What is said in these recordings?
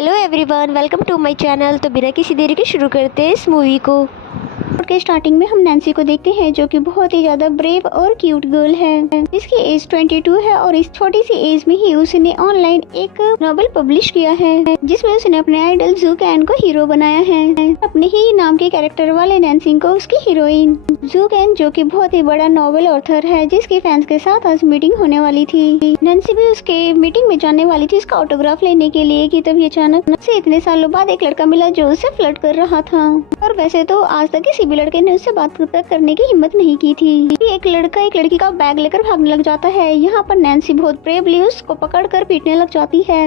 Hello everyone, welcome to my channel. तो बिना किसी देरी के शुरू करते हैं इस मूवी को। के स्टार्टिंग में हम नैन्सी को देखते हैं जो कि बहुत ही ज्यादा ब्रेव और क्यूट गर्ल है, जिसकी एज 22 है और इस छोटी सी एज में ही उसने ऑनलाइन एक नॉवेल पब्लिश किया है जिसमें उसने अपने आइडल ज़ूकैन को हीरो बनाया है, अपने ही नाम के कैरेक्टर वाले नैन्सी को उसकी हीरोइन। ज़ूकैन जो कि बहुत ही बड़ा नॉवेल ऑथर है जिसकी फैंस के साथ आज मीटिंग होने वाली थी। नैन्सी भी उसके मीटिंग में जाने वाली थी उसका ऑटोग्राफ लेने के लिए कि तभी अचानक से इतने सालों बाद एक लड़का मिला जो उससे फ्लर्ट कर रहा था। और वैसे तो आज तक किसी भी लड़के ने उससे बात तक करने की हिम्मत नहीं की थी। एक लड़का एक लड़की का बैग लेकर भागने लग जाता है। यहाँ पर नैन्सी बहुत ब्रेवली उसको पकड़कर पीटने लग जाती है।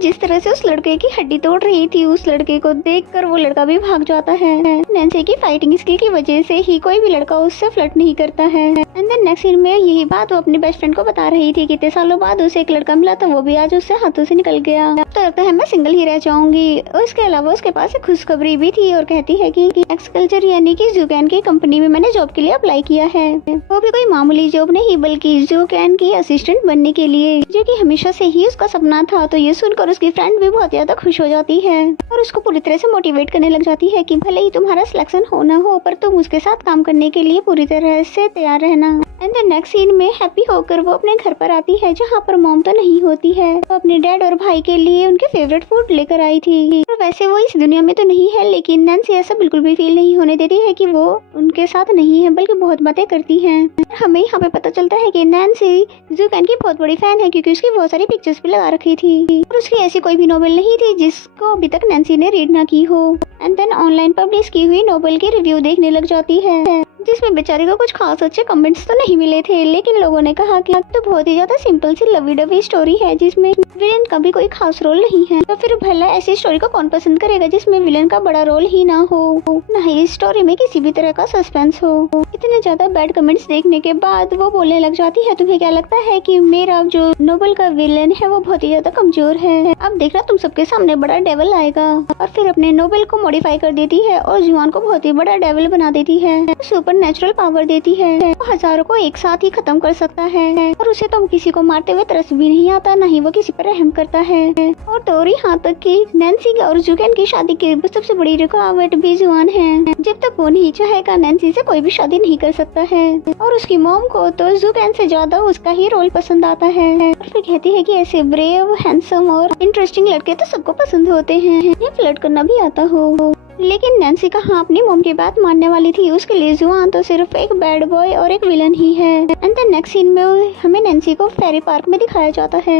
जिस तरह से उस लड़के की हड्डी तोड़ रही थी उस लड़के को देखकर वो लड़का भी भाग जाता है। नैन्सी की फाइटिंग स्किल की वजह से ही कोई भी लड़का उससे फ्लर्ट नहीं करता है। एंड देन नेक्स्ट सीन में यही बात वो अपनी बेस्ट फ्रेंड को बता रही थी कि इतने सालों बाद उसे एक लड़का मिला था, वो भी आज उससे हाथों से निकल गया। तो लगता है मैं सिंगल ही रह जाऊंगी। और इसके अलावा उसके पास एक खुशखबरी भी थी और कहती है कि एक्सकल्चर यानी कि ज़ूकैन की कंपनी में मैंने जॉब के लिए अप्लाई किया है। वो भी कोई मामूली जॉब नहीं बल्कि ज़ूकैन की असिस्टेंट बनने के लिए, जो कि हमेशा से ही उसका सपना था। तो ये सुनकर उसकी फ्रेंड भी बहुत ज्यादा खुश हो जाती है और उसको पूरी तरह से मोटिवेट करने लग जाती है कि भले ही तुम्हारा सिलेक्शन हो ना हो पर तुम उसके साथ काम करने के लिए पूरी तरह से तैयार रहना। एंड द नेक्स्ट सीन में हैप्पी होकर वो अपने घर पर आती है जहाँ पर मॉम तो नहीं होती है। वो अपने डैड और भाई के लिए उनके फेवरेट फूड लेकर आई थी। और वैसे वो इस दुनिया में तो नहीं है लेकिन नैन्सी ऐसा बिल्कुल भी फील नहीं होने देती है कि वो उनके साथ नहीं है बल्कि बहुत बातें करती है। हमें यहाँ पे पता चलता है कि नैन्सी ज़ूकैन की बहुत बड़ी फैन है क्योंकि उसकी बहुत सारी पिक्चर्स भी लगा रखी थी और उसकी ऐसी कोई भी नॉवेल नहीं थी जिसको अभी तक नैन्सी ने रीड ना की हो। एंड देन ऑनलाइन पब्लिश की हुई नॉवेल के रिव्यू देखने लग जाती है जिसमें बेचारी को कुछ खास अच्छे कमेंट्स तो नहीं मिले थे, लेकिन लोगों ने कहा कि तो बहुत ही ज्यादा सिंपल सी लवी डवी स्टोरी है जिसमें विलेन का भी कोई खास रोल नहीं है। तो फिर भला ऐसी स्टोरी को कौन पसंद करेगा जिसमें विलेन का बड़ा रोल ही ना हो, ना ही इस स्टोरी में किसी भी तरह का सस्पेंस हो। इतने ज्यादा बैड कमेंट्स देखने के बाद वो बोलने लग जाती है तुम्हें क्या लगता है कि मेरा जो नोबल का विलेन है वो बहुत ही ज्यादा कमजोर है, अब देखना तुम सबके सामने बड़ा डेविल आएगा। और फिर अपने नोबल को मॉडिफाई कर देती है और जुआन को बहुत ही बड़ा डेविल बना देती है। सुपर नेचुरल पावर देती है, वो हजारों को एक साथ ही खत्म कर सकता है और उसे तो किसी को मारते हुए तरस भी नहीं आता, ना ही वो किसी पर रहम करता है। और तो यहाँ तक कि नैन्सी और ज़ूकैन की शादी की सबसे बड़ी रुकावट भी जुआन है। जब तक वो नहीं चाहेगा नैन्सी से कोई भी शादी नहीं कर सकता है। और उसकी मॉम को तो ज़ूकैन से ज्यादा उसका ही रोल पसंद आता है और फिर कहती है कि ऐसे ब्रेव हैंडसम और इंटरेस्टिंग लड़के तो सबको पसंद होते हैं, ये फ्लर्ट करना भी आता हो। लेकिन नैन्सी कहाँ अपनी मॉम की बात मानने वाली थी, उसके लिए जुआन तो सिर्फ एक बैड बॉय और एक विलन ही है। एंड द नेक्स्ट सीन में हमें नैन्सी को फेरी पार्क में दिखाया जाता है।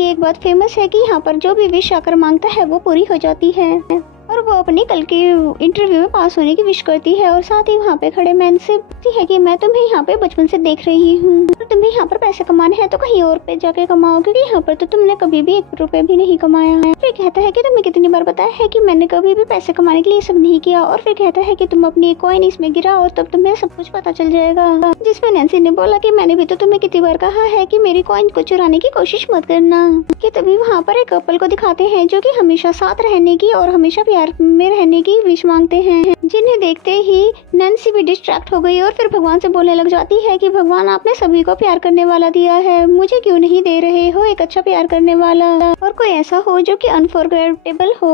एक बात फेमस है कि यहाँ पर जो भी विश आकर मांगता है वो पूरी हो जाती है और वो अपनी कल के इंटरव्यू में पास होने की विश करती है। और साथ ही वहाँ पे खड़े मैन से कहती है कि मैं तुम्हें यहाँ पे बचपन से देख रही हूँ, तुम्हें यहाँ पर पैसे कमाने हैं तो कहीं और पे जाके कमाओ क्योंकि यहाँ पर तो तुमने कभी भी 1 रुपए भी नहीं कमाया है। फिर कहता है कि तुम्हें कितनी बार बताया है कि मैंने कभी भी पैसे कमाने के लिए सब नहीं किया। और फिर कहता है कि तुम अपनी कॉइन इसमें गिराओ तब तुम्हें सब कुछ पता चल जाएगा। जिसमें नैन्सी ने बोला कि मैंने भी तो तुम्हें कितनी बार कहा है कि मेरी कॉइन को चुराने की कोशिश मत करना। कि तभी वहाँ पर एक कपल को दिखाते हैं जो कि हमेशा साथ रहने की और हमेशा प्यार में रहने की विश मांगते हैं, जिन्हें देखते ही नैन्सी भी डिस्ट्रैक्ट हो गई और फिर भगवान से बोलने लग जाती है कि भगवान आपने सभी को प्यार करने वाला दिया है, मुझे क्यों नहीं दे रहे हो एक अच्छा प्यार करने वाला और कोई ऐसा हो जो कि अनफॉरगेटेबल हो।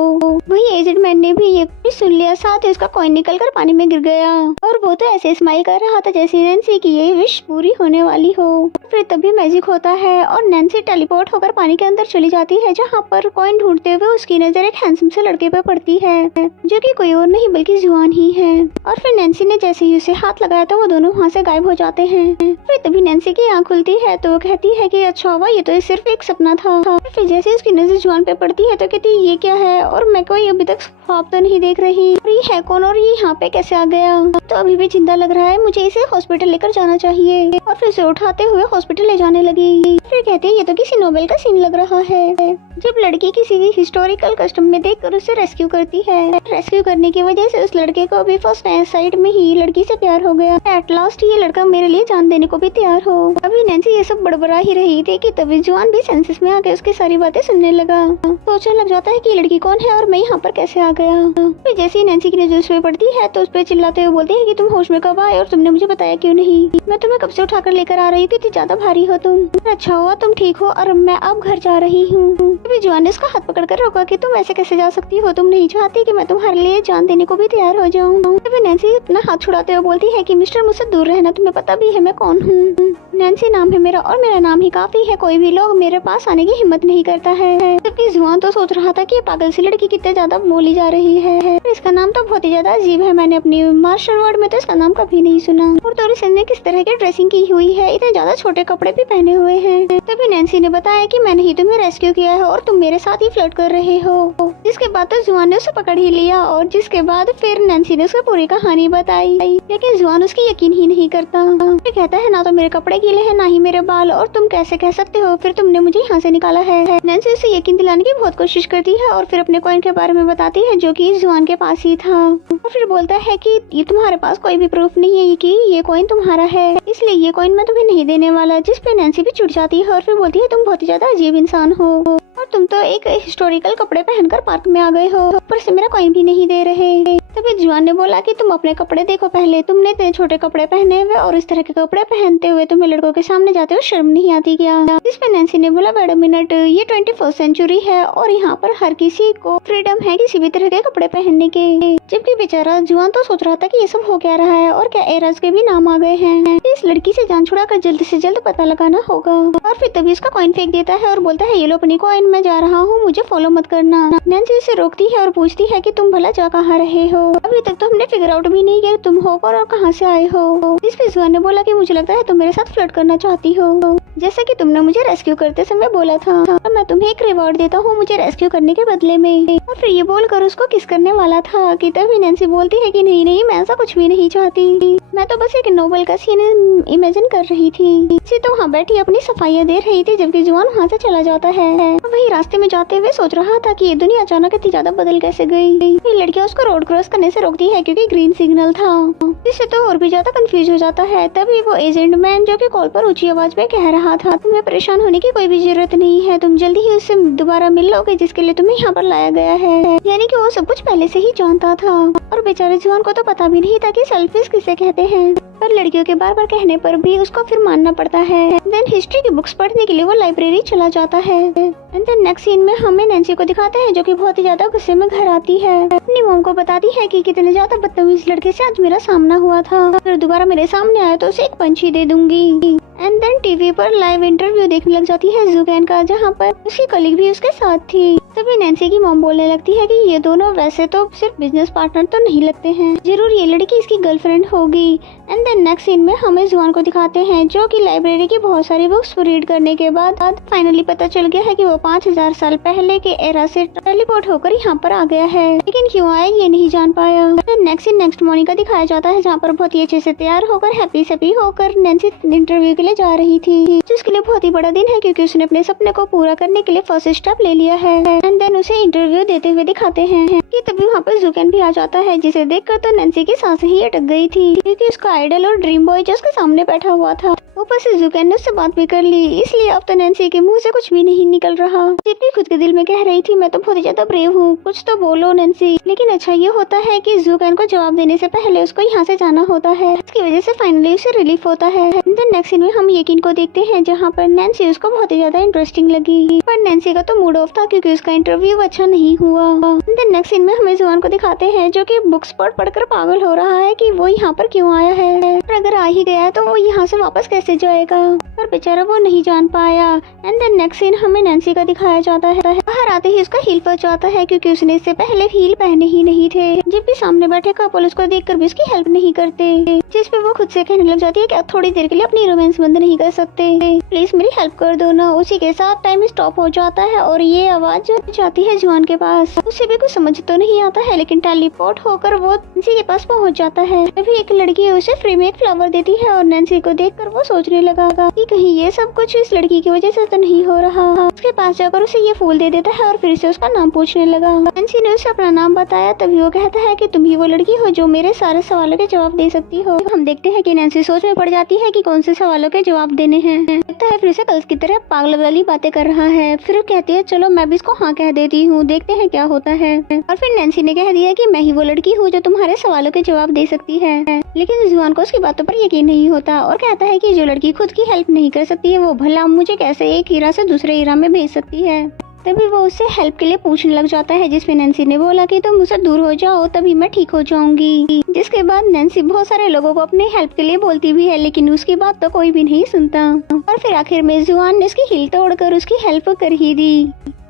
वही एजेड मैन ने भी ये सुन लिया, साथ ही उसका कॉइन निकल कर पानी में गिर गया और वो तो ऐसे स्माइल कर रहा था जैसे नैन्सी की ये विश पूरी होने वाली हो। फिर तभी मैजिक होता है और नैन्सी टेलीपोर्ट होकर पानी के अंदर चली जाती है जहाँ पर कॉइन ढूंढते हुए उसकी नजर एक हैंडसम से लड़के पर पड़ती है जो कि कोई और नहीं बल्कि जुआन ही है। और फिर नैन्सी ने जैसे ही उसे हाथ लगाया तो वो दोनों वहाँ से गायब हो जाते हैं। फिर तभी नैन्सी की आँख खुलती है तो वो कहती है कि अच्छा हुआ ये तो सिर्फ एक सपना था। फिर जैसे उसकी नजर जुआन पे पड़ती है तो कहती है ये क्या है और मैं कोई अभी तक ख्वाब तो नहीं देख रही और ये है कौन और ये यहाँ पे कैसे आ गया, तो अभी भी जिंदा लग रहा है, मुझे इसे हॉस्पिटल लेकर जाना चाहिए। और फिर उसे उठाते हुए हॉस्पिटल ले जाने लगी। फिर कहती है ये तो किसी नोवेल का सीन लग रहा है। जब लड़की किसी हिस्टोरिकल कस्टम में देखकर उसे रेस्क्यू करती है, रेस्क्यू करने की वजह से उस लड़के को भी फर्स्ट साइड में ही लड़की से प्यार हो गया। एट लास्ट ये लड़का मेरे लिए जान देने को भी तैयार हो। अभी नैन्सी ये सब बड़बड़ा ही रही थी कि तभी जुआन भी सेंसेस में आके उसकी सारी बातें सुनने लगा। सोचने लग जाता है कि ये लड़की कौन है और मैं यहाँ पर कैसे आ गया। फिर जैसे ही नैन्सी की नजर उस पे पड़ती है तो उस पे चिल्लाते हुए बोलते हैं कि तुम होश में कब आए और तुमने मुझे बताया क्यों नहीं। मैं तुम्हें कब से उठाकर लेकर आ रही थी, इतनी ज्यादा भारी हो तुम। अच्छा हुआ तुम ठीक हो और मैं अब घर जा रही हूँ। तभी जॉन ने उसका हाथ पकड़ कर रोका कि तुम ऐसे कैसे जा सकती हो, तुम नहीं चाहती कि मैं तुम्हारे लिए जान देने को भी तैयार हो जाऊँ। तभी नैन्सी अपना हाथ छुड़ाते हुए बोलती है कि मिस्टर मुझसे दूर रहना, तुम्हें पता भी है मैं कौन हूँ। नैन्सी नाम है मेरा और मेरा नाम ही काफी है, कोई भी लोग मेरे पास आने की हिम्मत नहीं करता है। जबकि जुआन तो सोच रहा था कि ये पागल सी लड़की कितने ज्यादा बोली जा रही है। इसका नाम तो बहुत ही ज्यादा अजीब है, मैंने अपनी मार्शल वर्ड में तो इसका नाम कभी नहीं सुना। और तो इसने किस तरह की ड्रेसिंग की हुई है, इतने ज्यादा छोटे कपड़े भी पहने हुए हैं। तभी नैन्सी ने बताया कि मैंने ही तुम्हें रेस्क्यू किया है और तुम मेरे साथ ही फ्लर्ट कर रहे हो। जिसके बाद तो जुआन ने उसे पकड़ ही लिया और जिसके बाद फिर नैन्सी ने उसे पूरी कहानी बताई। लेकिन जुआन उसकी यकीन ही नहीं करता। फिर कहता है ना तो मेरे कपड़े गीले हैं ना ही मेरे बाल, और तुम कैसे कह सकते हो, फिर तुमने मुझे यहाँ से निकाला है। नैन्सी उसे यकीन दिलाने की बहुत कोशिश करती है और फिर अपने कॉइन के बारे में बताती है जो कि जुआन के पास ही था। और फिर बोलता है कि ये तुम्हारे पास कोई भी प्रूफ नहीं है कि ये कॉइन तुम्हारा है, इसलिए ये कॉइन मैं तुम्हें नहीं देने वाला। जिस पे नैन्सी भी चिढ़ जाती है और फिर बोलती है तुम बहुत ही ज्यादा अजीब इंसान हो और तुम तो एक हिस्टोरिकल कपड़े पहनकर पार्क में आ गए हो, ऊपर से मेरा कॉइन भी नहीं दे रहे। तभी जुआन ने बोला कि तुम अपने कपड़े देखो पहले, तुमने इतने छोटे कपड़े पहने हुए और इस तरह के कपड़े पहनते हुए तुम्हें लड़कों के सामने जाते हुए शर्म नहीं आती क्या। जिस पे नैन्सी ने बोला वेट अ मिनट, ये 21st सेंचुरी है और यहाँ पर हर किसी को फ्रीडम है किसी भी तरह के कपड़े पहनने के। जबकि बेचारा जुआन तो सोच रहा था कि ये सब हो क्या रहा है और क्या एराज के भी नाम आ गए हैं। इस लड़की से जान छुड़ाकर जल्द से जल्द पता लगाना होगा। और फिर तभी उसका कॉइन फेंक देता है और बोलता है ये लो अपनी कॉइन, मैं जा रहा हूँ, मुझे फॉलो मत करना। नैन्सी उसे रोकती है और पूछती है कि तुम भला जा कहाँ रहे हो, अभी तक तो हमने फिगर आउट भी नहीं किया तुम हो कौन और कहाँ से आए हो। इस पे जुआन ने बोला कि मुझे लगता है तुम मेरे साथ फ्लर्ट करना चाहती हो, जैसा कि तुमने मुझे रेस्क्यू करते समय बोला था। तो मैं तुम्हें एक रिवॉर्ड देता हूँ मुझे रेस्क्यू करने के बदले में। और फिर ये बोलकर उसको किस करने वाला था कि तभी नैन्सी बोलती है कि नहीं नहीं मैं ऐसा कुछ भी नहीं चाहती, मैं तो बस एक नोवेल का सीन इमेजिन कर रही थी। इसी तो वहाँ बैठी अपनी सफाइयाँ दे रही थी जबकि जुआन वहाँ से चला जाता है। वही रास्ते में जाते हुए सोच रहा था कि ये दुनिया अचानक इतनी ज्यादा बदल कैसे गई। ये लड़कियाँ उसको रोड क्रॉस करने से रोकती है क्योंकि ग्रीन सिग्नल था, इससे तो और भी ज्यादा कंफ्यूज हो जाता है। तभी वो एजेंट मैन जो कि कॉल पर ऊंची आवाज में कह रहा था तुम्हें परेशान होने की कोई भी जरूरत नहीं है, तुम जल्दी ही उससे दोबारा मिल लोगे जिसके लिए तुम्हें यहाँ पर लाया गया है। यानी कि वो सब कुछ पहले से ही जानता था और बेचारे जुआन को तो पता भी नहीं था कि सेल्फिश किसे कहते हैं, पर लड़कियों के बार बार कहने पर भी उसको फिर मानना पड़ता है। देन हिस्ट्री की बुक्स पढ़ने के लिए वो लाइब्रेरी चला जाता है। एंड देन नेक्स्ट सीन में हमें नैन्सी को दिखाते हैं जो कि बहुत ही ज्यादा गुस्से में घर आती है, अपनी मॉम को बताती है कि कितने ज्यादा बदतमीज लड़के से आज मेरा सामना हुआ था, अगर दोबारा मेरे सामने आया तो उसे एक पंच ही दे दूंगी। एंड देन टीवी पर लाइव इंटरव्यू देखने लग जाती है जुगैन का, जहाँ पर उसकी कलीग भी उसके साथ थी। तभी नैन्सी की मॉम बोलने लगती है कि ये दोनों वैसे तो सिर्फ बिजनेस पार्टनर तो नहीं लगते हैं, जरूर ये लड़की इसकी गर्लफ्रेंड होगी। एंड देन नेक्स्ट सीन में हमें जुआन को दिखाते हैं जो कि लाइब्रेरी की बहुत सारी बुक्स रीड करने के बाद फाइनली पता चल गया है कि वो 5000 साल पहले के एरा से टेलीपोर्ट होकर यहाँ पर आ गया है, लेकिन क्यों आया ये नहीं जान पाया। नेक्स्ट सीन नेक्स्ट मॉर्निंग का दिखाया जाता है जहाँ पर बहुत ही अच्छे से तैयार होकर हैप्पी सैप्पी होकर नैन्सी इंटरव्यू के लिए जा रही थी, जिसके लिए बहुत ही बड़ा दिन है क्योंकि उसने अपने सपने को पूरा करने के लिए फर्स्ट स्टेप ले लिया है। एंड देन उसे इंटरव्यू देते हुए दिखाते हैं कि तभी वहाँ पर जुगैन भी आ जाता है, जिसे देखकर तो नैन्सी की सांसें ही अटक गई थी क्योंकि उसका आइडल और ड्रीम बॉय जो उसके सामने बैठा हुआ था। ऊपर से जुगैन ने उससे बात भी कर ली, इसलिए अब तो नैन्सी के मुंह से कुछ भी नहीं निकल रहा। जितनी खुद के दिल में कह रही थी मैं तो बहुत ही ज्यादा ब्रेव हूँ, कुछ तो बोलो नैन्सी। लेकिन अच्छा ये होता है कि जुगैन को जवाब देने से पहले उसको यहाँ से जाना होता है, इसकी वजह से फाइनली उसे रिलीफ होता है। नेक्स्ट सीन में हम यकीन को देखते हैं जहाँ पर नैन्सी उसको बहुत ही ज्यादा इंटरेस्टिंग लगी, पर नैन्सी का तो मूड ऑफ था क्योंकि उसका इंटरव्यू अच्छा नहीं हुआ। नेक्स्ट सीन में हमें जुआन को दिखाते हैं जो कि बुक्स पढ़कर पागल हो रहा है कि वो यहाँ पर क्यों आया है, और अगर आ ही गया है तो वो यहाँ से वापस कैसे जाएगा, पर बेचारा वो नहीं जान पाया। एंड देन नेक्स्ट सीन हमें नैन्सी का दिखाया जाता है, बाहर आते ही उसका हील फंस जाता है क्योंकि उसने इससे पहले हील पहने ही नहीं थे। जब भी सामने बैठे कपल उसको देखकर भी उसकी हेल्प नहीं करते, जिस पे वो खुद से कहने लग जाती है कि आप थोड़ी देर के लिए अपनी रोमांस बंद नहीं कर सकते, प्लीज मेरी हेल्प कर दो ना। उसी के साथ टाइम स्टॉप हो जाता है और ये आवाज जाती है जुआन के पास। उसे भी कुछ समझ तो नहीं आता है लेकिन टेलीपोर्ट होकर वो नैन्सी के पास पहुंच जाता है। तभी एक लड़की उसे फ्री में एक फ्लावर देती है और नैन्सी को देखकर वो सोचने लगा कि कहीं ये सब कुछ इस लड़की की वजह से तो नहीं हो रहा। उसके पास जाकर उसे ये फूल दे देता है और फिर से उसका नाम पूछने लगा। नैन्सी ने उसे अपना नाम बताया, तभी वो कहता है कि तुम ही वो लड़की हो जो मेरे सारे सवालों के जवाब दे सकती हो। हम देखते हैं कि नैन्सी सोच में पड़ जाती है कि कौन से सवालों के जवाब देने हैं। लगता है फिर से कल की तरह पागल वाली बातें कर रहा है। फिर कहती है चलो मैं भी इसको हाँ कह देती हूँ, देखते हैं क्या होता है। और फिर नैन्सी ने कह दिया कि मैं ही वो लड़की हूँ जो तुम्हारे सवालों के जवाब दे सकती है। लेकिन जुआन को उसकी बातों पर यकीन नहीं होता और कहता है कि जो लड़की खुद की हेल्प नहीं कर सकती है वो भला मुझे कैसे एक हीरा से दूसरे हीरा में भेज सकती है। तभी वो उससे हेल्प के लिए पूछने लग जाता है, जिसमें नैन्सी ने बोला कि तुम मुझसे दूर हो जाओ तभी मैं ठीक हो जाऊंगी। जिसके बाद नैन्सी बहुत सारे लोगों को अपने हेल्प के लिए बोलती भी है, लेकिन उसकी बात तो कोई भी नहीं सुनता। और फिर आखिर में जुआन ने उसकी हिल तोड़कर उसकी हेल्प कर ही दी।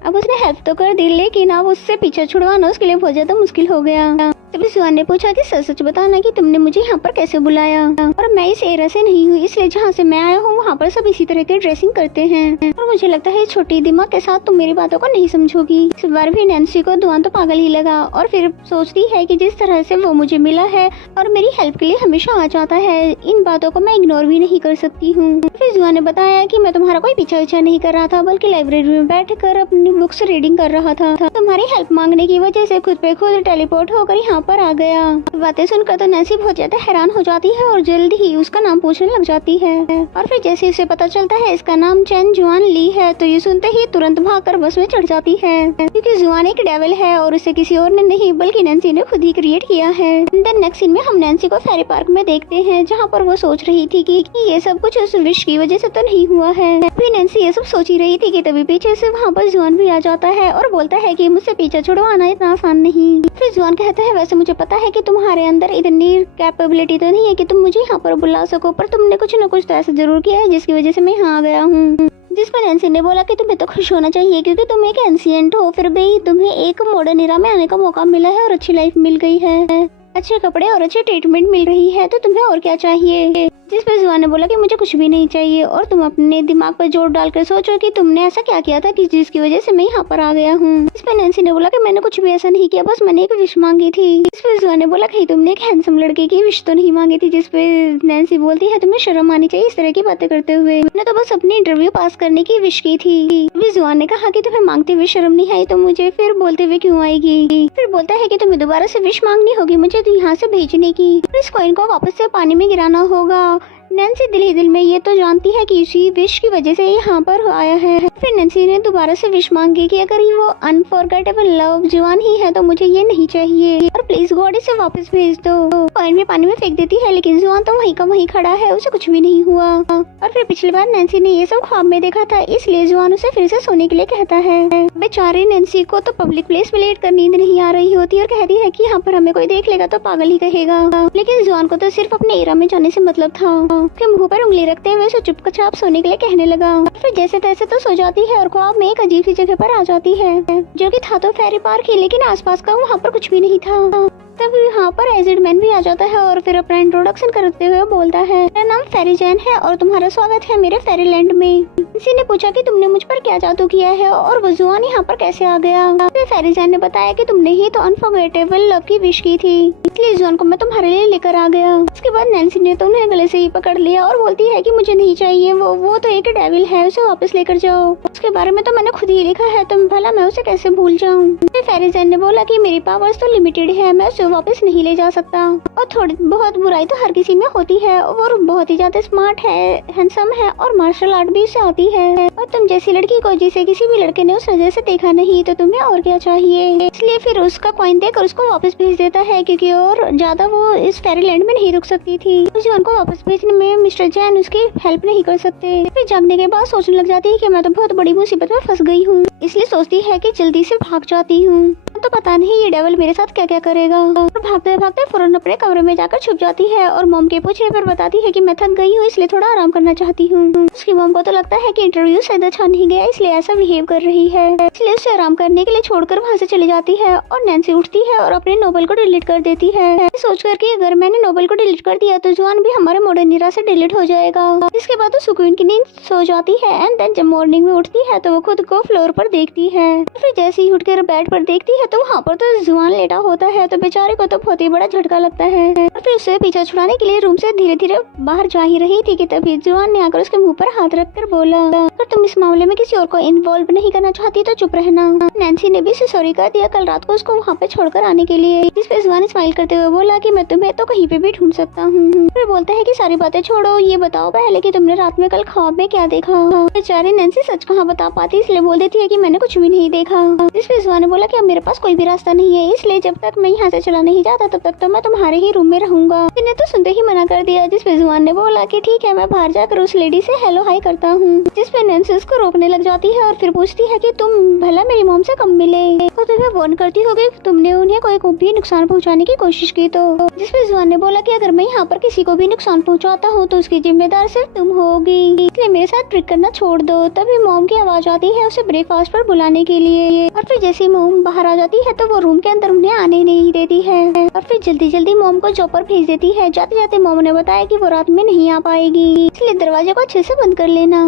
अब उसने हेल्प तो कर दी, लेकिन अब उससे पीछा छुड़वाना उसके लिए बहुत ज्यादा मुश्किल हो गया। तभी जुआन ने पूछा कि सच सच बताना कि तुमने मुझे यहाँ पर कैसे बुलाया। और मैं इस एरिया से नहीं हूँ, इसलिए जहाँ से मैं आया हूँ वहाँ पर सब इसी तरह की ड्रेसिंग करते हैं। और मुझे लगता है इस छोटी दिमाग के साथ तुम मेरी बातों को नहीं समझोगी। इस बार भी नैन्सी को जुआन तो पागल ही लगा और फिर सोचती है कि जिस तरह से वो मुझे मिला है और मेरी हेल्प के लिए हमेशा आ जाता है, इन बातों को मैं इग्नोर भी नहीं कर सकती हूँ। फिर जुआन ने बताया कि मैं तुम्हारा कोई पीछा नहीं कर रहा था, बल्कि लाइब्रेरी में बैठकर अपनी बुक्स रीडिंग कर रहा था। तुम्हारी हेल्प मांगने की वजह से खुद पे खुद टेलीपोर्ट होकर यहाँ पर आ गया। बातें सुनकर तो नैन्सी बहुत ज्यादा हैरान हो जाती है और जल्दी ही उसका नाम पूछने लग जाती है। और फिर जैसे उसे पता चलता है इसका नाम चेन जुआन ली है, तो ये सुनते ही तुरंत भागकर बस में चढ़ जाती है, क्योंकि जुआन एक डेविल है और उसे किसी और ने नहीं बल्कि नैन्सी ने खुद ही क्रिएट किया है। देन नेक्स्ट सीन में हम नैन्सी को फेरी पार्क में देखते हैं, जहाँ पर वो सोच रही थी कि ये सब कुछ उस विश की वजह से तो नहीं हुआ है। फिर नैन्सी ये सब सोच ही रही थी कि तभी पीछे से वहाँ पर जुआन भी आ जाता है और बोलता है कि मुझसे पीछा छुड़वाना इतना आसान नहीं। फिर जुआन कहता है वैसे मुझे पता है कि तुम्हारे अंदर इतनी कैपेबिलिटी तो नहीं है कि तुम मुझे यहाँ पर बुला सको, पर तुमने कुछ न कुछ तो ऐसा जरूर किया है जिसकी वजह से मैं यहाँ आ गया हूँ। जिस पर नैन्सी ने बोला कि तुम्हें तो खुश होना चाहिए क्योंकि तुम एक एंशिएंट हो, फिर भी तुम्हें एक मॉडर्न एरा में आने का मौका मिला है और अच्छी लाइफ मिल गई है, अच्छे कपड़े और अच्छे ट्रीटमेंट मिल रही है, तो तुम्हें और क्या चाहिए। जिस पर जुआन ने बोला कि मुझे कुछ भी नहीं चाहिए और तुम अपने दिमाग पर जोर डालकर सोचो कि तुमने ऐसा क्या किया था कि जिसकी वजह से मैं यहाँ पर आ गया हूँ। इस पर नैन्सी ने बोला कि मैंने कुछ भी ऐसा नहीं किया, बस मैंने एक विश मांगी थी। इस पर जुआन ने बोला कहीं तुमने एक हैंडसम लड़के की विश तो नहीं मांगी थी। जिस पे नैन्सी बोलती है तुम्हें शर्म आनी चाहिए इस तरह की बातें करते हुए, मैंने तो बस अपनी इंटरव्यू पास करने की विश की थी। जुआन ने कहा कि तुम्हें मांगते हुए शर्म नहीं आई तो मुझे फिर बोलते हुए क्यों आएगी। फिर बोलता है कि तुम्हें दोबारा से विश मांगनी होगी मुझे तो यहाँ से भेजने की, इस कॉइन को वापस से पानी में गिराना होगा। नैन्सी दिल ही दिल में ये तो जानती है कि इसी विश की वजह से यहाँ पर आया है। फिर नैन्सी ने दोबारा से विश मांगी कि अगर वो अनफॉरगेटेबल लव जुआन ही है तो मुझे ये नहीं चाहिए और प्लीज गॉड इसे वापस भेज दो। कॉइन भी पानी में फेंक देती है, लेकिन जुआन तो वहीं का वहीं खड़ा है, उसे कुछ भी नहीं हुआ। और फिर पिछली बार नैन्सी ने ये सब ख्वाब में देखा था, इसलिए जुआन उसे फिर से सोने के लिए कहता है। बेचारी नैन्सी को तो पब्लिक प्लेस में लेट कर नींद नहीं आ रही होती और कहती है कि यहाँ पर हमें कोई देख लेगा तो पागल ही कहेगा, लेकिन जुआन को तो सिर्फ अपने एरा में जाने से मतलब था। उसके मुंह पर उंगली रखते हुए उसे चुपचाप सोने के लिए कहने लगा। फिर जैसे तैसे तो सो जाती है और ख्वाब में एक अजीब सी जगह पर आ जाती है, जो कि था तो फेरी पार्क ही, लेकिन आसपास का वहाँ पर कुछ भी नहीं था। तब यहाँ पर एजिड मैन भी आ जाता है और फिर अपना इंट्रोडक्शन करते हुए बोलता है मेरा नाम फेरी जैन है और तुम्हारा स्वागत है मेरे फेरी लैंड में। किसी ने पूछा कि तुमने मुझ पर क्या जादू किया है और वो जुआन यहाँ पर कैसे आ गया। फिर फेरी जैन ने बताया कि तुमने ही तो अनफॉरगेटेबल लव की विश की थी, इसलिए जुआन को मैं तुम्हारे लिए लेकर आ गया। उसके बाद नैन्सी ने तो उन्हें गले से ही पकड़ लिया और बोलती है कि मुझे नहीं चाहिए, वो तो एक डेविल है, उसे वापस लेकर जाओ। उसके बारे में तो मैंने खुद ही लिखा है, तुम भला मैं उसे कैसे भूल जाऊँ। फिर फेरी जैन ने बोला कि मेरी पावर्स तो लिमिटेड है, मैं उसे वापस नहीं ले जा सकता और थोड़ी बहुत बुराई तो हर किसी में होती है और बहुत ही ज्यादा स्मार्ट है, हैंडसम है और मार्शल आर्ट भी उसे आती है, और तुम जैसी लड़की को जिसे किसी भी लड़के ने उस नजर से देखा नहीं तो तुम्हें और क्या चाहिए। इसलिए फिर उसका कॉइन देकर उसको वापस भेज देता है, क्योंकि और ज्यादा वो इस फेरीलैंड में नहीं रुक सकती थी। जुआन को वापस भेजने में मिस्टर जैन उसकी हेल्प नहीं कर सकते। फिर जागने के बाद सोचने लग जाती है कि मैं तो बहुत बड़ी मुसीबत में फंस गई हूँ, इसलिए सोचती है कि जल्दी से भाग जाती हूँ, तो पता नहीं ये डेविल मेरे साथ क्या क्या करेगा। और भागते भागते फौरन अपने कमरे में जाकर छुप जाती है और मॉम के पूछने पर बताती है कि मैं थक गई हूँ इसलिए थोड़ा आराम करना चाहती हूँ। उसकी मॉम को तो लगता है कि इंटरव्यू शायद अच्छा नहीं गया इसलिए ऐसा बिहेव कर रही है, इसलिए उसे आराम करने के लिए छोड़कर वहाँ से चली जाती है। और नैन्सी उठती है और अपने नोबल को डिलीट कर देती है, सोचकर कि अगर मैंने नोबल को डिलीट कर दिया तो जुआन भी हमारे मॉडर्न एरा से डिलीट हो जाएगा। इसके बाद वो सुकून की नींद सो जाती है एंड देन जब मॉर्निंग में उठती है तो वो खुद को फ्लोर पर देखती है। फिर जैसे ही उठकर बेड पर देखती है तो वहाँ पर तो जुआन लेटा होता है, तो बेचारे को तो बहुत ही बड़ा झटका लगता है और फिर उसे पीछा छुड़ाने के लिए रूम से धीरे धीरे बाहर जा ही रही थी कि तभी जुआन ने आकर उसके मुंह पर हाथ रखकर बोला, अगर तुम इस मामले में किसी और को इन्वॉल्व नहीं करना चाहती तो चुप रहना। नैन्सी ने भी उसे सॉरी कर दिया कल रात को उसको वहाँ पे छोड़कर आने के लिए, जिस पे जुआन स्माइल करते हुए बोला कि मैं तुम्हें तो कहीं पे भी ढूंढ सकता हूँ। फिर बोलता है कि सारी बातें छोड़ो, ये बताओ पहले कि तुमने रात में कल ख्वाब में क्या देखा। बेचारी नैन्सी सच कहाँ बता पाती, इसलिए बोल देती है कि मैंने कुछ भी नहीं देखा। जिस पे जुआन ने बोला कि अब मेरे पास कोई भी रास्ता नहीं है, इसलिए जब तक मैं यहाँ से चला नहीं जाता तब तक तो मैं तुम्हारे ही रूम में रहूंगा। इन्हें तो सुनते ही मना कर दिया, जिस पे जुआन ने बोला कि ठीक है मैं बाहर जाकर उस लेडी से हेलो हाई करता हूँ। जिस पे नैन्सी उसको रोकने लग जाती है और फिर पूछती है कि तुम भला मेरी मॉम से कब मिले और तुम्हें वार्न करती होगी तुमने उन्हें कोई भी नुकसान पहुँचाने की कोशिश की तो। जिस पे जुआन ने बोला कि अगर मैं यहाँ पर किसी को भी नुकसान पहुँचाता हूँ तो उसकी जिम्मेदार सिर्फ तुम होगी, इसलिए मेरे साथ ट्रिक करना छोड़ दो। तभी मॉम की आवाज आती है उसे ब्रेकफास्ट पर बुलाने के लिए और फिर जैसे मॉम बाहर आ जाती है तो वो रूम के अंदर उन्हें आने नहीं देती है और फिर जल्दी जल्दी मॉम को जॉब पर भेज देती है। जाते जाते मॉम ने बताया कि वो रात में नहीं आ पाएगी, इसलिए दरवाजे को अच्छे से बंद कर लेना।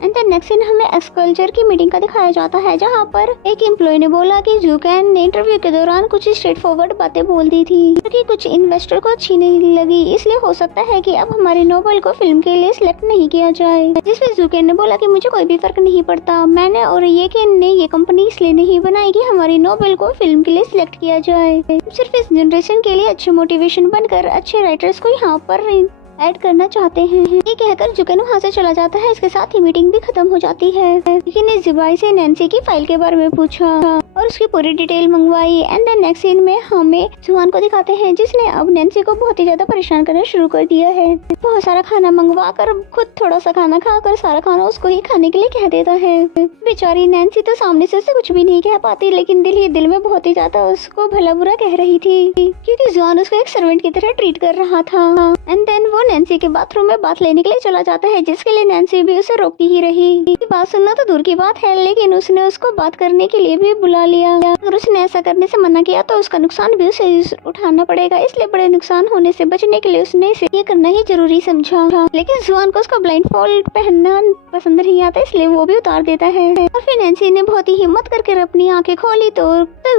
एंड द नेक्स्ट सीन हमें एक्सकल्चर की मीटिंग का दिखाया जाता है, जहाँ पर एक एम्प्लॉय ने बोला कि जुकैन ने इंटरव्यू के दौरान कुछ स्ट्रेट फॉरवर्ड बातें बोल दी थी क्योंकि कुछ इन्वेस्टर को अच्छी नहीं लगी, इसलिए हो सकता है कि अब हमारे नोबेल को फिल्म के लिए सिलेक्ट नहीं किया जाए। जिसमें जुकैन ने बोला कि मुझे कोई भी फर्क नहीं पड़ता, मैंने और ने ये कंपनी इसलिए नहीं बनाई कि हमारी नोबेल को फिल्म के लिए सिलेक्ट किया जाए, सिर्फ इस जनरेशन के लिए अच्छे मोटिवेशन बनकर अच्छे राइटर्स को यहाँ पर ऐड करना चाहते हैं। ये कहकर जुकैन वहाँ से चला जाता है, इसके साथ ही मीटिंग भी खत्म हो जाती है। लेकिन इस जुबाई से नैन्सी की फाइल के बारे में पूछा और उसकी पूरी डिटेल मंगवाई। एंड द नेक्स्ट सीन में हमें जुआन को दिखाते हैं जिसने अब नैन्सी को बहुत ही ज्यादा परेशान करना शुरू कर दिया है। बहुत सारा खाना मंगवा कर खुद थोड़ा सा खाना खाकर सारा खाना उसको ही खाने के लिए कह देता है। बेचारी नैन्सी तो सामने से उसे कुछ भी नहीं कह पाती, लेकिन दिल ही दिल में बहुत ही ज्यादा उसको भला बुरा कह रही थी क्योंकि जुआन उसको एक सर्वेंट की तरह ट्रीट कर रहा था। एंड देन वो नैन्सी के बाथरूम में बात लेने के लिए चला जाता है, जिसके लिए नैन्सी भी उसे रोकती ही रही। बात सुनना तो दूर की बात है, लेकिन उसने उसको बात करने के लिए भी बुला लिया। अगर उसने ऐसा करने से मना किया तो उसका नुकसान भी उसे उठाना पड़ेगा, इसलिए बड़े नुकसान होने से बचने के लिए उसने इसे ये करना ही जरूरी समझा। लेकिन जुआन को उसका ब्लाइंड फोल्ड पहनना पसंद नहीं आता, इसलिए वो भी उतार देता है। और फिर नैन्सी ने बहुत ही हिम्मत करके अपनी आंखें खोली तो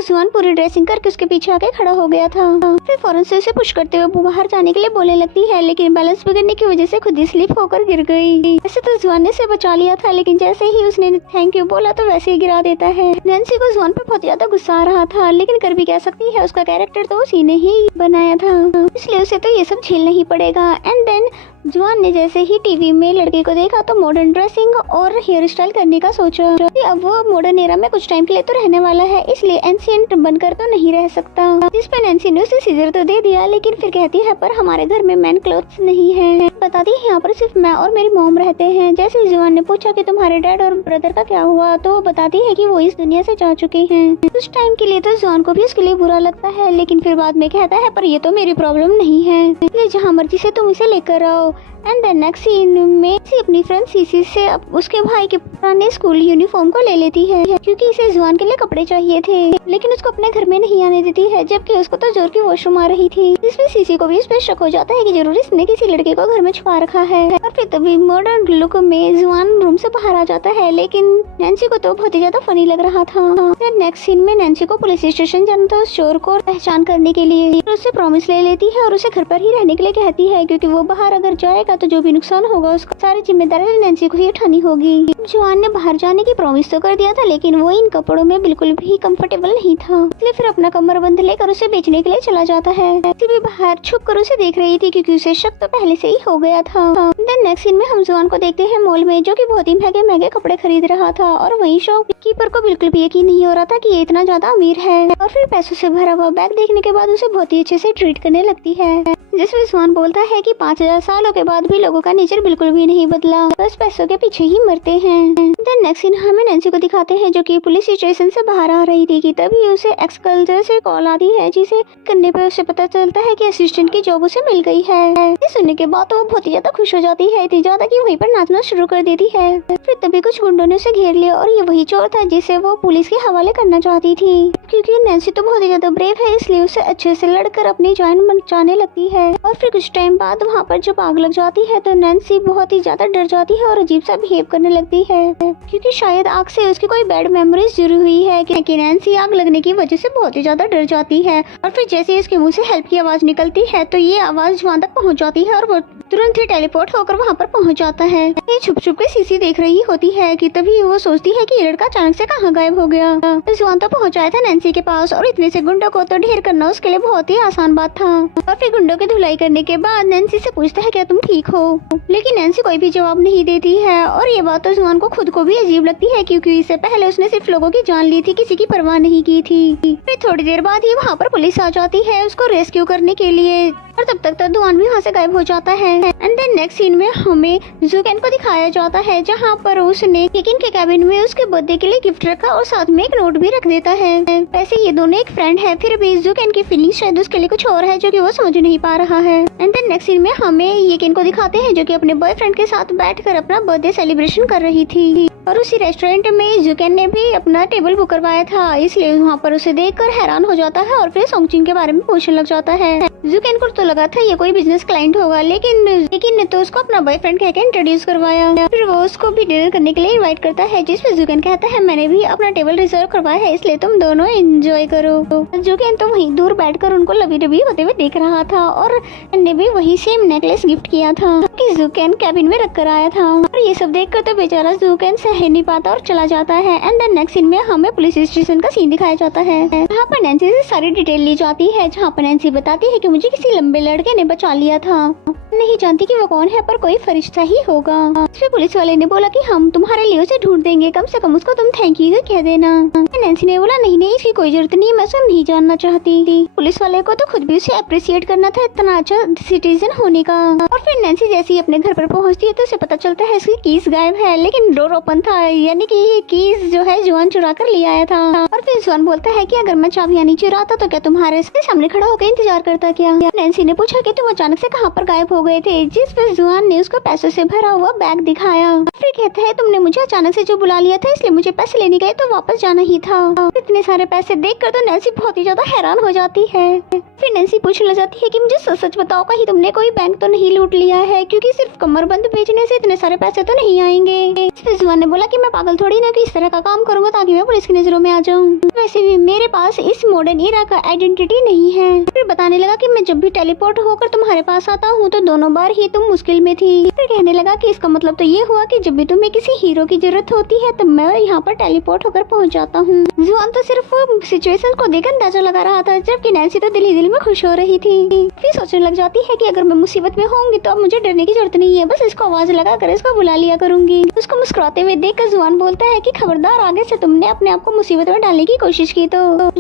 जुआन पूरी ड्रेसिंग करके उसके पीछे आके खड़ा हो गया था। फिर फौरन से उसे पुश करते हुए बाहर जाने के लिए बोलने लगती है, लेकिन बैलेंस बिगड़ने की वजह से खुद ही स्लिप होकर गिर गई। वैसे तो जुआन ने उसे बचा लिया था, लेकिन जैसे ही उसने थैंक यू बोला तो वैसे ही गिरा देता है। नैन्सी को जुआन पर बहुत ज्यादा गुस्सा आ रहा था, लेकिन कर भी कह सकती है, उसका कैरेक्टर तो उसी ने ही बनाया था, इसलिए उसे तो ये सब झेलना ही पड़ेगा। एंड देन जुआन ने जैसे ही टीवी में लड़के को देखा तो मॉडर्न ड्रेसिंग और हेयर स्टाइल करने का सोचा कि अब वो मॉडर्न एरा में कुछ टाइम के लिए तो रहने वाला है, इसलिए एंशिएंट बनकर तो नहीं रह सकता। जिस पर नैन्सी ने उसे सीजर तो दे दिया, लेकिन फिर कहती है पर हमारे घर में मैन क्लोथ्स नहीं है। बताती है यहाँ पर सिर्फ मैं और मेरी मॉम रहते हैं। जैसे जुआन ने पूछा कि तुम्हारे डैड और ब्रदर का क्या हुआ, तो वो बताती है कि वो इस दुनिया से जा चुके हैं। कुछ टाइम के लिए तो जुआन को भी उसके लिए बुरा लगता है, लेकिन फिर बाद में कहता है पर ये तो मेरी प्रॉब्लम नहीं है, इसलिए जहाँ मर्जी से तुम इसे लेकर आओ। एंड द नेक्स्ट सीन में अपनी फ्रेंड सीसी से उसके भाई के पुराने स्कूल यूनिफॉर्म को ले लेती है क्योंकि इसे जुआन के लिए कपड़े चाहिए थे, लेकिन उसको अपने घर में नहीं आने देती है, जबकि उसको तो जोर की वॉशरूम आ रही थी। जिसमें सीसी को भी इस पर शक हो जाता है कि जरूर इसने किसी लड़के को घर में छुपा रखा है। और फिर तभी मॉडर्न लुक में जुआन रूम से बाहर आ जाता है, लेकिन नैन्सी को तो बहुत ही ज्यादा फनी लग रहा था। नेक्स्ट सीन में नैन्सी को पुलिस स्टेशन जाना था उस चोर को पहचान करने के लिए। उससे प्रॉमिस ले लेती है और उसे घर पर ही रहने के लिए कहती है, क्योंकि वो बाहर अगर जाएगा तो जो भी नुकसान होगा उसका सारी जिम्मेदारी नैन्सी को ही उठानी होगी। जुआन ने बाहर जाने की प्रॉमिस तो कर दिया था, लेकिन वो इन कपड़ों में बिल्कुल भी कंफर्टेबल नहीं था, इसलिए फिर अपना कमरबंद लेकर उसे बेचने के लिए चला जाता है। नैन्सी भी बाहर छुप कर उसे देख रही थी, क्योंकि उसे शक तो पहले से ही हो गया था। देन नेक्स्ट सीन में हम जुआन को देखते हैं मॉल में, जो कि बहुत ही महंगे महंगे कपड़े खरीद रहा था, और वहीं शॉपकीपर को बिल्कुल भी यकीन नहीं हो रहा था कि ये इतना ज्यादा अमीर है। और फिर पैसों से भरा हुआ बैग देखने के बाद उसे बहुत ही अच्छे से ट्रीट करने लगती है, जिसमें जुआन बोलता है कि 5000 सालों के बाद भी लोगों का नेचर बिल्कुल भी नहीं बदला, बस पैसों के पीछे ही मरते हैं। देन नेक्स्ट सीन हमें नैन्सी को दिखाते हैं, जो कि पुलिस स्टेशन से बाहर आ रही थी कि तभी उसे एक्सकल्चर से कॉल आती है, जिसे करने पर उसे पता चलता है कि असिस्टेंट की जॉब उसे मिल गई है। ये सुनने के बाद वो बहुत ही ज्यादा खुश हो जाती है, इतनी ज्यादा कि वहीं पर नाचना शुरू कर देती है। फिर तभी कुछ गुंडों ने उसे घेर लिया, और ये वही चोर था जिसे वो पुलिस के हवाले करना चाहती थी। क्योंकि नैन्सी तो बहुत ही ज्यादा ब्रेव है, इसलिए उसे अच्छे से लड़कर अपनी जान बचाने लगती है। और फिर कुछ टाइम बाद वहाँ पर जब आग लग जाती है तो नैन्सी बहुत ही ज्यादा डर जाती है और अजीब सा बिहेव करने लगती है, क्योंकि शायद आग से उसकी कोई बैड मेमोरीज जुड़ी हुई है कि नैन्सी आग लगने की वजह से बहुत ही ज्यादा डर जाती है। और फिर जैसे ही उसके मुंह से हेल्प की आवाज निकलती है तो ये आवाज वहाँ तक पहुँच जाती है और वो तुरंत ही टेलीपोर्ट होकर वहाँ पर पहुँच जाता है। ये छुप छुप के सीसी देख रही होती है कि तभी वो सोचती है कि ये लड़का अचानक से कहाँ गायब हो गया। जुआन तो पहुँचाया था नैन्सी के पास और इतने से गुंडों को तो ढेर करना उसके लिए बहुत ही आसान बात था। और फिर गुंडों की धुलाई करने के बाद नैन्सी से पूछता है क्या तुम ठीक हो, लेकिन नैन्सी कोई भी जवाब नहीं देती है। और ये बात तो जुआन को खुद को भी अजीब लगती है, क्योंकि इससे पहले उसने सिर्फ लोगों की जान ली थी, किसी की परवाह नहीं की थी। फिर थोड़ी देर बाद ही वहाँ पर पुलिस आ जाती है उसको रेस्क्यू करने के लिए, और तब तक जुआन भी वहाँ से गायब हो जाता है। एंड देन नेक्स्ट सीन में हमें जुकेन को दिखाया जाता है जहाँ पर उसने किकिन के कैबिन में उसके बर्थडे के लिए गिफ्ट रखा और साथ में एक नोट भी रख देता है। वैसे ये दोनों एक फ्रेंड है, फिर भी जुकेन की फीलिंग्स शायद उसके लिए कुछ और है जो कि वो समझ नहीं पा रहा है। एंड देन नेक्स्ट सीन में हमें येकिन को दिखाते हैं जो कि अपने बॉयफ्रेंड के साथ बैठकर अपना बर्थडे सेलिब्रेशन कर रही थी, और उसी रेस्टोरेंट में जुकेन ने भी अपना टेबल बुक करवाया था, इसलिए वहाँ पर उसे देखकर हैरान हो जाता है और फिर सोंगचिन के बारे में पूछने लग जाता है। जुकेन को तो लगा था ये कोई बिजनेस क्लाइंट होगा, लेकिन ने तो उसको अपना बॉयफ्रेंड कहकर इंट्रोड्यूस करवाया। फिर वो उसको भी डिनर करने के लिए इनवाइट करता है, जिसमें जुकेन कहता है मैंने भी अपना टेबल रिजर्व करवाया है, इसलिए तुम दोनों एंजॉय करो। जुकेन तो वहीं दूर बैठकर उनको लवी डबी होते हुए देख रहा था, और ने भी वही सेम नेकलेस गिफ्ट किया था कि जुकेन कैबिन में रख कर आया था। और ये सब देखकर तो बेचारा जुकेन सह नहीं पाता और चला जाता है। एंड देन नेक्स्ट सीन में हमें पुलिस स्टेशन का सीन दिखाया जाता है, जहाँ पर नैन्सी से सारी डिटेल ली जाती है, जहाँ पर नैन्सी बताती है कि मुझे किसी लंबे लड़के ने बचा लिया था, नहीं जानती कि वो कौन है पर कोई फरिश्ता ही होगा। इसमें पुलिस वाले ने बोला कि हम तुम्हारे लिए उसे ढूंढ देंगे, कम से कम उसको तुम थैंक यू कह देना। नैन्सी ने बोला नहीं इसकी कोई जरूरत नहीं, मैं उसे नहीं जानना चाहती। पुलिस वाले को तो खुद भी उसे अप्रिशिएट करना था इतना अच्छा सिटीजन होने का। और फिर नैन्सी जैसे ही अपने घर पर पहुंचती है तो उसे पता चलता है इसकी कीज गायब है, लेकिन डोर ओपन था, यानी कि ये कीज जो है जुआन चुरा कर ले आया था। और फिर जुआन बोलता है कि अगर मैं चाबियां नहीं चुराता तो क्या तुम्हारे सामने खड़ा होकर इंतजार करता क्या। नैन्सी ने पूछा कि तुम अचानक से कहाँ पर गायब हो गए थे, जिस पर जुआन ने उसको पैसों से भरा हुआ बैग दिखाया। फिर कहता है तुमने मुझे अचानक से जो बुला लिया था, इसलिए मुझे पैसे लेने गए तो वापस जाना ही था। इतने सारे पैसे देखकर तो नैन्सी बहुत ही ज्यादा हैरान हो जाती है। फिर नैन्सी पूछने लग जाती है कि मुझे सच सच बताओ कहीं तुमने कोई बैंक तो नहीं लूट लिया है, क्योंकि सिर्फ कमरबंद बेचने से इतने सारे पैसे तो नहीं आएंगे। फिर जुआन ने बोला कि मैं पागल थोड़ी ना कि इस तरह का काम करूंगा ताकि मैं पुलिस की नजरों में आ जाऊं, वैसे भी मेरे पास इस मॉडर्न एरा का आइडेंटिटी नहीं है। फिर बताने लगा कि मैं जब भी टेलीपोर्ट होकर तुम्हारे पास आता हूँ तो दोनों बार ही तुम मुश्किल में थी। फिर कहने लगा कि इसका मतलब तो ये हुआ कि जब भी तुम्हें किसी हीरो की जरूरत होती है तब मैं यहाँ पर टेलीपोर्ट होकर पहुँच जाता हूँ। जुआन तो सिर्फ सिचुएशन को देख अंदाजा लगा रहा था, जबकि नैन्सी तो दिल ही दिल में खुश हो रही थी। फिर सोचने लग जाती है कि अगर मैं मुसीबत में होंगी तो अब मुझे डरने की जरूरत नहीं है, बस इसको आवाज लगा कर इसको बुला लिया करूंगी। उसको मुस्कुराते हुए देखकर जुआन बोलता है कि खबरदार आगे से तुमने अपने आप को मुसीबत में डालने की कोशिश की तो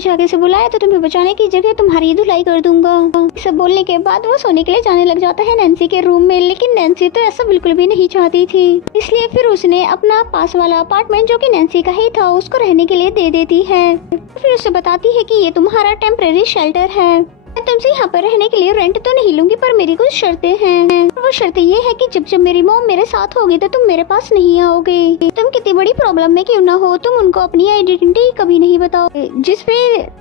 आगे से बुलाया तो तुम्हें बचाने की जगह तुम्हारी धुलाई कर दूंगा। सब बोलने के बाद वो सोने के लिए जाने लग जाता है नैन्सी के रूम में, लेकिन नैन्सी तो ऐसा बिल्कुल भी नहीं चाहती थी, इसलिए फिर उसने अपना पास वाला अपार्टमेंट जो कि नैन्सी का ही था उसको रहने के लिए दे देती है। फिर उसे बताती है कि ये तुम्हारा टेम्परेरी शेल्टर है, मैं तुमसे यहाँ पर रहने के लिए रेंट तो नहीं लूंगी, पर मेरी कुछ शर्तें हैं। वो शर्तें ये है कि जब जब मेरी मॉम मेरे साथ होगी तो तुम मेरे पास नहीं आओगे। तुम कितनी बड़ी प्रॉब्लम में क्यों ना हो, तुम उनको अपनी आइडेंटिटी कभी नहीं बताओगे। जिस पे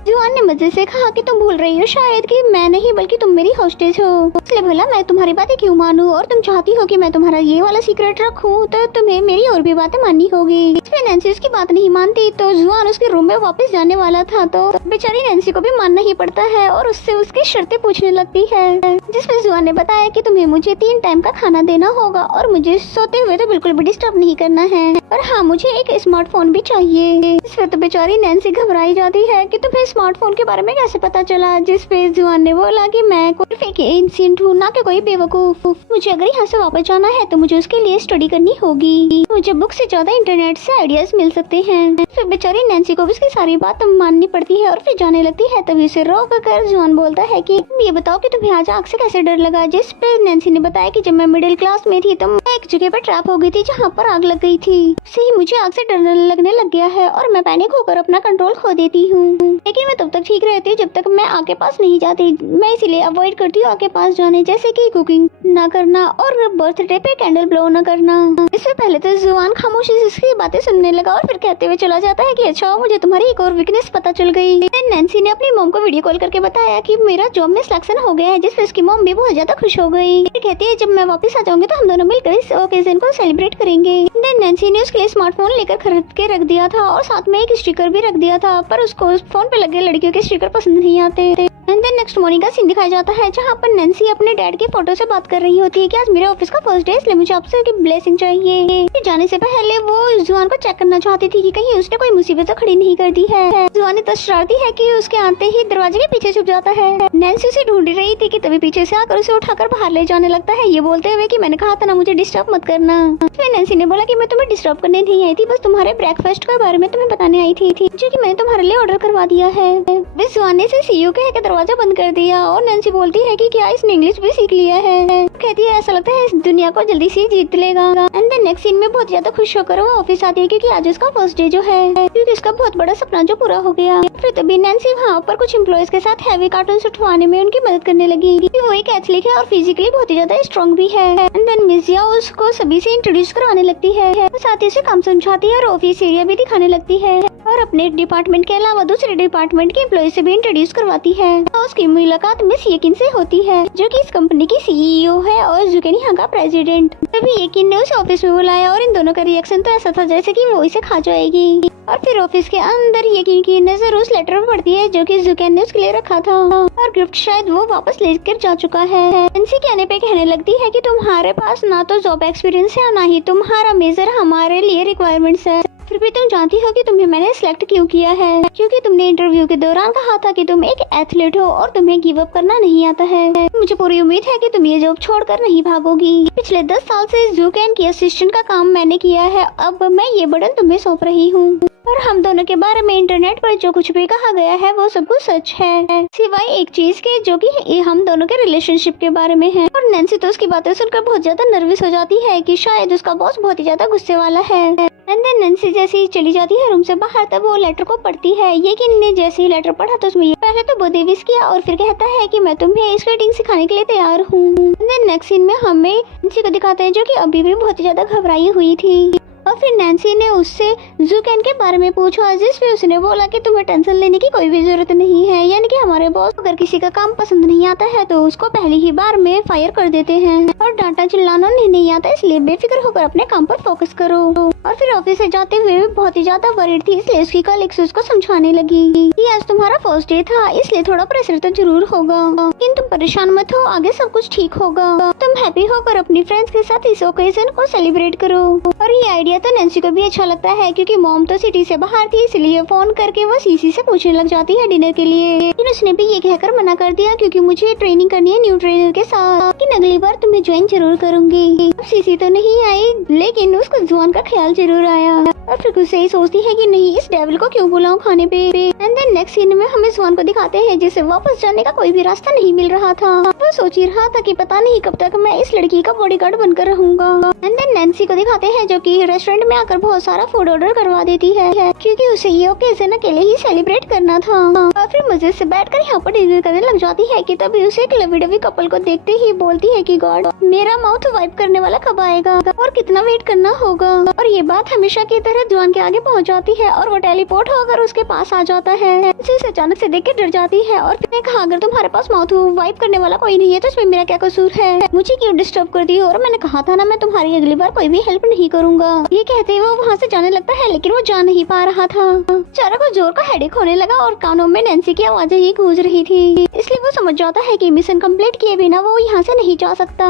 जुआन ने मजे से कहा कि तुम भूल रही हो शायद कि मैं नहीं बल्कि तुम मेरी होस्टेज हो। इसलिए बोला मैं तुम्हारी बातें क्यों मानूं, और तुम चाहती हो कि मैं तुम्हारा ये वाला सीक्रेट रखूं तो तुम्हें मेरी और भी बातें माननी होगी। इसमें नैन्सी उसकी बात नहीं मानती तो जुआन उसके रूम में वापस जाने वाला था, तो बेचारी नैन्सी को भी मानना ही पड़ता है और उससे उसकी शर्तें पूछने लगती है, जिसमें जुआन ने बताया कि तुम्हें मुझे 3 टाइम का खाना देना होगा और मुझे सोते हुए तो बिल्कुल भी डिस्टर्ब नहीं करना है, और हाँ मुझे एक स्मार्टफोन भी चाहिए। इसमें तो बेचारी नैन्सी घबराई जाती है कि तुम्हें स्मार्टफोन के बारे में कैसे पता चला, जिसपे जुआन ने बोला कि मैं कोई फेक एजेंट हूँ ना कि कोई बेवकूफ। मुझे अगर यहाँ से वापस जाना है तो मुझे उसके लिए स्टडी करनी होगी, मुझे बुक से ज्यादा इंटरनेट से आइडियाज मिल सकते हैं। फिर बेचारी नैन्सी को भी उसकी सारी बात माननी पड़ती है और फिर जाने लगती है। तभी उसे रोक कर जुआन बोलता है कि ये बताओ कि तुम्हें आज आग से कैसे डर लगा, जिस पे नैन्सी ने बताया कि जब मैं मिडिल क्लास में थी तो मैं एक जगह पर ट्रैप हो गई थी जहाँ पर आग लग गई थी, उससे मुझे आग से डर लगने लग गया है और मैं पैनिक होकर अपना कंट्रोल खो देती हूँ, लेकिन मैं तब तक ठीक रहती हूँ जब तक मैं आग के पास नहीं जाती। मैं इसीलिए अवॉइड करती हूँ आग के पास जाने, जैसे कि कुकिंग न करना और बर्थडे पे कैंडल ब्लो न करना। इससे पहले तो जुआन खामोशी से इसकी बातें सुनने सुनने लगा और फिर कहते हुए चला जाता है कि अच्छा मुझे तुम्हारी एक और वीकनेस पता चल गई। नैन्सी ने अपनी मॉम को वीडियो कॉल करके बताया कि मेरा जॉब में सिलेक्शन हो गया है, जिससे उसकी मॉम भी बहुत ज्यादा खुश हो गई। कहती है जब मैं वापस आ जाऊंगी तो हम दोनों मिलकर इस ओकेजन को सेलिब्रेट करेंगे। नैन्सी ने उसके लिए स्मार्टफोन लेकर खरीद के रख दिया था और साथ में एक स्टिकर भी रख दिया था, पर उसको उस फोन पे लगे लड़कियों के स्टिकर पसंद नहीं आते। एंड देन नेक्स्ट मॉर्निंग का सीन दिखाया जाता है जहाँ पर नैन्सी अपने डैड के फोटो से बात कर रही होती है कि आज मेरे ऑफिस का फर्स्ट डे, इसलिए मुझे आपसे की ब्लेसिंग चाहिए। जाने से पहले वो जुआन को चेक करना चाहती थी कि कहीं उसने कोई मुसीबत तो खड़ी नहीं कर दी है। जुआन इतना शरारती है कि उसके आते ही दरवाजे के पीछे छुप जाता है। नैन्सी उसे ढूंढ रही थी कि तभी पीछे से आकर उसे उठाकर बाहर ले जाने लगता है, ये बोलते हुए कि मैंने कहा था ना मुझे डिस्टर्ब मत करना। फिर नैन्सी ने बोला कि मैं तुम्हें डिस्टर्ब करने नहीं आई थी, बस तुम्हारे ब्रेकफास्ट के बारे में तुम्हें बताने आई थी जो कि मैंने तुम्हारे लिए ऑर्डर करवा दिया है। बस जुआन ने से सीईओ के दरवाजा बंद कर दिया और नैन्सी बोलती है कि क्या इसने इंग्लिश भी सीख लिया है। कहती है ऐसा लगता है इस दुनिया को जल्दी से जीत लेगा। एंड देन नेक्स्ट सीन में बहुत ज्यादा खुश होकर वो ऑफिस आती है क्योंकि आज उसका फर्स्ट डे जो है, क्योंकि उसका बहुत बड़ा सपना जो पूरा हो गया। फिर तभी नैन्सी वहाँ पर कुछ एम्प्लॉयज के साथ हैवी कार्टून उठवाने में उनकी मदद करने लगी। वो एक एथलीट है और फिजिकली बहुत ही ज्यादा स्ट्रॉन्ग भी है। एंड देन मिजिया उसको सभी से इंट्रोड्यूस करवाने लगती है, साथ ही उसे काम समझाती है और ऑफिस एरिया भी दिखाने लगती है और अपने डिपार्टमेंट के अलावा दूसरे डिपार्टमेंट के एम्प्लॉय से भी इंट्रोड्यूस करवाती है। उसकी मुलाकात मिस येकिन से होती है जो कि इस कंपनी की सीईओ है और जुकेन यहाँ का प्रेसिडेंट। तभी येकिन ने उसे ऑफिस में बुलाया और इन दोनों का रिएक्शन तो ऐसा था जैसे कि वो इसे खा जाएगी। और फिर ऑफिस के अंदर येकिन की नजर उस लेटर पर पड़ती है जो कि जुकेन ने उसके लिए रखा था और गिफ्ट शायद वो वापस लेकर जा चुका है। नैन्सी कहने पे कहने लगती है कि तुम्हारे पास ना तो जॉब एक्सपीरियंस है ना ही तुम्हारा मेजर हमारे लिए रिक्वायरमेंट्स है, फिर भी तुम जानती हो कि तुम्हें मैंने सिलेक्ट क्यों किया है, क्योंकि तुमने इंटरव्यू के दौरान कहा था कि तुम एक एथलीट हो और तुम्हें गिव अप करना नहीं आता है। मुझे पूरी उम्मीद है कि तुम ये जॉब छोड़कर नहीं भागोगी। पिछले 10 साल से जुकेन की असिस्टेंट का काम मैंने किया है, अब मैं ये बर्डन तुम्हें सौंप रही हूँ और हम दोनों के बारे में इंटरनेट पर जो कुछ भी कहा गया है वो सब कुछ सच है, सिवाय एक चीज के जो कि हम दोनों के रिलेशनशिप के बारे में है। और नैन्सी तो उसकी बातें सुनकर बहुत ज्यादा नर्वस हो जाती है कि शायद उसका बॉस बहुत ही ज्यादा गुस्से वाला है। एंड देन नैन्सी जैसे ही चली जाती है रूम से बाहर तब वो लेटर को पढ़ती है। येकिन ने जैसे ही लेटर पढ़ा तो उसमें पहले तो बहुत विश किया और फिर कहता है कि मैं तुम्हें स्केटिंग सिखाने के लिए तैयार हूँ। नेक्स्ट सीन में हमें नैन्सी को दिखाते हैं जो कि अभी भी बहुत ही ज्यादा घबराई हुई थी। और फिर नैन्सी ने उससे जुकेन के बारे में पूछा, जिसपे उसने बोला कि तुम्हें टेंशन लेने की कोई भी जरूरत नहीं है, यानी कि हमारे बॉस अगर किसी का काम पसंद नहीं आता है तो उसको पहली ही बार में फायर कर देते हैं और डांटा चिल्लाना नहीं आता, इसलिए बेफिक्र होकर अपने काम पर फोकस करो। और फिर ऑफिस से जाते हुए बहुत ही ज्यादा वरीड थी, इसलिए उसकी कलीग्स उसको समझाने लगी कि आज तुम्हारा फर्स्ट डे था इसलिए थोड़ा प्रेशर तो जरूर होगा, लेकिन तुम परेशान मत हो, आगे सब कुछ ठीक होगा। तुम हैप्पी होकर अपनी फ्रेंड्स के साथ इस ओकेजन को सेलिब्रेट करो। और ये आइडिया तो नैन्सी को भी अच्छा लगता है क्योंकि मॉम तो सिटी से बाहर थी, इसलिए फोन करके वो सीसी से पूछने लग जाती है डिनर के लिए। लेकिन उसने भी ये कहकर मना कर दिया क्योंकि मुझे ट्रेनिंग करनी है न्यू ट्रेनर के साथ, लेकिन अगली बार तुम्हें ज्वाइन जरूर करूंगी। अब सीसी तो नहीं आई लेकिन उसको जुआन का ख्याल जरूर आया और फिर खुद से ही सोचती है कि नहीं इस डेविल को क्यों बुलाऊं खाने पे। एंड देन नेक्स्ट सीन में हमें जुआन को दिखाते हैं जिसे वापस जाने का कोई भी रास्ता नहीं मिल रहा था। वो सोच ही रहा था कि पता नहीं कब तक मैं इस लड़की का बॉडीगार्ड बनकर रहूंगा। एंड देन नैन्सी को दिखाते हैं जो कि रेस्टोरेंट में आकर बहुत सारा फूड ऑर्डर करवा देती है क्योंकि उसे ये ओकेजन अकेले ही सेलिब्रेट करना था। और फिर मजे से बैठकर यहाँ पर डिनर करने लग जाती है कि तभी उसे एक लवी डवी कपल को देखते ही बोलती है कि गॉड मेरा माउथ वाइप करने वाला कब आएगा और कितना वेट करना होगा। और ये बात हमेशा की तरह जुआन के आगे पहुँच जाती है और वो टेलीपोर्ट होकर उसके पास आ जाता है। उसे अचानक से देख के डर जाती है और फिर कहा अगर तुम्हारे पास माउथ वाइप करने वाला कोई नहीं है तो इसमें मेरा क्या कसूर है, मुझे क्यों डिस्टर्ब कर दी, और मैंने कहा था ना मैं तुम्हारी अगली बार कोई भी हेल्प नहीं करूंगा। ये कहते ही वो वहाँ से जाने लगता है लेकिन वो जा नहीं पा रहा था। चारा को जोर का हेडेक होने लगा और कानों में नैन्सी की आवाजें ही गूंज रही थी, इसलिए वो समझ जाता है कि मिशन कंप्लीट किए बिना वो यहाँ से नहीं जा सकता,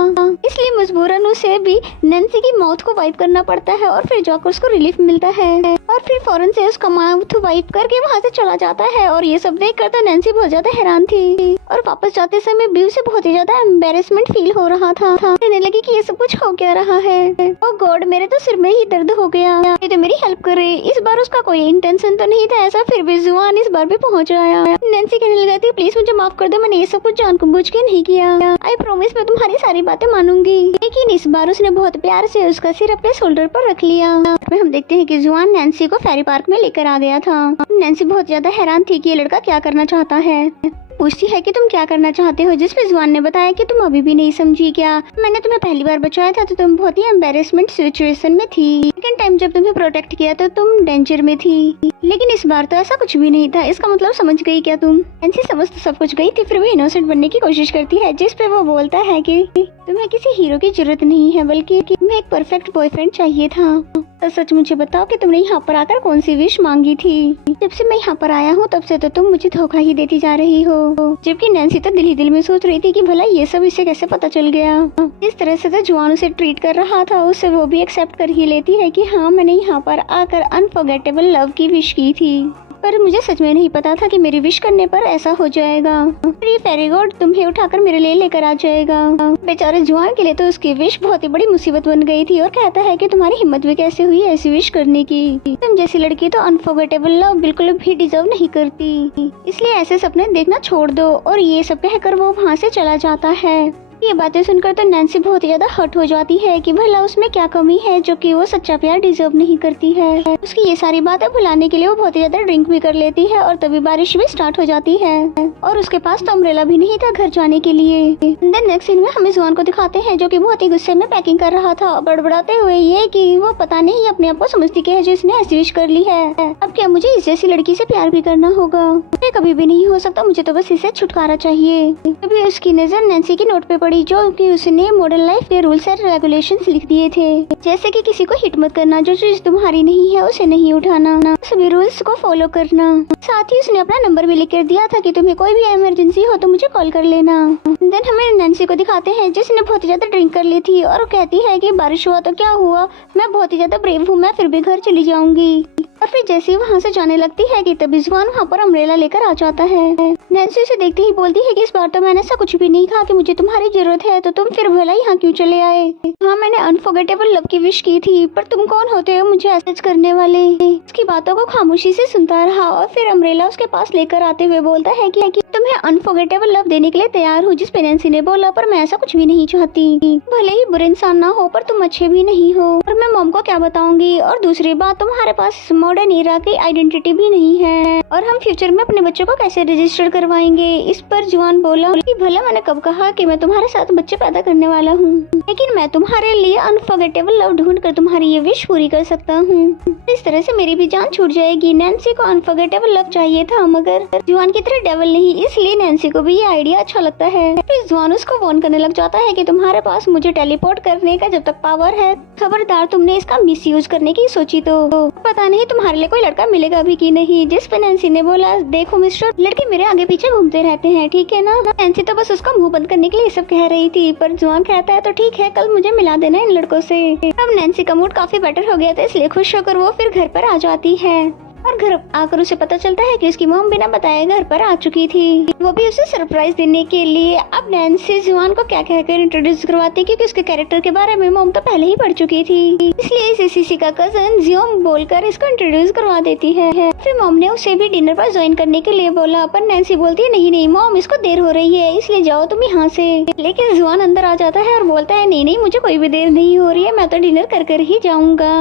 इसलिए मजबूरन उसे भी नैन्सी की माउथ को वाइप करना पड़ता है और फिर जाकर उसको रिलीफ मिलता है और फिर फौरन से उसका माउथ वाइप करके वहाँ से चला जाता है। और ये सब देख कर तो नैन्सी बहुत ज्यादा हैरान थी और वापस जाते समय भी उसे बहुत ही ज्यादा एम्बेरसमेंट फील हो रहा था, कहने लगी कि ये सब कुछ हो क्या रहा है। ओह गॉड मेरे तो सिर में ही दर्द हो गया, ये तो मेरी हेल्प कर रही। इस बार उसका कोई इंटेंशन तो नहीं था ऐसा, फिर भी जुआन इस बार भी पहुंच आया। नैन्सी कहने लगी थी प्लीज मुझे माफ कर दो, मैंने ये सब कुछ जानबूझ के नहीं किया, आई प्रॉमिस मैं तुम्हारी सारी बातें मानूंगी। लेकिन इस बार उसने बहुत प्यार से उसका सिर अपने शोल्डर पर रख लिया। हम देखते हैं कि जुआन नैन्सी को फेरी पार्क में लेकर आ गया था। नैन्सी बहुत ज्यादा हैरान थी कि ये लड़का क्या करना चाहता है। पूछती है कि तुम क्या करना चाहते हो, जिस पे जुआन ने बताया कि तुम अभी भी नहीं समझी क्या, मैंने तुम्हें पहली बार बचाया था तो तुम बहुत ही एम्बेरसमेंट सिचुएशन में थी, सेकंड टाइम जब तुम्हें प्रोटेक्ट किया तो तुम डेंजर में थी, लेकिन इस बार तो ऐसा कुछ भी नहीं था। इसका मतलब समझ गई क्या तुम? नैन्सी समझ तो सब कुछ गई थी, फिर भी इनोसेंट बनने की कोशिश करती है, जिस पे वो बोलता है कि तुम्हें किसी हीरो की जरूरत नहीं है, बल्कि तुम्हें एक परफेक्ट बॉयफ्रेंड चाहिए था। तो सच मुझे बताओ कि तुमने यहाँ पर आकर कौन सी विश मांगी थी? जब से मैं यहाँ पर आया हूँ तब से तो तुम मुझे धोखा ही देती जा रही हो। जबकि नैन्सी तो दिल ही दिल में सोच रही थी कि भला ये सब इसे कैसे पता चल गया। इस तरह से तो जुआन उसे ट्रीट कर रहा था, उससे वो भी एक्सेप्ट कर ही लेती है कि हाँ मैंने यहाँ पर आकर अनफॉरगेटेबल लव की विश की थी, पर मुझे सच में नहीं पता था कि मेरी विश करने पर ऐसा हो जाएगा। ये फेरी गॉड तुम्हें उठाकर मेरे लिए लेकर आ जाएगा। बेचारे जुआन के लिए तो उसकी विश बहुत ही बड़ी मुसीबत बन गई थी, और कहता है कि तुम्हारी हिम्मत भी कैसे हुई ऐसी विश करने की, तुम जैसी लड़की तो अनफॉरगेटेबल लव बिल्कुल भी डिजर्व नहीं करती, इसलिए ऐसे सपने देखना छोड़ दो। और ये सब कहकर वो वहाँ से चला जाता है। ये बातें सुनकर तो नैन्सी बहुत ही ज्यादा हर्ट हो जाती है कि भला उसमें क्या कमी है जो कि वो सच्चा प्यार डिजर्व नहीं करती है। उसकी ये सारी बातें भुलाने के लिए वो बहुत ही ज्यादा ड्रिंक भी कर लेती है, और तभी बारिश भी स्टार्ट हो जाती है, और उसके पास तो अम्ब्रेला भी नहीं था घर जाने के लिए। देन नेक्स्ट सीन में हमें जुआन को दिखाते हैं जो कि बहुत ही गुस्से में पैकिंग कर रहा था, बड़बड़ाते हुए ये कि वो पता नहीं अपने आप को समझती कि है जो इसने ऐसी विश कर ली है, अब क्या मुझे इस जैसी लड़की से प्यार भी करना होगा? ये कभी भी नहीं हो सकता, मुझे तो बस इससे छुटकारा चाहिए। तभी उसकी नजर नैन्सी की नोट पे पड़ी जो कि उसने मॉडर्न लाइफ के रूल्स एंड रेगुलेशंस लिख दिए थे, जैसे कि किसी को हिट मत करना, जो चीज तुम्हारी नहीं है उसे नहीं उठाना, सभी रूल्स को फॉलो करना। साथ ही उसने अपना नंबर भी लिख कर दिया था कि तुम्हें कोई भी इमरजेंसी हो तो मुझे कॉल कर लेना। देन हमें नैन्सी को दिखाते हैं जिसने बहुत ही ज्यादा ड्रिंक कर ली थी, और कहती है कि बारिश हुआ तो क्या हुआ, मैं बहुत ही ज्यादा ब्रेव हूँ, मैं फिर भी घर चली जाऊंगी। और फिर जैसे ही वहाँ से जाने लगती है कि तभी जुआन वहाँ पर अम्ब्रेला लेकर आ जाता है। नैन्सी उसे देखते ही बोलती है कि इस बार तो मैंने ऐसा कुछ भी नहीं कहा कि मुझे तुम्हारी जरूरत है, तो तुम फिर भला यहाँ क्यों चले आए? हाँ मैंने अनफॉरगेटेबल लव की विश की थी, पर तुम कौन होते हो मुझे ऐसे करने वाले? उसकी बातों को खामोशी से सुनता रहा, और फिर अम्ब्रेला उसके पास लेकर आते हुए बोलता है कि तुम्हें अनफॉरगेटेबल लव देने के लिए तैयार हूँ। जिस पे नैन्सी ने बोला पर मैं ऐसा कुछ भी नहीं चाहती, भले ही बुरे इंसान ना हो पर तुम अच्छे भी नहीं हो, और मैं मॉम को क्या बताऊंगी? और दूसरी बात तुम्हारे पास मॉडर्न एरा की आइडेंटिटी भी नहीं है, और हम फ्यूचर में अपने बच्चों को कैसे रजिस्टर करवाएंगे? इस पर जुआन बोला कि भला मैंने कब कहा कि मैं तुम्हारे साथ बच्चे पैदा करने वाला हूँ, लेकिन मैं तुम्हारे लिए अनफॉरगेटेबल लव ढूंढ कर तुम्हारी ये विश पूरी कर सकता हूँ। इस तरह से मेरी भी जान छूट जाएगी। नैन्सी को अनफॉरगेटेबल लव चाहिए था, मगर जुआन की तरह डेविल नहीं, इसलिए नैन्सी को भी ये आइडिया अच्छा लगता है। फिर जुआन उसको वार्न करने लग जाता है कि तुम्हारे पास मुझे टेलीपोर्ट करने का जब तक पावर है, खबरदार तुमने इसका मिसयूज करने की सोची तो पता नहीं तुम्हारे लिए कोई लड़का मिलेगा भी कि नहीं। जिस पे नैन्सी ने बोला देखो मिस्टर, लड़के मेरे आगे पीछे घूमते रहते हैं, ठीक है ना? नैन्सी तो बस उसका मुंह बंद करने के लिए सब कह रही थी, पर जुआन कहता है तो ठीक है, कल मुझे मिला देना इन लड़कों से। अब नैन्सी का मूड काफी बेटर हो गया था, इसलिए खुश होकर वो फिर घर पर आ जाती है, और घर आकर उसे पता चलता है कि उसकी मॉम बिना बताए घर पर आ चुकी थी, वो भी उसे सरप्राइज देने के लिए। अब नैन्सी जुआन को क्या कहकर इंट्रोड्यूस करवाती है, क्योंकि उसके कैरेक्टर के बारे में मॉम तो पहले ही पढ़ चुकी थी, इसलिए इसे सीसी का कजन जियोम बोलकर इसको इंट्रोड्यूस करवा देती है। फिर मॉम ने उसे भी डिनर पर ज्वाइन करने के लिए बोला, पर नैन्सी बोलती है नहीं नहीं मॉम, इसको देर हो रही है, इसलिए जाओ तुम यहाँ से। लेकिन जुआन अंदर आ जाता है और बोलता है नहीं नहीं मुझे कोई भी देर नहीं हो रही है, मैं तो डिनर कर कर ही जाऊंगा।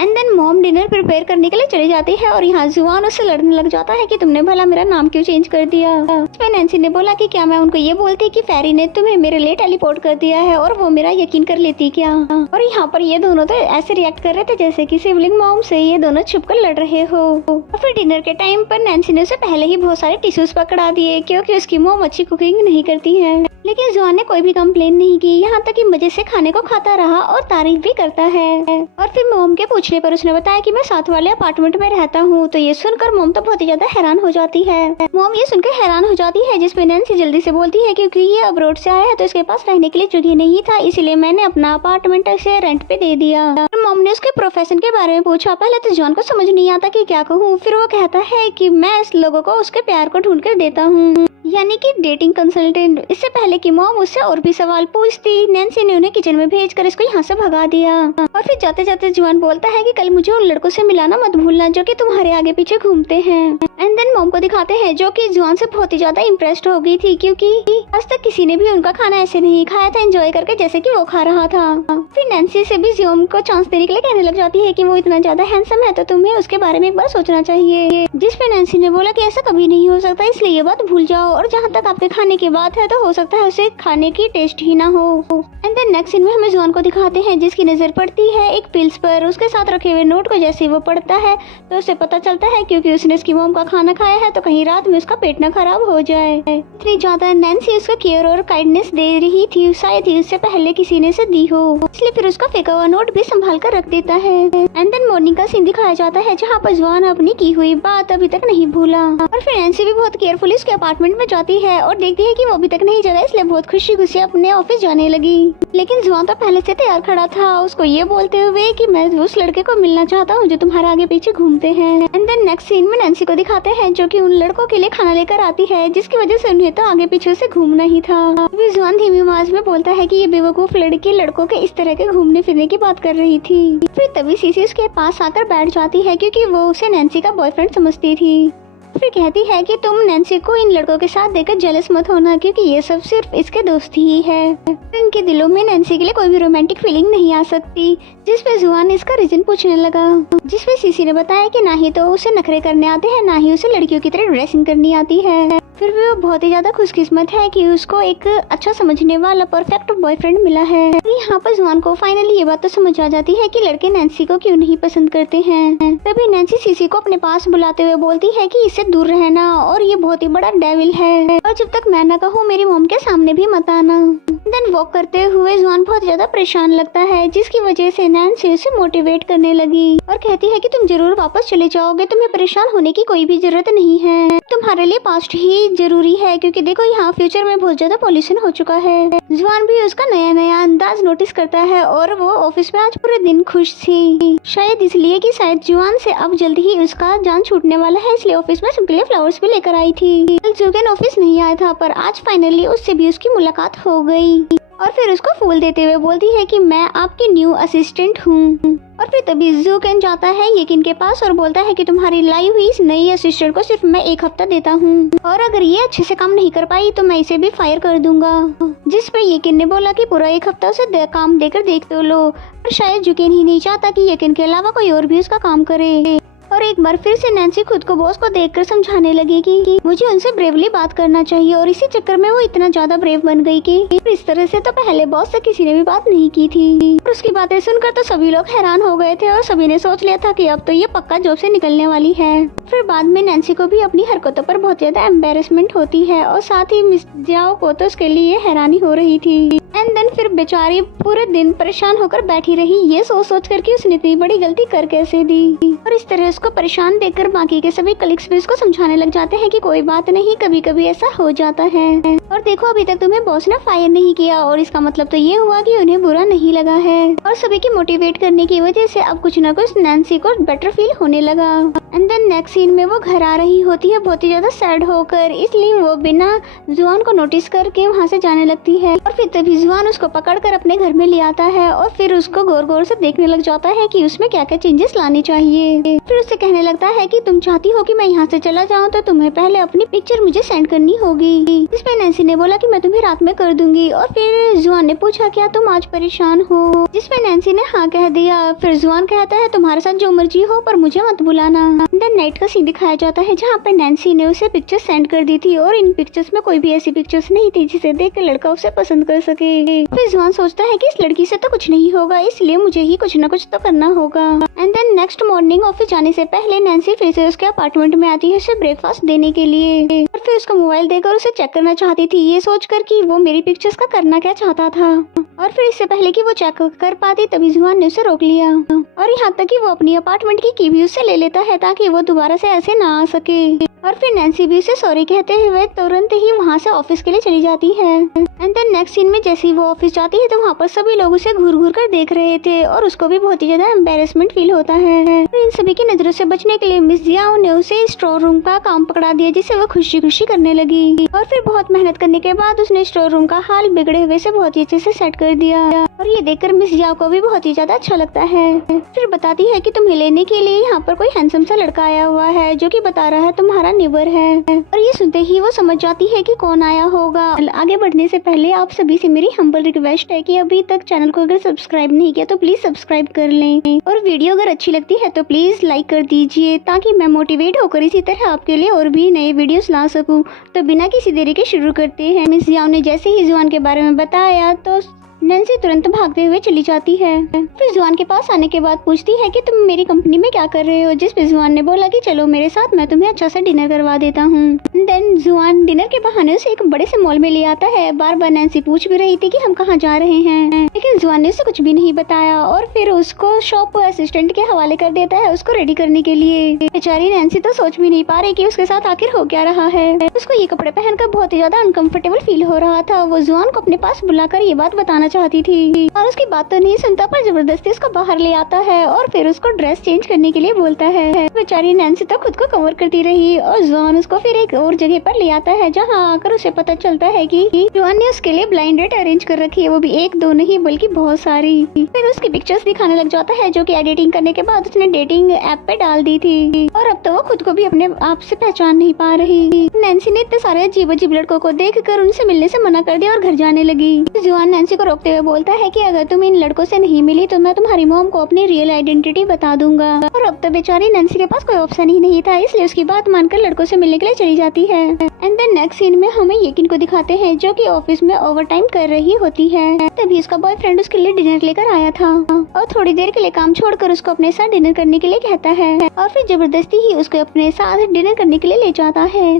And then mom dinner prepare करने के लिए चली जाती है, और यहाँ जुआन उससे लड़ने लग जाता है कि तुमने भला मेरा नाम क्यों चेंज कर दिया? फिर नैन्सी ने बोला कि क्या मैं उनको ये बोलती कि फेरी ने तुम्हें मेरे लिए टेलीपोर्ट कर दिया है, और वो मेरा यकीन कर लेती क्या? और यहाँ पर ये दोनों तो ऐसे रिएक्ट कर रहे थे जैसे कि सिबलिंग मॉम से ये दोनों छुपकर लड़ रहे हो। और फिर डिनर के टाइम पर नैन्सी ने उसे पहले ही बहुत सारे टिश्यूज पकड़ा दिए, क्योंकि उसकी मॉम अच्छी कुकिंग नहीं करती है। लेकिन जुआन ने कोई भी कंप्लेन नहीं की, यहाँ तक कि मजे से खाने को खाता रहा और तारीफ भी करता है। और फिर मॉम के पूछने पर उसने बताया कि मैं साथ वाले अपार्टमेंट में रहता हूँ। तो ये सुनकर मॉम तो बहुत ही ज्यादा हैरान हो जाती है। मॉम ये सुनकर हैरान हो जाती है, जिसपे नैन्सी जल्दी से बोलती है क्योंकि ये अब्रॉड से आया है तो इसके पास रहने के लिए जगह नहीं था, इसलिए मैंने अपना अपार्टमेंट इसे रेंट पे दे दिया। मॉम ने उसके प्रोफेशन के बारे में पूछा। पहले तो जॉन को समझ नहीं आता कि क्या कहूँ, फिर वो कहता है कि मैं इस लोगों को उसके प्यार को ढूंढ कर देता हूँ, यानी कि डेटिंग कंसल्टेंट। इससे पहले कि मॉम उससे और भी सवाल पूछती, नैन्सी ने उन्हें किचन में भेजकर इसको यहाँ से भगा दिया। और फिर जाते जाते जुआन बोलता है कि कल मुझे उन लड़कों से मिलाना मत भूलना जो कि तुम्हारे आगे पीछे घूमते हैं। एंड देन मॉम को दिखाते हैं जो कि जुआन से बहुत ही ज्यादा इम्प्रेस्ड हो गई थी, क्योंकि आज तक किसी ने भी उनका खाना ऐसे नहीं खाया था एंजॉय करके जैसे कि वो खा रहा था। फिर नैन्सी से भी जियोम को चांस देने के लिए कहने लग जाती है कि वो इतना ज्यादा हैंडसम है तो तुम्हें उसके बारे में एक बार सोचना चाहिए। जिस पे नैन्सी ने बोला कि ऐसा कभी नहीं हो सकता, इसलिए ये बात भूल जाओ। और जहाँ तक आपके खाने की बात है तो हो सकता है उसे खाने की टेस्ट ही ना हो। एंड देन नेक्स्ट सीन में हमें जुआन को दिखाते हैं जिसकी नजर पड़ती है एक पिल्स पर। उसके साथ रखे हुए नोट को जैसे वो पढ़ता है तो उसे पता चलता है क्योंकि उसने उसकी मॉम का खाना खाया है तो कहीं रात में उसका पेट न खराब हो जाए। इतनी ज्यादा नैन्सी उसका केयर और काइंडनेस दे रही थी, शायद ही उससे पहले किसी ने से दी हो, इसलिए फिर उसका फेंका हुआ नोट भी संभाल कर रख देता है। एंड देन मॉर्निंग का सीन दिखाया जाता है जहाँ पर जुआन अपनी की हुई बात अभी तक नहीं भूला। और फिर नैन्सी भी बहुत केयरफुली उसके अपार्टमेंट में जाती है और देखती है कि वो अभी तक नहीं जगा, इसलिए बहुत खुशी खुशी अपने ऑफिस जाने लगी। लेकिन जुआन तो पहले से तैयार खड़ा था उसको ये बोलते हुए कि मैं उस लड़के को मिलना चाहता हूँ जो तुम्हारे आगे पीछे घूमते हैं। एंड देन नेक्स्ट सीन में नैन्सी को दिखाते हैं जो कि उन लड़कों के लिए खाना लेकर आती है जिसकी वजह से उन्हें तो आगे पीछे से घूमना ही था। अभी जुआन धीमी आवाज में बोलता है कि ये बेवकूफ लड़की लड़कों के इस तरह के घूमने फिरने की बात कर रही थी। फिर तभी सीसी उसके पास आकर बैठ जाती है क्योंकि वो उसे नैन्सी का बॉयफ्रेंड समझती थी। फिर कहती है कि तुम नैन्सी को इन लड़कों के साथ देखकर जेलस मत होना क्योंकि ये सब सिर्फ इसके दोस्त ही है। इनके दिलों में नैन्सी के लिए कोई भी रोमांटिक फीलिंग नहीं आ सकती, जिसपे जुआन इसका रीजन पूछने लगा, जिसपे सीसी ने बताया कि ना ही तो उसे नखरे करने आते हैं ना ही उसे लड़कियों की तरह ड्रेसिंग करनी आती है। फिर भी वो बहुत ही ज्यादा खुशकिस्मत है कि उसको एक अच्छा समझने वाला परफेक्ट बॉयफ्रेंड मिला है। यहाँ पर जुआन को फाइनली ये बात तो समझ आ जाती है कि लड़के नैन्सी को क्यों नहीं पसंद करते हैं। तभी नैन्सी सीसी को अपने पास बुलाते हुए बोलती है कि इससे दूर रहना और ये बहुत ही बड़ा डेविल है और जब तक मैं न कहूँ मेरी मॉम के सामने भी मत आना। देन वॉक करते हुए जुआन बहुत ज्यादा परेशान लगता है जिसकी वजह से नैन्सी उसे मोटिवेट करने लगी और कहती है कि तुम जरूर वापस चले जाओगे, तुम्हें परेशान होने की कोई भी जरूरत नहीं है, तुम्हारे लिए पास्ट ही जरूरी है क्योंकि देखो यहाँ फ्यूचर में बहुत ज्यादा पॉल्यूशन हो चुका है। जुआन भी उसका नया नया अंदाज नोटिस करता है और वो ऑफिस में आज पूरे दिन खुश थी, शायद इसलिए कि शायद जुआन से अब जल्दी ही उसका जान छूटने वाला है, इसलिए ऑफिस में सबके लिए फ्लावर्स भी लेकर आई थी। जुगेन ऑफिस नहीं आया था पर आज फाइनली उससे भी उसकी मुलाकात हो गई और फिर उसको फूल देते हुए बोलती है कि मैं आपकी न्यू असिस्टेंट हूँ। और फिर तभी जुगेन जाता है येकिन के पास और बोलता है कि तुम्हारी लाई हुई इस नई असिस्टेंट को सिर्फ मैं 1 हफ्ता देता हूँ और अगर ये अच्छे से काम नहीं कर पाई तो मैं इसे भी फायर कर दूंगा। जिस पे येकिन ने बोला कि पूरा 1 हफ्ता उसे काम देकर देख तो लो, पर शायद जुगेन ही नहीं चाहता कि येकिन के अलावा कोई और भी उसका काम करे। और एक बार फिर से नैन्सी खुद को बॉस को देखकर समझाने लगी कि मुझे उनसे ब्रेवली बात करना चाहिए और इसी चक्कर में वो इतना ज्यादा ब्रेव बन गई कि इस तरह से तो पहले बॉस से किसी ने भी बात नहीं की थी। और उसकी बातें सुनकर तो सभी लोग हैरान हो गए थे और सभी ने सोच लिया था कि अब तो ये पक्का जॉब से निकलने वाली है। फिर बाद में नैन्सी को भी अपनी हरकतों पर बहुत ज्यादा एम्बेरसमेंट होती है और साथ ही मिस जाओ को तो उसके लिए हैरानी हो रही थी। एंड देन फिर बेचारी पूरे दिन परेशान होकर बैठी रही, ये सोच कर कि उसने इतनी बड़ी गलती कर कैसे दी। और इस तरह उसको परेशान देखकर बाकी के सभी कलीग्स भी उसको समझाने लग जाते हैं कि कोई बात नहीं, कभी कभी ऐसा हो जाता है। और देखो अभी तक तुम्हें बॉस ने फायर नहीं किया और इसका मतलब तो ये हुआ कि उन्हें बुरा नहीं लगा है। और सभी की मोटिवेट करने की वजह से अब कुछ न कुछ नैन्सी को बेटर फील होने लगा। एंड देन नेक्स्ट सीन में वो घर आ रही होती है बहुत ही ज्यादा सैड होकर, इसलिए वो बिना जुआन को नोटिस करके वहाँ से जाने लगती है। और फिर तभी जुआन उसको पकड़कर अपने घर में ले आता है और फिर उसको गौर गौर से देखने लग जाता है कि उसमें क्या क्या चेंजेस लाने चाहिए। फिर उससे कहने लगता है कि तुम चाहती हो कि मैं यहाँ से चला जाऊँ तो तुम्हें पहले अपनी पिक्चर मुझे सेंड करनी होगी। जिसमें नैन्सी ने बोला कि मैं तुम्हें रात में कर दूंगी। और फिर जुआन ने पूछा क्या तुम आज परेशान हो, जिसमें नैन्सी ने हाँ कह दिया। फिर जुआन कहता है तुम्हारे साथ जो मर्जी हो पर मुझे मत बुलाना। देन नाइट का सीन दिखाया जाता है जहाँ पर नैन्सी ने उसे पिक्चर सेंड कर दी थी और इन पिक्चर्स में कोई भी ऐसी पिक्चर्स नहीं थी जिसे देख कर लड़का उसे पसंद कर सके। फिर जुआन सोचता है कि इस लड़की से तो कुछ नहीं होगा, इसलिए मुझे ही कुछ न कुछ तो करना होगा। And then next morning office जाने से पहले नैन्सी फिर से उसके अपार्टमेंट में आती है उसे ब्रेकफास्ट देने के लिए। और फिर उसका मोबाइल देकर उसे चेक करना चाहती थी, ये सोचकर कि वो मेरी पिक्चर्स का करना क्या चाहता था। और फिर इससे पहले कि वो चेक कर पाती तभी जुआन ने उसे रोक लिया और यहाँ तक कि वो अपनी अपार्टमेंट की भी उससे ले लेता है ताकि वो दोबारा से ऐसे ना आ सके। और फिर नैन्सी भी उसे सॉरी कहते हुए तुरंत ही वहाँ से ऑफिस के लिए चली जाती है। एंड देन नेक्स्ट सीन में जैसे ही वो ऑफिस जाती है तो वहाँ पर सभी लोग उसे घूर घूर कर देख रहे थे और उसको भी बहुत ही ज्यादा एम्बेरसमेंट फील होता है। तो इन सभी की नजरों से बचने के लिए मिस जियाओ ने उसे स्टोर रूम का काम पकड़ा दिया जिससे वो खुशी खुशी करने लगी। और फिर बहुत मेहनत करने के बाद उसने स्टोर रूम का हाल बिगड़े हुए से बहुत ही अच्छे से सेट कर दिया और ये देखकर मिस जियाओ को भी बहुत ही ज्यादा अच्छा लगता है। फिर बताती है कि तुम्हें लेने के लिए यहाँ पर कोई हैंडसम सा लड़का आया हुआ है जो कि बता रहा है तुम्हारा नेबर है। और ये सुनते ही वो समझ जाती है कि कौन आया होगा। आगे बढ़ने से पहले आप सभी से मेरी हम्बल रिक्वेस्ट है कि अभी तक चैनल को अगर सब्सक्राइब नहीं किया तो प्लीज सब्सक्राइब कर लें, और वीडियो अगर अच्छी लगती है तो प्लीज लाइक कर दीजिए, ताकि मैं मोटिवेट होकर इसी तरह आपके लिए और भी नए वीडियोस ला सकूं। तो बिना किसी देरी के शुरू करते हैं। मिस जियाओ ने जैसे ही जुआन के बारे में बताया तो नैन्सी तुरंत भागते हुए चली जाती है। फिर जुआन के पास आने के बाद पूछती है कि तुम मेरी कंपनी में क्या कर रहे हो, जिस पे जुआन ने बोला कि चलो मेरे साथ, मैं तुम्हें अच्छा सा डिनर करवा देता हूँ। देन जुआन डिनर के बहाने उसे एक बड़े से मॉल में ले आता है। बार बार नैन्सी पूछ भी रही थी कि हम कहाँ जा रहे हैं, लेकिन जुआन ने उसे कुछ भी नहीं बताया और फिर उसको शॉप असिस्टेंट के हवाले कर देता है उसको रेडी करने के लिए। बेचारी नैन्सी तो सोच भी नहीं पा रही कि उसके साथ आखिर हो क्या रहा है। उसको ये कपड़े पहनकर बहुत ही ज्यादा अनकंफर्टेबल फील हो रहा था। वो जुआन को अपने पास बुलाकर ये बात बताना चाहती थी, और उसकी बात तो नहीं सुनता, पर जबरदस्ती उसको बाहर ले आता है और फिर उसको ड्रेस चेंज करने के लिए बोलता है। बेचारी नैन्सी तो खुद को कवर करती रही और जुआन उसको फिर एक और जगह पर ले आता है, जहाँ आकर उसे पता चलता है कि जुआन ने उसके लिए ब्लाइंड डेट अरेंज कर रखी है, वो भी एक दो नहीं बल्कि बहुत सारी। फिर उसकी पिक्चर्स दिखाने लग जाता है जो कि एडिटिंग करने के बाद उसने डेटिंग ऐप पे डाल दी थी, और अब तो वो खुद को भी अपने आप से पहचान नहीं पा रही। नैन्सी ने इतने सारे अजीब अजीब लड़कों को देखकर उनसे मिलने से मना कर दिया और घर जाने लगी। जुआन नैन्सी को रोकते हुए बोलता है कि अगर तुम इन लड़कों से नहीं मिली तो मैं तुम्हारी मॉम को अपनी रियल आइडेंटिटी बता दूंगा। और अब तो बेचारी नैन्सी के पास कोई ऑप्शन ही नहीं था, इसलिए उसकी बात मानकर लड़कों से मिलने के लिए चली जाती है। एंड देन नेक्स्ट सीन में हमें येकिन को दिखाते हैं जो कि ऑफिस में ओवर टाइम कर रही होती है। तभी उसका बॉयफ्रेंड उसके लिए डिनर लेकर आया था और थोड़ी देर के लिए काम छोड़कर उसको अपने साथ डिनर करने के लिए कहता है, और फिर जबरदस्ती ही उसको अपने साथ डिनर करने के लिए ले जाता है।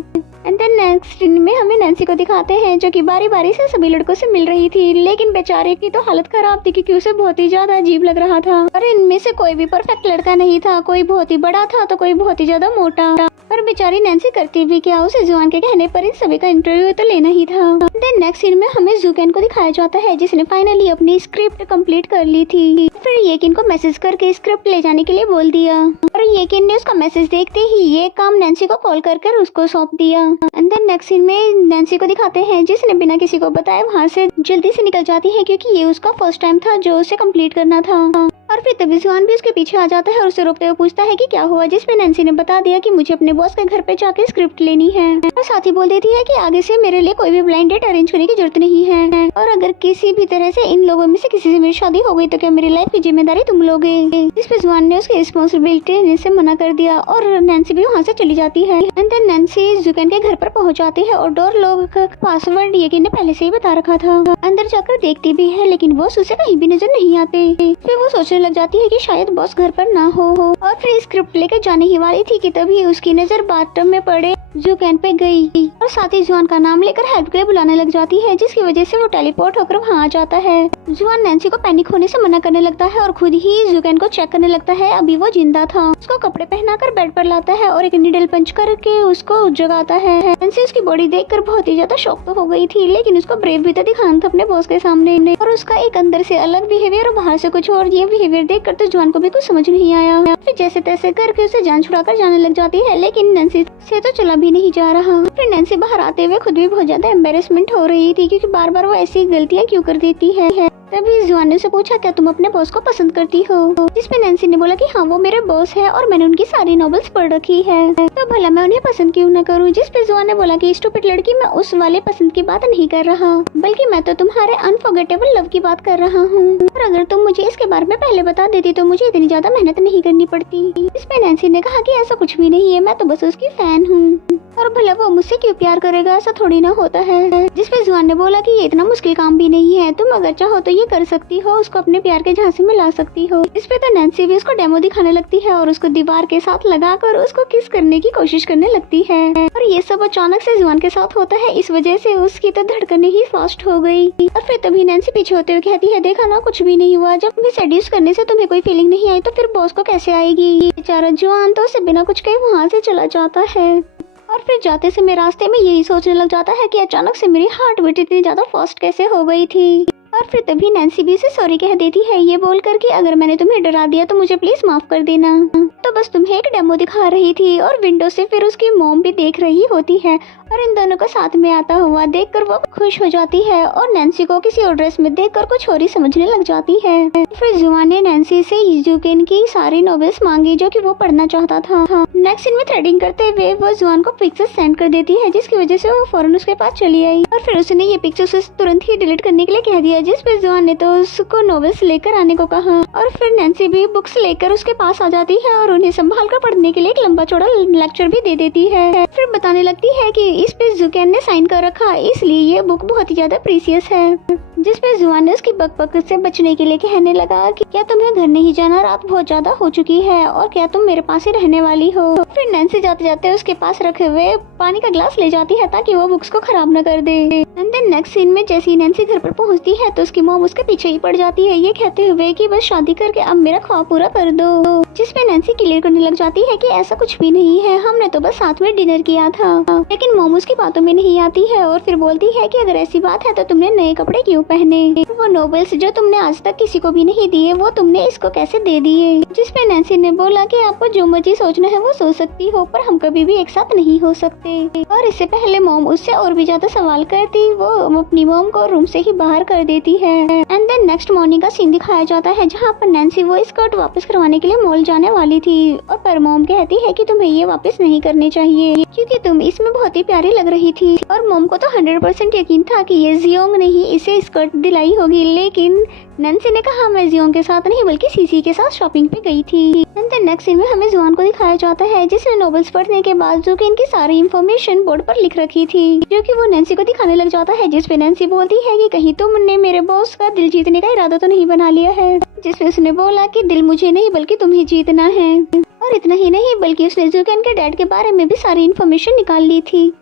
एंड देन नेक्स्ट सीन में हमें नैन्सी को दिखाते हैं जो कि बारी बारी से सभी लड़कों से मिल रही थी, लेकिन बेचारे की तो हालत खराब थी क्योंकि उसे बहुत ही ज्यादा अजीब लग रहा था। और इनमें से कोई भी परफेक्ट लड़का नहीं था, कोई बहुत ही बड़ा था तो कोई बहुत ही ज्यादा मोटा। पर बेचारी नैन्सी करती भी क्या, उसे जुआन के कहने पर इन सभी का इंटरव्यू तो लेना ही था। देन नेक्स्ट सीन में हमें जुकैन को दिखाया जाता है जिसने फाइनली अपनी स्क्रिप्ट कंप्लीट कर ली थी। फिर येकिन को मैसेज करके स्क्रिप्ट ले जाने के लिए बोल दिया, और येकिन ने उसका मैसेज देखते ही ये काम नैन्सी को कॉल कर उसको सौंप दिया। एंड देन नेक्स्ट सीन में नैन्सी को दिखाते हैं जिसने बिना किसी को बताए वहाँ से जल्दी से निकल जाती है क्योंकि ये उसका फर्स्ट टाइम था जो उसे कंप्लीट करना था। और फिर तभी जुआन भी उसके पीछे आ जाता है और उसे रोकते हुए पूछता है कि क्या हुआ, जिसमें नैन्सी ने बता दिया कि मुझे अपने बॉस के घर पे जाके स्क्रिप्ट लेनी है, और साथ ही बोल देती है कि आगे से मेरे लिए कोई भी ब्लाइंड डेट अरेंज करने की जरूरत नहीं है, और अगर किसी भी तरह से इन लोगों में से किसी से मेरी शादी हो गई तो क्या मेरी लाइफ की जिम्मेदारी तुम लोगे। जिसपे जुआन ने उसकी रिस्पॉन्सिबिलिटी लेने से मना कर दिया और नैन्सी भी वहाँ से चली जाती है। एंड देन नैन्सी जुकैन के घर पर पहुँच जाती है और डोर लॉक का पासवर्ड येकिन ने पहले से ही बता रखा था। अंदर जाकर देखती भी है लेकिन बॉस उसे कहीं भी नजर नहीं आते। फिर वो सोचने लग जाती है कि शायद बॉस घर पर ना हो, और फिर स्क्रिप्ट लेकर जाने ही वाली थी कि तभी उसकी नजर बाथटब में पड़े जुकैन पे गई और साथ ही जुआन का नाम लेकर हेल्प के लिए बुलाने लग जाती है, जिसकी वजह से वो टेलीपोर्ट होकर वहाँ आ जाता है। जुआन नैन्सी को पैनिक होने से मना करने लगता है और खुद ही जुकैन को चेक करने लगता है। अभी वो जिंदा था। उसको कपड़े पहनाकर बेड पर लाता है और एक नीडल पंच करके उसको जगाता है। नैन्सी उसकी बॉडी देखकर बहुत ही ज्यादा शॉक तो हो गई थी, लेकिन उसको ब्रेव भी तो दिखाना था अपने बॉस के सामने, और उसका एक अंदर से अलग बिहेवियर और बाहर से कुछ और। ये बिहेवियर देखकर तो जुआन को भी कुछ समझ नहीं आया। फिर जैसे तैसे करके उसे जान छुड़ाकर जाने लग जाती है, लेकिन नैन्सी से तो चला भी नहीं जा रहा। फिर नैन्सी बाहर आते हुए खुद भी बहुत ज्यादा एम्बेरसमेंट हो रही थी क्योंकि बार बार वो ऐसी गलतियाँ क्यों कर देती है। तभी जुआन ने उसे पूछा क्या तुम अपने बॉस को पसंद करती हो, जिसमें नैन्सी ने बोला कि हाँ वो मेरे बॉस है और मैंने उनकी सारी नॉवेल्स पढ़ रखी है, तो भला मैं उन्हें पसंद क्यों न करूँ। जिसपे जुआन ने बोला कि स्टूपिड लड़की, मैं उस वाले पसंद की बात नहीं कर रहा, बल्कि मैं तो तुम्हारे अनफॉरगेटेबल लव की बात कर रहा हूँ, और अगर तुम मुझे इसके बारे में पहले बता देती तो मुझे इतनी ज्यादा मेहनत नहीं करनी पड़ती। जिसपे नैन्सी ने कहा कि ऐसा कुछ भी नहीं है, मैं तो बस उसकी फैन हूँ, और भला वो मुझसे क्यों प्यार करेगा, ऐसा थोड़ी ना होता है। जिसपे जुआन ने बोला कि ये इतना मुश्किल काम भी नहीं है, तुम अगर चाहो तो ये कर सकती हो, उसको अपने प्यार के झांसे में ला सकती हो। इस पे तो नैन्सी भी उसको डेमो दिखाने लगती है और उसको दीवार के साथ लगाकर उसको किस करने की कोशिश करने लगती है, और ये सब अचानक से जुआन के साथ होता है। इस वजह से उसकी तो धड़कनें ही फास्ट हो गई। और फिर तभी नैन्सी पीछे होते हुए कहती है, देखा ना कुछ भी नहीं हुआ, जब भी सेड्यूस करने से तुम्हें कोई फीलिंग नहीं आई तो फिर बॉस को कैसे आएगी। बेचारा जुआन तो उसे बिना कुछ कहे वहाँ से चला जाता है। और फिर जाते समय रास्ते में यही सोचने लग जाता है कि अचानक से मेरी हार्ट बीट इतनी ज्यादा फास्ट कैसे हो गई थी। और फिर तभी नैन्सी भी उसे सॉरी कह देती है, ये बोल कर कि अगर मैंने तुम्हें डरा दिया तो मुझे प्लीज माफ कर देना, तो बस तुम्हें एक डेमो दिखा रही थी। और विंडो से फिर उसकी मॉम भी देख रही होती है और इन दोनों को साथ में आता हुआ देखकर वो खुश हो जाती है और नैन्सी को किसी और ड्रेस में देखकर कुछ और ही समझने लग जाती है। फिर जुआन ने नैन्सी से इजुकेन की सारी नॉवेल्स मांगी जो कि वो पढ़ना चाहता था। नेक्स्ट सीन में थ्रेडिंग करते हुए वो जुआन को पिक्चर्स सेंड कर देती है, जिसकी वजह से वो फौरन उसके पास चली आई और फिर उसने ये पिक्चर्स तुरंत ही डिलीट करने के लिए कह दिया, जिस पे जुआन ने तो उसको नॉवेल्स लेकर आने को कहा। और फिर नैन्सी भी बुक्स लेकर उसके पास आ जाती है और उन्हें संभाल कर पढ़ने के लिए एक लंबा चौड़ा लेक्चर भी दे देती है। फिर बताने लगती है कि इस पे जुकेन ने साइन कर रखा, इसलिए ये बुक बहुत ही ज्यादा प्रीसियस है। जिसपे जुआन ने उसकी बकबक से बचने के लिए कहने लगा कि क्या तुम्हें घर नहीं जाना, रात बहुत ज्यादा हो चुकी है और क्या तुम मेरे पास ही रहने वाली हो। फिर नैन्सी जाते जाते उसके पास रखे हुए पानी का ग्लास ले जाती है ताकि वो बुक्स को खराब न कर दे। एंड देन नेक्स्ट सीन में जैसे ही नैन्सी घर पर पहुंचती है तो उसकी मॉम उसके पीछे ही पड़ जाती है, ये कहते हुए कि बस शादी करके अब मेरा ख्वाब पूरा कर दो। जिसमें नैन्सी क्लियर करने लग जाती है कि ऐसा कुछ भी नहीं है, हमने तो बस साथ में डिनर किया था। लेकिन मॉम उसकी बातों में नहीं आती है और फिर बोलती है कि अगर ऐसी बात है तो तुमने नए कपड़े क्यों पहने, वो नोवेल्स जो तुमने आज तक किसी को भी नहीं दिए वो तुमने इसको कैसे दे दिए। जिसमें नैन्सी ने बोला कि आपको जो मर्जी सोचना है वो सोच सकती हो, पर हम कभी भी एक साथ नहीं हो सकते। और इससे पहले मॉम उससे और भी ज्यादा सवाल करती, वो अपनी मॉम को रूम से ही बाहर कर देती है। एंड देन नेक्स्ट मॉर्निंग का सीन दिखाया जाता है जहाँ पर नैन्सी वो स्कर्ट वापस करवाने के लिए मॉल जाने वाली थी और पर मॉम कहती है कि तुम्हें ये वापस नहीं करनी चाहिए क्योंकि तुम इसमें बहुत ही प्यारी लग रही थी। और मॉम को तो 100% यकीन था कि ये जियोंग ने ही इसे स्कर्ट दिलाई होगी, लेकिन नैन्सी ने कहा मैं जियोंग के साथ नहीं बल्कि सीसी के साथ शॉपिंग पे गई थी। एंड देन नेक्स्ट सीन में हमें जुआन को दिखाया जाता है जिसने नॉवेल्स पढ़ने के बाद जो कि इनकी सारी इन्फॉर्मेशन बोर्ड पर लिख रखी थी, जो कि वो नैन्सी को दिखाने लग जाता है। जिसपे नैन्सी बोलती है कि कहीं तुमने मेरे बॉस का दिल जीतने का इरादा तो नहीं बना लिया है। जिसपे उसने बोला कि दिल मुझे नहीं बल्कि तुम्हें जीतना है। और इतना ही नहीं बल्कि उसने जुकेन के डैड के बारे में भी सारी इन्फॉर्मेशन निकाल ली थी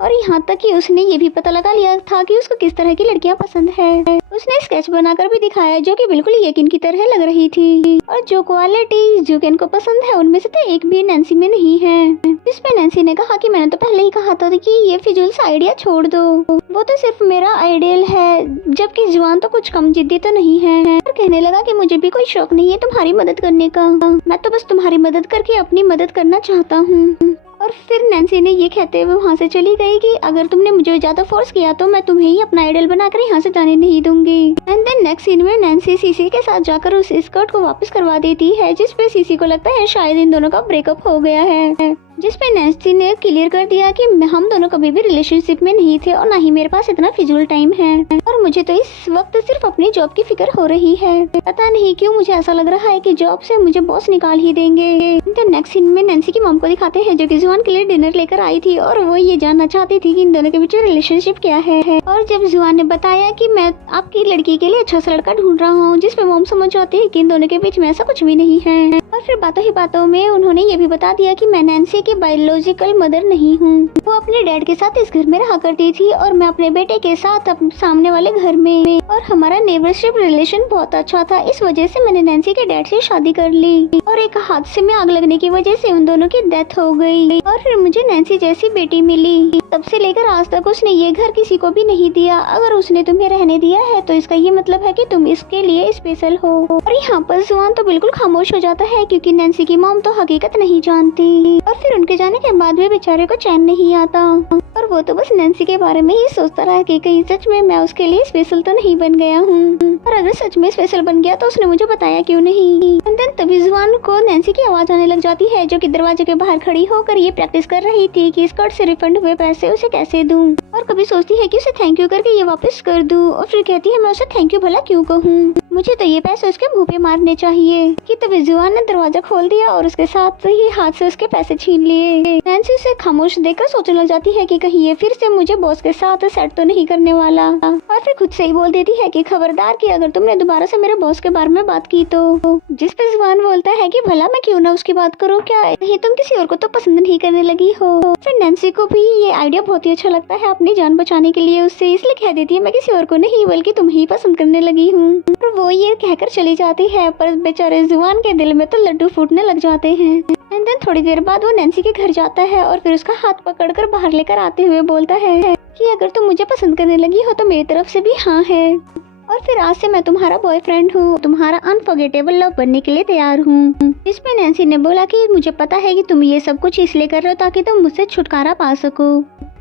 और यहाँ तक कि उसने ये भी पता लगा लिया था कि उसको किस तरह की लड़कियां पसंद है। उसने स्केच बनाकर भी दिखाया जो कि बिल्कुल यकीन की तरह लग रही थी और जो क्वालिटी जुकेन को पसंद है उनमें से तो एक भी नैन्सी में नहीं है। जिसमें नैन्सी ने कहा कि मैंने तो पहले ही कहा था कि ये फिजूल सा आइडिया छोड़ दो, वो तो सिर्फ मेरा आइडियल है, जबकि जुआन तो कुछ कम जिद्दी तो नहीं है। और कहने लगा कि मुझे भी कोई शौक नहीं है तुम्हारी मदद करने का, मैं तो बस तुम्हारी मदद करके अपनी मदद करना चाहता हूँ। और फिर नैन्सी ने ये कहते हुए वहाँ से चली गई कि अगर तुमने मुझे ज्यादा फोर्स किया तो मैं तुम्हें ही अपना आइडल बनाकर यहाँ से जाने नहीं दूंगी। एंड देन नेक्स्ट सीन में नैन्सी सीसी के साथ जाकर उस स्कर्ट को वापस करवा देती है, जिसपे सीसी को लगता है शायद इन दोनों का ब्रेकअप हो गया है। जिसपे नैन्सी ने क्लियर कर दिया कि हम दोनों कभी भी रिलेशनशिप में नहीं थे और ना ही मेरे पास इतना फिजूल टाइम है और मुझे तो इस वक्त सिर्फ अपनी जॉब की फिक्र हो रही है। पता नहीं क्यों मुझे ऐसा लग रहा है कि जॉब से मुझे बॉस निकाल ही देंगे। तो नेक्स्ट सीन में नैन्सी की मॉम को दिखाते हैं जो कि जुआन के लिए डिनर लेकर आई थी और वो ये जानना चाहती थी कि इन दोनों के बीच रिलेशनशिप क्या है। और जब जुआन ने बताया कि मैं आपकी लड़की के लिए अच्छा सा लड़का ढूंढ रहा हूँ, जिसपे मॉम समझ जाती है कि इन दोनों के बीच में ऐसा कुछ भी नहीं है। और फिर बातों ही बातों में उन्होंने ये भी बता दिया कि मैं नैन्सी की बायोलॉजिकल मदर नहीं हूँ, वो अपने डैड के साथ इस घर में रहा करती थी और मैं अपने बेटे के साथ सामने वाले घर में, और हमारा नेबरशिप रिलेशन बहुत अच्छा था, इस वजह से मैंने नैन्सी के डैड से शादी कर ली और एक हादसे में आग लगने की वजह से उन दोनों की डेथ हो गई। और फिर मुझे नैन्सी जैसी बेटी मिली, तब से लेकर आज तक उसने ये घर किसी को भी नहीं दिया। अगर उसने तुम्हें रहने दिया है तो इसका ये मतलब है कि तुम इसके लिए स्पेशल हो। और यहाँ पर जुआन तो बिल्कुल खामोश हो जाता है क्योंकि नैन्सी की मॉम तो हकीकत नहीं जानती और फिर उनके जाने के बाद भी बेचारे को चैन नहीं आता और वो तो बस नैन्सी के बारे में ही सोचता रहा कि कहीं सच में मैं उसके लिए स्पेशल तो नहीं बन गया हूँ, और अगर सच में स्पेशल बन गया तो उसने मुझे बताया क्यों नहीं। तभी जुआन को नैन्सी की आवाज आने लग जाती है जो कि दरवाजे के बाहर खड़ी होकर ये प्रैक्टिस कर रही थी कि स्कर्ट से रिफंड हुए पैसे उसे कैसे दूं, और कभी सोचती है कि उसे थैंक यू करके ये वापस कर दूं और फिर कहती है मैं उसे थैंक यू भला क्यों कहूँ, मुझे तो ये पैसे उसके मुंह पे मारने चाहिए। कि तभी जुआन ने दरवाजा खोल दिया और उसके साथ ही हाथ से उसके पैसे छीन लिए। नैन्सी उसे खामोश देखकर सोचने लग जाती है कि कहीं ये फिर से मुझे बॉस के साथ सेट तो नहीं करने वाला, और फिर खुद से ही बोल देती है कि खबरदार कि अगर तुमने दोबारा से मेरे बॉस के बारे में बात की तो। जिस पे जुआन बोलता है कि भला मैं क्यों ना उसकी बात करूँ, क्या नहीं तुम किसी और को तो पसंद नहीं करने लगी हो। फिर नैन्सी को भी ये आइडिया बहुत ही अच्छा लगता है अपनी जान बचाने के लिए उससे, इसलिए कह देती है मैं किसी और को नहीं बल्कि तुम ही पसंद करने लगी हूँ। और वो ये कहकर चली जाती है, पर बेचारे जुआन के दिल में तो लड्डू फूटने लग जाते हैं। एंड देन थोड़ी देर बाद वो नैन्सी के घर जाता है और फिर उसका हाथ पकड़कर बाहर लेकर आते हुए बोलता है कि अगर तुम मुझे पसंद करने लगी हो तो मेरी तरफ से भी हाँ है। और और फिर आज से मैं तुम्हारा बॉयफ्रेंड हूँ, तुम्हारा अनफॉरगेटेबल लव बनने के लिए तैयार हूँ। जिसपे नैन्सी ने बोला कि मुझे पता है कि तुम ये सब कुछ इसलिए कर रहे हो ताकि तुम मुझसे छुटकारा पा सको,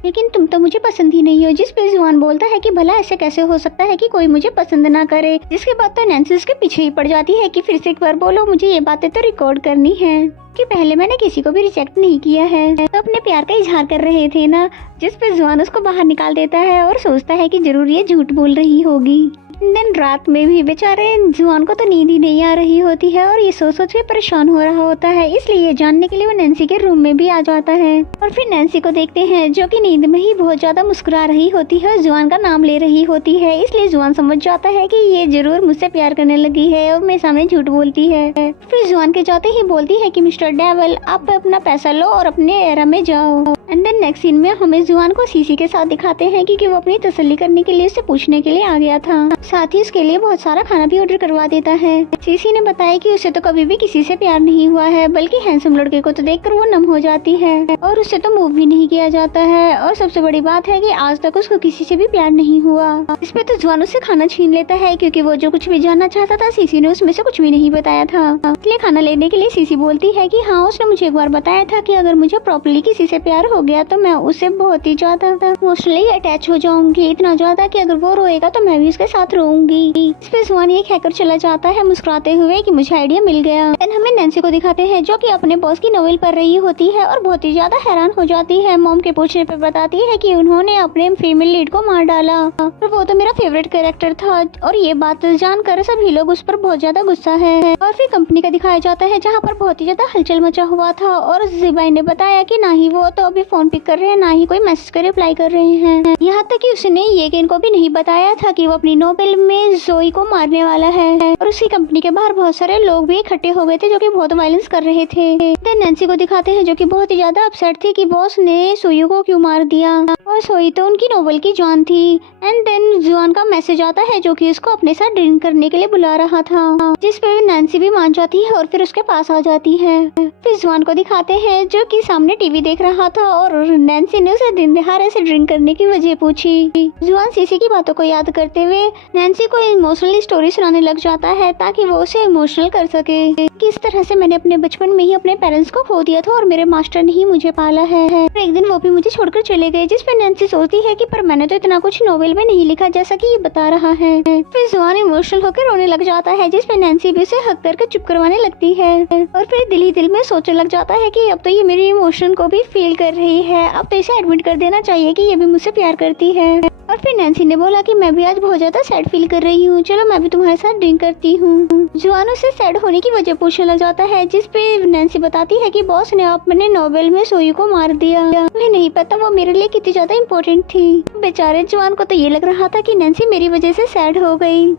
लेकिन तुम तो मुझे पसंद ही नहीं हो। जिस पे जुआन बोलता है कि भला ऐसे कैसे हो सकता है कि कोई मुझे पसंद ना करे। जिसके बाद तो नैन्सी उसके पीछे ही पड़ जाती है कि फिर से एक बार बोलो, मुझे ये बातें तो रिकॉर्ड करनी है कि पहले मैंने किसी को भी रिजेक्ट नहीं किया है। तो अपने प्यार का इजहार कर रहे थे ना। जिस पे जुआन उसको बाहर निकाल देता है और सोचता है कि जरूर ये झूठ बोल रही होगी। दिन रात में भी बेचारे जुआन को तो नींद ही नहीं आ रही होती है और ये सोच सोच के परेशान हो रहा होता है। इसलिए ये जानने के लिए वो नैन्सी के रूम में भी आ जाता है और फिर नैन्सी को देखते हैं जो कि नींद में ही बहुत ज्यादा मुस्कुरा रही होती है और जुआन का नाम ले रही होती है। इसलिए जुआन समझ जाता है कि ये जरूर मुझसे प्यार करने लगी है और मेरे सामने झूठ बोलती है। फिर जुआन के जाते ही बोलती है कि मिस्टर डेविल, आप अपना पैसा लो और अपने एरा में जाओ। एंड देन नेक्स्ट सीन में हमें जुआन को सीसी के साथ दिखाते हैं क्योंकि वो अपनी तसल्ली करने के लिए उससे पूछने के लिए आ गया था। साथ ही उसके लिए बहुत सारा खाना भी ऑर्डर करवा देता है। सीसी ने बताया कि उसे तो कभी भी किसी से प्यार नहीं हुआ है, बल्कि हैंडसम लड़के को तो देखकर वो नम हो जाती है और उससे तो मूव भी नहीं किया जाता है। और सबसे बड़ी बात है कि आज तक उसको किसी से भी प्यार नहीं हुआ। इस पे तो जुआन उससे खाना छीन लेता है क्योंकि वो जो कुछ भी जानना चाहता था सीसी ने उसमें से कुछ भी नहीं बताया था। इसलिए खाना लेने के लिए सीसी बोलती है कि हाँ, उसने मुझे एक बार बताया था कि अगर मुझे प्रॉपर्ली किसी से प्यार हो गया तो मैं उससे बहुत ही ज्यादा इमोशनली अटैच हो जाऊंगी, इतना ज्यादा कि अगर वो रोएगा तो मैं भी उसके साथ रोऊंगी। इस पे जुआन ये कहकर चला जाता है मुस्कुराते हुए कि मुझे आइडिया मिल गया। एंड हमें नैन्सी को दिखाते हैं जो कि अपने बॉस की नोवेल पढ़ रही होती है और बहुत ही ज्यादा हैरान हो जाती है। मॉम के पूछने पे बताती है कि उन्होंने अपने फीमेल लीड को मार डाला और वो तो मेरा फेवरेट कैरेक्टर था। और ये बात जानकर सभी लोग उस पर बहुत ज्यादा गुस्सा है। और फिर कंपनी का दिखाया जाता है जहाँ पर बहुत ही ज्यादा हलचल मचा हुआ था और जिबाई ने बताया कि ना ही वो तो अभी फोन पिक कर रहे हैं, ना ही कोई मैसेज का रिप्लाई कर रहे हैं। यहाँ तक कि उसने ये को भी नहीं बताया था कि वो अपनी नोबेल में जोई को मारने वाला है। और उसकी कंपनी के बाहर बहुत सारे लोग भी इकट्ठे हो गए थे जो कि बहुत वायलेंस कर रहे थे। देन नैन्सी को दिखाते हैं जो कि बहुत ही ज्यादा अपसेट थी कि बॉस ने सोयू को क्यों मार दिया और सोई तो उनकी नोबेल की जान थी। एंड देन जुआन का मैसेज आता है जो कि उसको अपने साथ ड्रिंक करने के लिए बुला रहा था, जिस पे नैन्सी भी मान जाती है और फिर उसके पास आ जाती है। फिर जुआन को दिखाते हैं जो कि सामने टीवी देख रहा था और नैन्सी ने उसे दिन दहाड़े से ड्रिंक करने की वजह पूछी। जुआन सीसी की बातों को याद करते हुए नैन्सी को इमोशनली स्टोरी सुनाने लग जाता है ताकि वो उसे इमोशनल कर सके। किस तरह से मैंने अपने बचपन में ही अपने पेरेंट्स को खो दिया था और मेरे मास्टर ने ही मुझे पाला है। एक दिन वो भी मुझे छोड़कर चले गए, जिस पे नैन्सी सोचती है कि पर मैंने तो इतना कुछ नोवेल में नहीं लिखा जैसा कि ये बता रहा है। फिर जुआन इमोशनल होकर रोने लग जाता है, जिस पे नैन्सी भी उसे हक करके चुप करवाने लगती है और फिर दिल ही दिल में सोचने लग जाता है कि अब तो ये मेरी इमोशन को भी फील कर रही है, अब तो इसे एडमिट कर देना चाहिए कि ये भी मुझसे प्यार करती है। और फिर नैन्सी ने बोला कि मैं भी आज बहुत ज्यादा सैड फील कर रही हूँ, चलो मैं भी तुम्हारे साथ ड्रिंक करती हूँ। जुआन उससे सैड होने की वजह पूछने लग जाता है, जिस पे नैन्सी बताती है कि बॉस ने अपने नोवेल में सोयू को मार दिया, मुझे नहीं पता वो मेरे लिए कितनी ज्यादा इम्पोर्टेंट थी। बेचारे जुआन को तो ये लग रहा था कि नैन्सी मेरी वजह से सैड हो गई।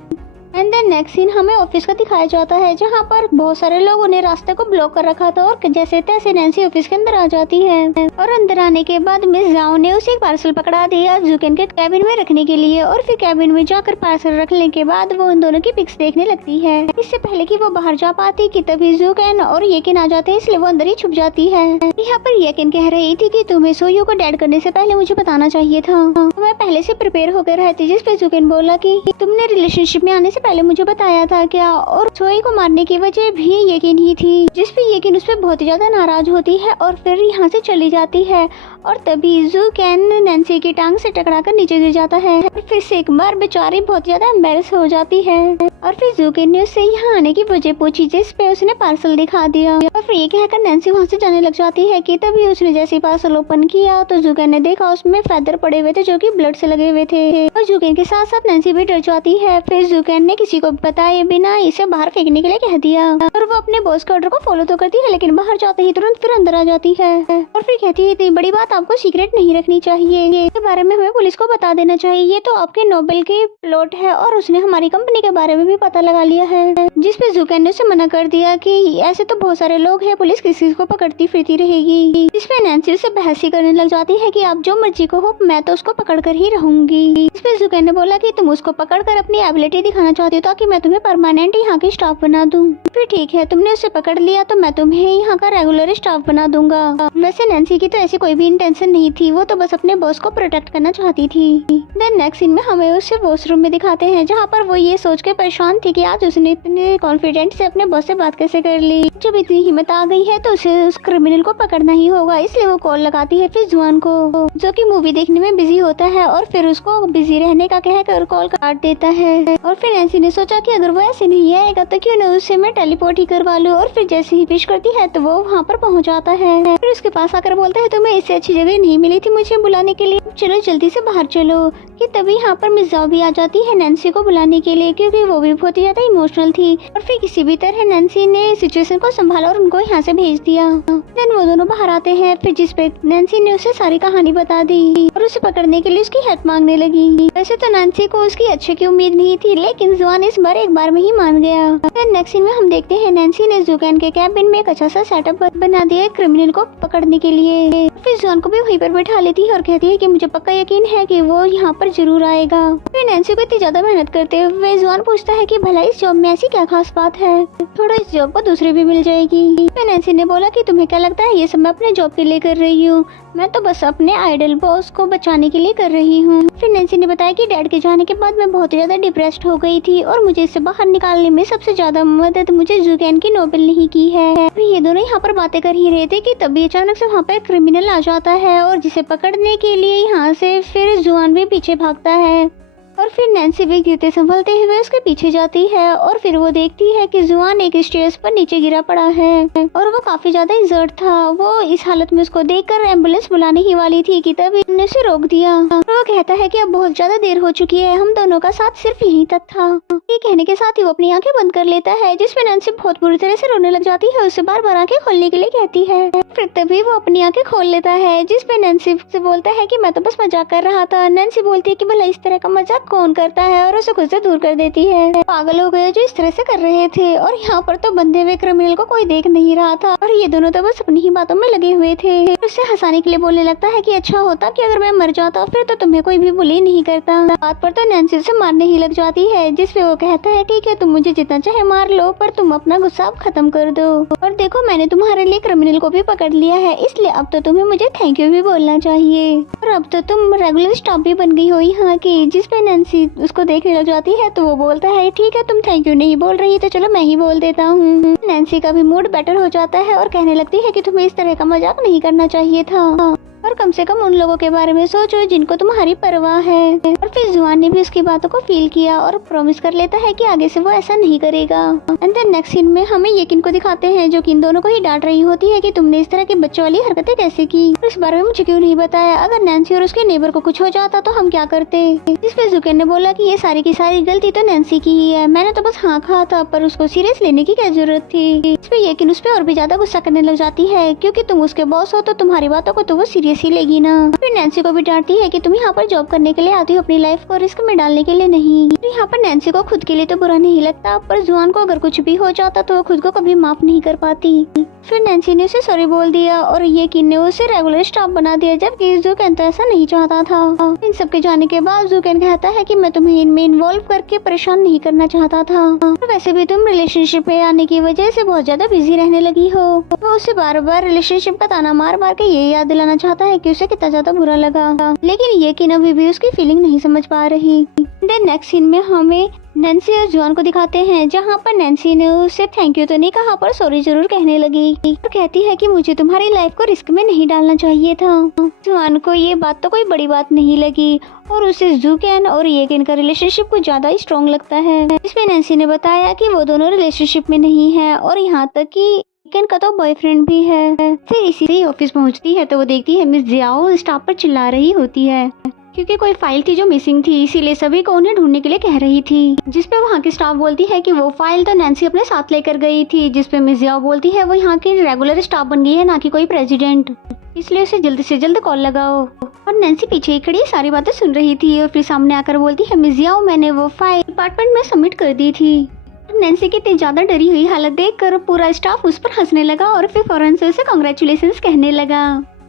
एंड देन नेक्स्ट सीन हमें ऑफिस का दिखाया जाता है जहाँ पर बहुत सारे लोगों ने रास्ते को ब्लॉक कर रखा था और जैसे तैसे नैन्सी ऑफिस के अंदर आ जाती है और अंदर आने के बाद मिस जाओ ने उसे एक पार्सल पकड़ा दिया जुकेन के कैबिन में रखने के लिए। और फिर कैबिन में जाकर पार्सल रखने के बाद वो उन दोनों की पिक्स देखने लगती है। इससे पहले कि वो बाहर जा पाती कि तभी जुकेन और येकिन आ जाते हैं, इसलिए वो अंदर ही छुप जाती है। यहाँ पर येकिन कह रही थी कि तुम्हें सोयू को डेड करने से पहले मुझे बताना चाहिए था, मैं पहले से प्रिपेयर होकर रहती। जिस पे जुकेन बोला कि तुमने रिलेशनशिप में आने से पहले मुझे बताया था क्या? और सोई को मारने की वजह भी येकिन ही थी, जिस पे येकिन उस पर बहुत ही ज्यादा नाराज होती है और फिर यहाँ से चली जाती है। और तभी जुकेन नैन्सी की टांग से टकराकर नीचे गिर जाता है और फिर से एक बार बेचारी बहुत ज्यादा एम्बेरस हो जाती है। और फिर जुकेन ने उससे यहाँ आने की वजह पूछी, जिस पे उसने पार्सल दिखा दिया और फिर ये कहकर नैन्सी वहाँ से जाने लग जाती है कि तभी उसने जैसे पार्सल ओपन किया तो जुकेन ने देखा उसमें फेदर पड़े हुए थे जो कि ब्लड से लगे हुए थे और जुकेन के साथ साथ नैन्सी भी डर जाती है। फिर जुकेन ने किसी को बताए बिना इसे बाहर फेंकने के लिए कह दिया और वो अपने बॉस के ऑर्डर को फॉलो तो करती है, लेकिन बाहर जाते ही तुरंत फिर अंदर आ जाती है और फिर कहती है इतनी बड़ी बात आपको सीक्रेट नहीं रखनी चाहिए, इसके बारे में हमें पुलिस को बता देना चाहिए, ये तो आपके नोबेल के प्लॉट है और उसने हमारी कंपनी के बारे में भी पता लगा लिया है। जिस पे जुकेन ने उसे मना कर दिया कि ऐसे तो बहुत सारे लोग हैं, पुलिस किसी को पकड़ती फिरती रहेगी। जिसपे नैन्सी से बहस ही करने लग जाती है कि आप जो मर्जी को हो, मैं तो उसको पकड़ कर ही रहूंगी। इस पे जुकैन ने बोला कि तुम उसको पकड़कर अपनी एबिलिटी दिखाना चाहती हो ताकि मैं तुम्हें परमानेंट यहाँ की स्टाफ बना दूँ। फिर ठीक है, तुमने उसे पकड़ लिया तो मैं तुम्हें यहाँ का रेगुलर स्टाफ बना दूंगा। वैसे नैन्सी की तो ऐसी कोई भी इंटेंशन नहीं थी, वो तो बस अपने बॉस को प्रोटेक्ट करना चाहती थी। देन नेक्स्ट सीन में हमें उसे वॉशरूम में दिखाते हैं जहाँ पर वो ये सोच के परेशान थी कि आज उसने इतने कॉन्फिडेंट से अपने बॉस से बात कैसे कर ली। जब इतनी हिम्मत आ गई है तो उसे उस क्रिमिनल को पकड़ना ही होगा, इसलिए वो कॉल लगाती है फिर जुआन को, जो कि मूवी देखने में बिजी होता है और फिर उसको बिजी रहने का कहकर कॉल काट देता है। और फिर नैन्सी ने सोचा कि अगर वो ऐसे नहीं आएगा तो क्यों न उसे मैं टेलीपोर्ट ही करवा लूं। और फिर जैसे ही विश करती है तो वो वहाँ पर पहुँच जाता है। फिर उसके पास आकर बोलता है तुम्हें इससे अच्छी जगह नहीं मिली थी मुझे बुलाने के लिए, चलो जल्दी से बाहर चलो। कि तभी यहाँ पर मिस जाओ भी आ जाती है नैन्सी को बुलाने के लिए, क्योंकि वो भी बहुत ही ज्यादा इमोशनल थी। और फिर किसी भी तरह नैन्सी ने सिचुएशन को संभाला और उनको यहाँ से भेज दिया। देन वो दोनों बाहर आते हैं, फिर जिस पे नैन्सी ने उसे सारी कहानी बता दी और उसे पकड़ने के लिए उसकी हेल्प मांगने लगी। वैसे तो नैन्सी को उसकी अच्छे की उम्मीद नहीं थी, लेकिन जुआन इस बार एक बार में ही मान गया। फिर नेक्स्ट सीन में हम देखते हैं नैन्सी ने जुकैन के कैबिन में एक अच्छा सा सेटअप बना दिया क्रिमिनल को पकड़ने के लिए। फिर जुआन को भी वहीं पर बैठा लेती है और कहती है कि मुझे पक्का यकीन है कि वो यहाँ पर जरूर आएगा। फिर नैन्सी को इतनी ज्यादा मेहनत करते हुए जुआन पूछता है कि भला इस जॉब में ऐसी क्या खास बात है, थोड़ा इस जॉब को दूसरी भी मिल जाएगी। फिर नैन्सी ने बोला कि तुम्हें क्या लगता है ये सब मैं अपने जॉब के लिए कर रही हूँ, मैं तो बस अपने आइडल बॉस को बचाने के लिए कर रही हूँ। फिर नैन्सी ने बताया कि डैड के जाने के बाद मैं बहुत ज्यादा डिप्रेस्ड हो गई थी और मुझे इससे बाहर निकालने में सबसे ज्यादा मदद मुझे जुकैन की नोबेल ने ही की है। फिर ये दोनों यहाँ पर बातें कर ही रहे थे कि तभी अचानक से वहाँ पर क्रिमिनल आ जाता है और जिसे पकड़ने के लिए यहाँ से फिर जुआन भी पीछे भागता है। और फिर नैन्सी भी गिरते संभलते हुए उसके पीछे जाती है और फिर वो देखती है कि जुआन एक स्टेयर्स पर नीचे गिरा पड़ा है और वो काफी ज्यादा इंजर्ड था। वो इस हालत में उसको देखकर एम्बुलेंस बुलाने ही वाली थी कि तभी उसने उसे रोक दिया। और वो कहता है कि अब बहुत ज्यादा देर हो चुकी है, हम दोनों का साथ सिर्फ यहीं तक था। ये कहने के साथ ही वो अपनी आंखें बंद कर लेता है, जिसमें नैन्सी बहुत बुरी तरह से रोने लग जाती है, उसे बार बार आंखें खोलने के लिए कहती है। फिर तभी वो अपनी आंखें खोल लेता है, जिसपे नैन्सी से बोलता है कि मैं तो बस मजाक कर रहा था। नैन्सी बोलती है कि भला इस तरह का मजाक कौन करता है और उसे खुद से दूर कर देती है। पागल हो गए जो इस तरह से कर रहे थे। और यहाँ पर तो बंधे हुए क्रिमिनल को कोई देख नहीं रहा था और ये दोनों तो बस अपनी ही बातों में लगे हुए थे। उसे हंसाने के लिए बोलने लगता है कि अच्छा होता कि अगर मैं मर जाता फिर तो तुम्हें कोई भी बुली नहीं करता। बात पर तो नैन्सी उसे मारने ही लग जाती है, जिसपे वो कहता है ठीक है तुम मुझे जितना चाहे मार लो, पर तुम अपना गुस्सा अब खत्म कर दो। और देखो मैंने तुम्हारे लिए क्रिमिनल को भी पकड़ लिया है, इसलिए अब तो तुम्हें मुझे थैंक यू भी बोलना चाहिए। और अब तो तुम रेगुलर स्टाफ भी बन गई हो यहाँ की। जिसपे नैन्सी उसको देखने लग जाती है तो वो बोलता है ठीक है तुम थैंक यू नहीं बोल रही तो चलो मैं ही बोल देता हूँ। नैन्सी का भी मूड बेटर हो जाता है और कहने लगती है कि तुम्हें इस तरह का मजाक नहीं करना चाहिए था और कम से कम उन लोगों के बारे में सोचो जिनको तुम्हारी परवाह है। और फिर जुआन ने भी उसकी बातों को फील किया और प्रॉमिस कर लेता है कि आगे से वो ऐसा नहीं करेगा। एंड देन नेक्स्ट सीन में हमें यकीन को दिखाते हैं जो कि इन दोनों को ही डांट रही होती है कि तुमने इस तरह की बच्चों वाली हरकतें कैसे की, इस बारे में मुझे क्यों नहीं बताया, अगर नैन्सी और उसके नेबर को कुछ हो जाता तो हम क्या करते। जिसपे जुकैन ने बोला कि ये सारी की सारी गलती तो नैन्सी की ही है, मैंने तो बस हाँ कहा था पर उसको सीरियस लेने की क्या जरूरत थी। इस पे यकीन उस पे और भी ज्यादा गुस्सा करने लग जाती है, क्योंकि तुम उसके बॉस हो तो तुम्हारी बातों को तो वो सीरियस ही लेगी ना। फिर नैन्सी को भी डांटती है कि तुम यहाँ पर जॉब करने के लिए आती हो, अपनी लाइफ को रिस्क में डालने के लिए नहीं। यहाँ पर नैन्सी को खुद के लिए तो बुरा नहीं लगता, पर जुआन को अगर कुछ भी हो जाता तो वो खुद को कभी माफ नहीं कर पाती। फिर नैन्सी ने उसे सॉरी बोल दिया और यकीन ने उसे रेगुलर स्टाफ बना दिया, जबकि जुकैन तो ऐसा नहीं चाहता था। इन सब के जाने के बाद जुकैन कहता है कि मैं तुम्हें इनमें इन्वॉल्व करके परेशान नहीं करना चाहता था, वैसे भी तुम रिलेशनशिप में आने की वजह से बहुत ज्यादा बिजी रहने लगी हो। वो उसे बार बार रिलेशनशिप का ताना मार मार के ये याद दिलाना चाहता है कि उसे कितना ज्यादा बुरा लगा, लेकिन यकीन अभी भी उसकी फीलिंग नहीं समझ पा रही। देन नेक्स्ट सीन में हमें नैन्सी और जुआन को दिखाते हैं, जहाँ पर नैन्सी ने उसे थैंक यू तो नहीं कहा पर सॉरी जरूर कहने लगी और कहती है कि मुझे तुम्हारी लाइफ को रिस्क में नहीं डालना चाहिए था। जुआन को ये बात तो कोई बड़ी बात नहीं लगी और उसे जुकैन और यकीन का रिलेशनशिप कुछ ज्यादा ही स्ट्रॉन्ग लगता है। इसमें नैन्सी ने बताया कि वो दोनों रिलेशनशिप में नहीं है और यहाँ तक कि यकीन का तो बॉयफ्रेंड भी है। फिर इसी से ऑफिस पहुँचती है तो वो देखती है मिस जियाओ स्टाफ पर चिल्ला रही होती है, क्योंकि कोई फाइल थी जो मिसिंग थी, इसीलिए सभी को उन्हें ढूंढने के लिए कह रही थी। जिसपे वहाँ की स्टाफ बोलती है कि वो फाइल तो नैन्सी अपने साथ लेकर गई थी। जिसपे मिस जियाओ बोलती है वो यहाँ की रेगुलर स्टाफ बन गई है, ना कि कोई प्रेसिडेंट, इसलिए उसे जल्द से जल्द कॉल लगाओ। और नैन्सी पीछे ही खड़ी सारी बातें सुन रही थी और फिर सामने आकर बोलती है मिस जियाओ मैंने वो फाइल डिपार्टमेंट में सबमिट कर दी थी। नैन्सी की इतनी ज्यादा डरी हुई हालत देखकर पूरा स्टाफ उस पर हंसने लगा और फिर फौरन से उसे कांग्रेचुलेशंस कहने लगा।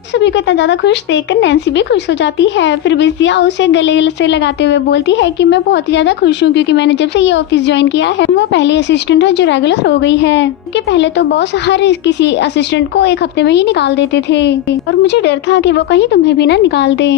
सभी को इतना ज्यादा खुश देखकर नैन्सी भी खुश हो जाती है। फिर भी जिया उसे गले से लगाते हुए बोलती है कि मैं बहुत ही ज्यादा खुश हूँ क्योंकि मैंने जब से ये ऑफिस ज्वाइन किया है वो पहली असिस्टेंट है जो रेगुलर हो गई है, क्योंकि पहले तो बॉस हर किसी असिस्टेंट को एक हफ्ते में ही निकाल देते थे और मुझे डर था कि वो कहीं तुम्हें भी ना निकाल दे।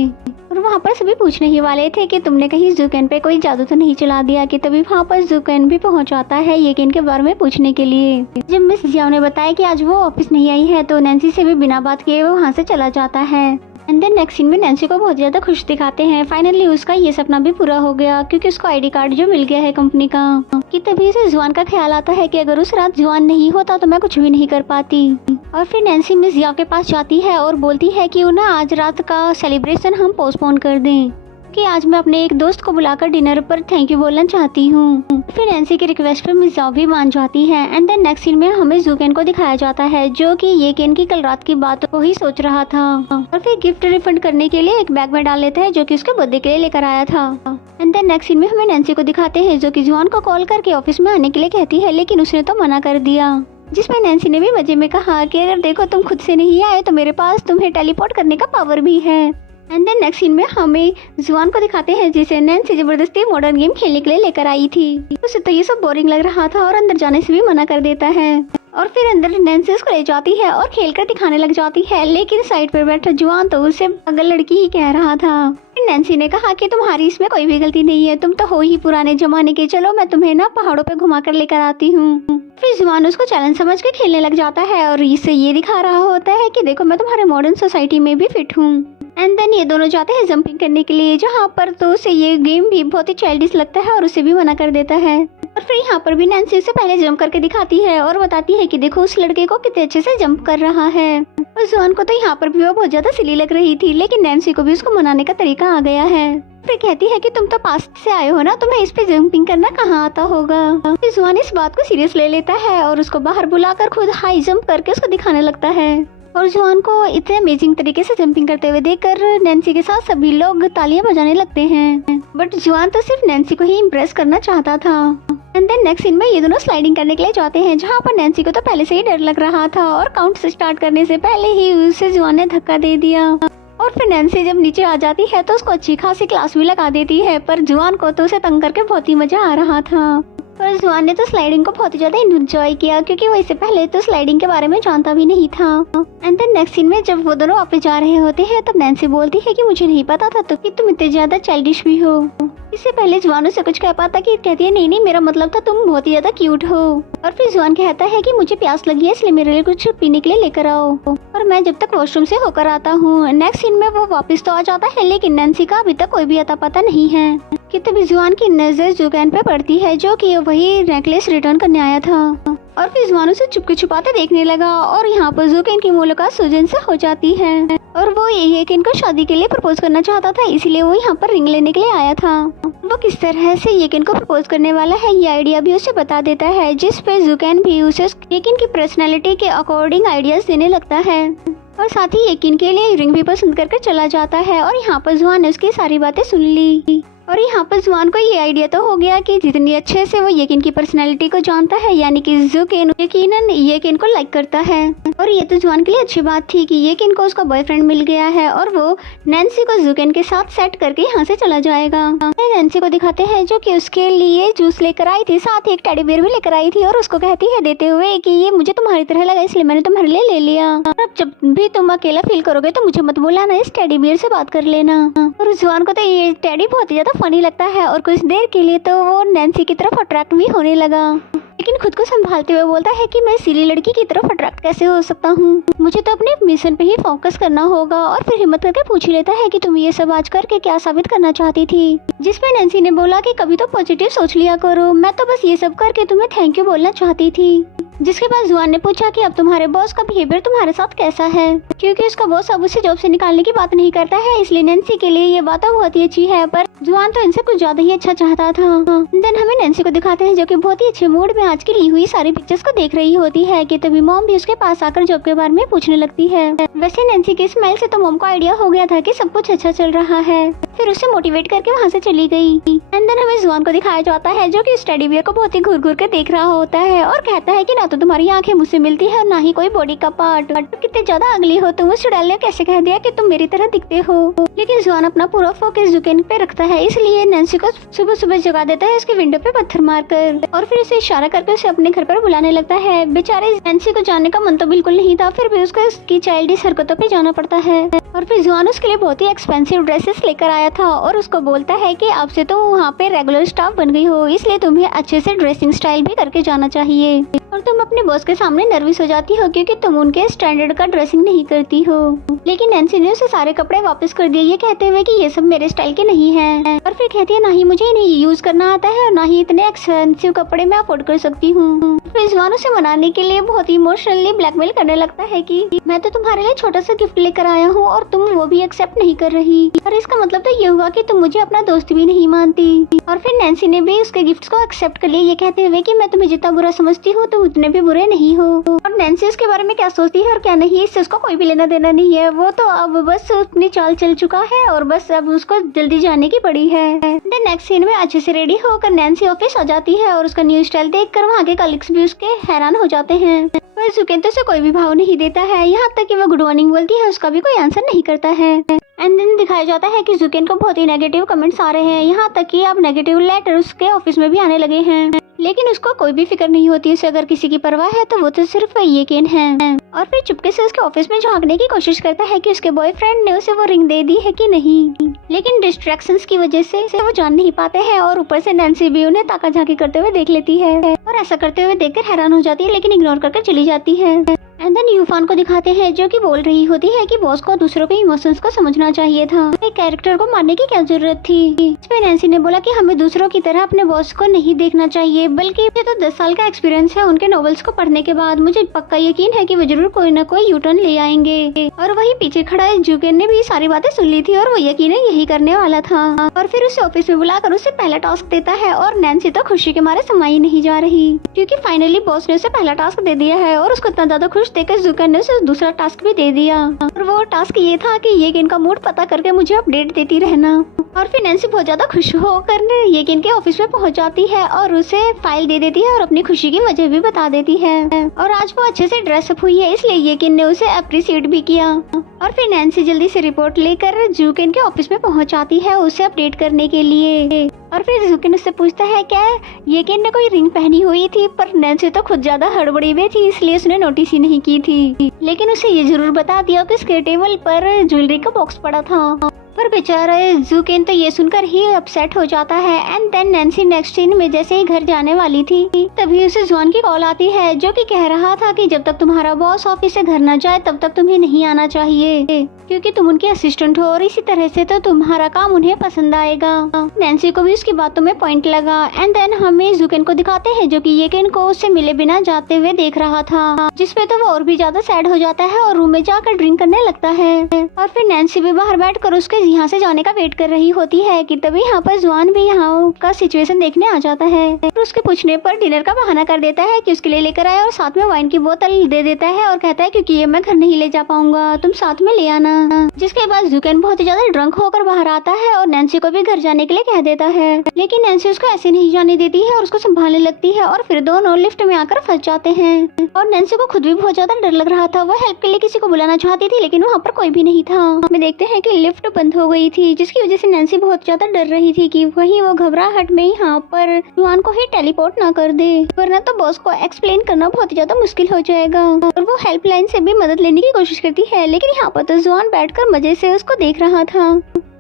और वहाँ पर सभी पूछने ही वाले थे कि तुमने कहीं ज़ूकेन पे कोई जादू तो नहीं चला दिया, कि तभी वहाँ पर ज़ूकेन भी पहुँच जाता है येकेन के बारे में पूछने के लिए। जब मिस जियाओ ने बताया कि आज वो ऑफिस नहीं आई है तो नैन्सी से भी बिना बात किए वो वहाँ से चला जाता है। एंड देन नेक्स्ट सीन में नैन्सी को बहुत ज्यादा खुश दिखाते हैं। फाइनली उसका ये सपना भी पूरा हो गया क्योंकि उसको आईडी कार्ड जो मिल गया है कंपनी का। कि तभी उसे जुआन का ख्याल आता है कि अगर उस रात जुआन नहीं होता तो मैं कुछ भी नहीं कर पाती। और फिर नैन्सी मिस जियाओ के पास जाती है और बोलती है कि ना आज रात का सेलिब्रेशन हम पोस्टपोन कर दें कि आज मैं अपने एक दोस्त को बुलाकर डिनर पर थैंक यू बोलना चाहती हूँ। फिर नैन्सी की रिक्वेस्ट पर मिस जियाओ भी मान जाती है। एंड देन नेक्स्ट सीन में हमें ज़ूकेन को दिखाया जाता है जो कि येकेन की कल रात की बात को ही सोच रहा था और फिर गिफ्ट रिफंड करने के लिए एक बैग में डाल लेता है जो कि उसके बर्थडे के लिए लेकर आया था। एंड देन नेक्स्ट सीन में हमें नैन्सी को दिखाते हैं जो कि जुआन को कॉल करके ऑफिस में आने के लिए कहती है, लेकिन उसने तो मना कर दिया। जिसमें नैन्सी ने भी मजे में कहा कि अगर देखो तुम खुद से नहीं आए तो मेरे पास तुम्हें टेलीपोर्ट करने का पावर भी है। एंड देन नेक्स्ट सीन में हमें जुआन को दिखाते हैं जिसे नैन्सी जबरदस्ती मॉडर्न गेम खेलने के लिए लेकर आई थी। उसे तो ये सब बोरिंग लग रहा था और अंदर जाने से भी मना कर देता है। और फिर अंदर नैन्सी उसको ले जाती है और खेलकर दिखाने लग जाती है, लेकिन साइड पर बैठा जुआन तो उसे पागल लड़की ही कह रहा था। फिर नैन्सी ने कहा कि तुम्हारी इसमें कोई भी गलती नहीं है, तुम तो हो ही पुराने जमाने के, चलो मैं तुम्हें ना पहाड़ों पे घुमा कर लेकर आती हूँ। फिर जुआन उसको चैलेंज समझ के खेलने लग जाता है और इससे ये दिखा रहा होता है कि देखो मैं तुम्हारे मॉडर्न सोसाइटी में भी फिट हूँ। एंड देन ये दोनों जाते हैं जंपिंग करने के लिए, जहाँ पर तो उसे ये गेम भी बहुत ही चाइल्डिश लगता है और उसे भी मना कर देता है। और फिर यहाँ पर भी नैन्सी उसे पहले जंप करके दिखाती है और बताती है कि देखो उस लड़के को कितने अच्छे से जंप कर रहा है। और जुआन को तो यहाँ पर भी वो बहुत ज्यादा सिली लग रही थी, लेकिन नैन्सी को भी उसको मनाने का तरीका आ गया है। फिर कहती है कि तुम तो पास्ट से आए हो ना, तुम्हें इस पे जंपिंग करना कहाँ आता होगा। फिर जुआन इस बात को सीरियस ले लेता है और उसको बाहर बुलाकर खुद हाई जंप करके उसको दिखाने लगता है। और जुआन को इतने अमेजिंग तरीके से जंपिंग करते हुए देखकर नैन्सी के साथ सभी लोग तालियां बजाने लगते हैं। बट जुआन तो सिर्फ नैन्सी को ही इम्प्रेस करना चाहता था। एंड देन नेक्स्ट सीन में ये दोनों स्लाइडिंग करने के लिए जाते हैं, जहाँ पर नैन्सी को तो पहले से ही डर लग रहा था और काउंट से स्टार्ट करने से पहले ही उसे जुआन ने धक्का दे दिया। और फिर नैन्सी जब नीचे आ जाती है तो उसको अच्छी खासी क्लास भी लगा देती है, पर जुआन को तो उसे तंग करके बहुत ही मजा आ रहा था। पर जुआन ने तो स्लाइडिंग को बहुत ही ज्यादा एंजॉय किया क्योंकि वो इससे पहले तो स्लाइडिंग के बारे में जानता भी नहीं था। एंड देन नेक्स्ट सीन में जब वो दोनों वापस जा रहे होते हैं तब नैन्सी बोलती है कि मुझे नहीं पता था तो कि तुम इतने ज्यादा चाइल्डिश भी हो। इससे पहले जुआन से कुछ कह पाता कि कहती है नहीं मेरा मतलब था तुम बहुत ही ज्यादा क्यूट हो। और फिर जुआन कहता है कि मुझे प्यास लगी है इसलिए मेरे लिए कुछ पीने के लिए लेकर आओ और मैं जब तक वॉशरूम से होकर आता हूँ। नेक्स्ट सीन में वो वापस तो आ जाता है, लेकिन नैन्सी का अभी तक कोई भी अता पता नहीं है। कि तभी जुआन की नजर ज़ूकेन पे पड़ती है जो कि वही नेकलेस रिटर्न करने आया था। और फिर जुआन उसे चुपके छुपाते देखने लगा और यहाँ पर ज़ूकेन की मुलाकात सुजन से हो जाती है और वो येकेन को शादी के लिए प्रपोज करना चाहता था, इसलिए वो यहाँ पर रिंग लेने के लिए आया था। वो किस तरह से येकेन को प्रपोज करने वाला है ये आइडिया भी उसे बता देता है, जिस पे ज़ूकेन भी उसे येकेन की पर्सनैलिटी के अकॉर्डिंग आइडियाज देने लगता है और साथ ही येकेन के लिए रिंग भी पसंद करके चला जाता है। और यहाँ पर जुआन ने उसकी सारी बातें सुन ली और यहाँ पर जुआन को ये आइडिया तो हो गया कि जितनी अच्छे से वो येकेन की पर्सनैलिटी को जानता है, यानी कि ज़ूकेन यकीनन येकेन को लाइक करता है। और ये तो जुआन के लिए अच्छी बात थी कि येकेन को उसका बॉयफ्रेंड मिल गया है और वो नैन्सी को ज़ूकेन के साथ सेट करके यहाँ से चला जाएगा। नैन्सी को दिखाते हैं जो कि उसके लिए जूस लेकर आई थी, साथ ही एक टेडी बियर भी लेकर आई थी और उसको कहती है देते हुए कि ये मुझे तुम्हारी तरह लगा इसलिए मैंने तुम्हारे लिए ले लिया। और अब जब भी तुम अकेला फील करोगे तो मुझे मत बुलाना, इस टेडी बियर से बात कर लेना। और जुआन को तो ये टेडी बहुत ही ज्यादा फनी लगता है और कुछ देर के लिए तो वो नैन्सी की तरफ अट्रैक्ट भी होने लगा, लेकिन खुद को संभालते हुए बोलता है कि मैं सिली लड़की की तरफ अट्रैक्ट कैसे हो सकता हूँ, मुझे तो अपने मिशन पे ही फोकस करना होगा। और फिर हिम्मत करके पूछ लेता है कि तुम ये सब आज करके क्या साबित करना चाहती थी, जिसमें नैन्सी ने बोला कि कभी तो पॉजिटिव सोच लिया करो, मैं तो बस ये सब करके तुम्हें थैंक यू बोलना चाहती थी। जिसके बाद जुआन ने पूछा कि अब तुम्हारे बॉस का बिहेवियर तुम्हारे साथ कैसा है, क्योंकि उसका बॉस अब उसे जॉब से निकालने की बात नहीं करता है, इसलिए नैन्सी के लिए ये बात बहुत ही अच्छी है, पर जुआन तो इनसे कुछ ज्यादा ही अच्छा चाहता था। देन हमें नैन्सी को दिखाते हैं जो कि बहुत ही अच्छे मूड में आज की ली हुई सारी पिक्चर्स को देख रही होती है कि तभी मॉम भी उसके पास आकर जॉब के बारे में पूछने लगती है। वैसे नैन्सी की स्माइल से तो मॉम को आइडिया हो गया था कि सब कुछ अच्छा चल रहा है, फिर उसे मोटिवेट करके वहाँ से चली गई। एंड देन हमें जुआन को दिखाया जाता है जो कि स्टडी बियर को बहुत ही घूर घूर कर देख रहा होता है और कहता है कि ना तो तुम्हारी आंखें मुझसे मिलती है और ना ही कोई बॉडी का पार्ट। कितने ज्यादा अगली हो तुम। उस चुड़ैल ने कैसे कह दिया कि तुम मेरी तरह दिखते हो। लेकिन जुआन अपना पूरा फोकस जुकेन पे रखता है, इसलिए नैन्सी को सुबह सुबह जगा देता है उसके विंडो पे पत्थर मारकर, और फिर उसे इशारा करके उसे अपने घर पर बुलाने लगता है। बेचारे नैन्सी को जाने का मन तो बिल्कुल नहीं था, फिर भी उसको उसकी चाइल्डिश हरकतों पे जाना पड़ता है। और फिर जुआन उसके लिए बहुत ही एक्सपेंसिव ड्रेसेस लेकर आया था और उसको बोलता है कि अब से तो वहाँ पे रेगुलर स्टाफ बन गई हो, इसलिए तुम्हें अच्छे से ड्रेसिंग स्टाइल भी करके जाना चाहिए। और तुम अपने बॉस के सामने नर्वस हो जाती हो क्योंकि तुम उनके स्टैंडर्ड का ड्रेसिंग नहीं करती हो। लेकिन नैन्सी ने उसे सारे कपड़े वापस कर दिए, ये कहते हुए कि ये सब मेरे स्टाइल के नहीं हैं। और फिर कहती है ना ही मुझे इन्हें यूज करना आता है और ना ही इतने एक्सपेंसिव कपड़े मैं अफोर्ड कर सकती हूँ। फिर जुआन उसे मनाने के लिए बहुत ही इमोशनली ब्लैकमेल करने लगता है कि मैं तो तुम्हारे लिए छोटा सा गिफ्ट लेकर आया हूँ और तुम वो भी एक्सेप्ट नहीं कर रही, और इसका मतलब तो ये हुआ कि तुम मुझे अपना दोस्त भी नहीं मानती। और फिर नैन्सी ने भी उसके गिफ्ट्स को एक्सेप्ट कर लिया, ये कहते हुए कि मैं तुम्हें जितना बुरा समझती हूँ तुम उतने भी बुरे नहीं हो। और नैन्सी उसके बारे में क्या सोचती है और क्या नहीं, इससे उसको कोई भी लेना देना नहीं है। वो तो अब बस अपनी चाल चल चुका है और बस अब उसको जल्दी जाने की पड़ी है। नेक्स्ट सीन में अच्छे से रेडी होकर नैन्सी ऑफिस आ जाती है और उसका न्यू स्टाइल देखकर वहाँ के कलीग्स भी उसके हैरान हो जाते हैं। पर जुकेन तो उसे कोई भी भाव नहीं देता है, यहाँ तक कि वो गुड मॉर्निंग बोलती है उसका भी कोई आंसर नहीं करता है। एंड देन दिखाया जाता है कि जुकेन को बहुत ही नेगेटिव कमेंट्स आ रहे हैं, यहाँ तक कि अब नेगेटिव लेटर उसके ऑफिस में भी आने लगे हैं। लेकिन उसको कोई भी फिक्र नहीं होती, उसे अगर किसी की परवाह है तो वो तो सिर्फ येकेन है। और फिर चुपके से उसके ऑफिस में झांकने की कोशिश करता है कि उसके बॉयफ्रेंड ने उसे वो रिंग दे दी है कि नहीं, लेकिन डिस्ट्रैक्शंस की वजह से वो जान नहीं पाते हैं और ऊपर से नैन्सी भी उन्हें ताका झांकी करते हुए देख लेती है और ऐसा करते हुए देखकर हैरान हो जाती है, लेकिन इग्नोर करके चली जाती है। एंड देन यूफान को दिखाते हैं जो कि बोल रही होती है कि बॉस को दूसरों के इमोशंस को समझना चाहिए था, एक कैरेक्टर को मारने की क्या जरूरत थी। इस पे नैन्सी ने बोला कि हमें दूसरों की तरह अपने बॉस को नहीं देखना चाहिए, बल्कि मुझे तो 10 साल का एक्सपीरियंस है उनके नॉवेल्स को पढ़ने के बाद, मुझे पक्का यकीन है कि वो जरूर कोई न कोई यूटर्न ले आएंगे। और वही पीछे खड़ा जुकेन ने भी सारी बातें सुन ली थी और वो यकीनन यही करने वाला था। और फिर उसे ऑफिस में बुलाकर उसे पहला टास्क देता है और नैन्सी तो खुशी के मारे समाई नहीं जा रही क्योंकि फाइनली बॉस ने उसे पहला टास्क दे दिया है और उसको इतना ज्यादा खुश देखकर जुकेन ने दूसरा टास्क भी दे दिया। और वो टास्क ये था कि येकेन का मूड पता करके मुझे अपडेट देती रहना। और फिर नैन्सी बहुत ज्यादा खुश होकर येकेन के ऑफिस में पहुंच जाती है और उसे फाइल दे देती है और अपनी खुशी की वजह भी बता देती है। और आज वो अच्छे से ड्रेसअप हुई है इसलिए येकेन ने उसे अप्रिशिएट भी किया। और फिर नैन्सी जल्दी से रिपोर्ट लेकर जुकेन के ऑफिस में पहुंच जाती है उसे अपडेट करने के लिए। और फिर जुकेन उससे पूछता है क्या येकेन ने कोई रिंग पहनी हुई थी, पर नैन्सी तो खुद ज्यादा हड़बड़ी में थी इसलिए उसने नोटिस ही नहीं की थी, लेकिन उसे ये जरूर बता दिया कि उसके टेबल पर ज्वेलरी का बॉक्स पड़ा था। पर बेचारा जुकेन तो ये सुनकर ही अपसेट हो जाता है। And then Nancy next scene में जैसे ही घर जाने वाली थी तभी उसे जुआन की कॉल आती है जो कि कह रहा था कि जब तक तुम्हारा बॉस ऑफिस से घर न जाए तब तक तुम्हें नहीं आना चाहिए क्योंकि तुम उनके असिस्टेंट हो और इसी तरह से तो तुम्हारा काम उन्हें पसंद आएगा। नैन्सी को भी उसकी बातों में पॉइंट लगा। एंड देन हमें जुकेन को दिखाते हैं जो कि येकेन को उससे मिले बिना जाते हुए देख रहा था, जिसपे तो वो और भी ज्यादा सैड हो जाता है और रूम में जाकर ड्रिंक करने लगता है। और फिर नैन्सी भी बाहर बैठकर उसके यहाँ से जाने का वेट कर रही होती है कि तभी यहाँ पर जुआन भी यहाँ का सिचुएशन देखने आ जाता है और उसके पूछने पर डिनर का बहाना कर देता है कि उसके लिए लेकर आया और साथ में वाइन की बोतल दे देता है और कहता है क्योंकि ये मैं घर नहीं ले जा पाऊंगा, तुम साथ में ले आना। जिसके बाद जुकेन बहुत ही ज्यादा ड्रंक होकर बाहर आता है और नैन्सी को भी घर जाने के लिए कह देता है, लेकिन नैन्सी उसको ऐसे नहीं जाने देती है और उसको संभालने लगती है और फिर दोनों लिफ्ट में आकर फंस जाते हैं। और नैन्सी को खुद भी बहुत ज्यादा डर लग रहा था, वो हेल्प के लिए किसी को बुलाना चाहती थी लेकिन वहाँ पर कोई भी नहीं था। हमें देखते हैं कि लिफ्ट बंद हो गई थी जिसकी वजह से नैन्सी बहुत ज्यादा डर रही थी कि वहीं वो घबराहट में यहाँ पर जुआन को ही टेलीपोर्ट ना कर दे, वरना तो बॉस को एक्सप्लेन करना बहुत ही ज्यादा मुश्किल हो जाएगा। और वो हेल्पलाइन से भी मदद लेने की कोशिश करती है लेकिन यहाँ पर तो जुआन बैठकर मजे से उसको देख रहा था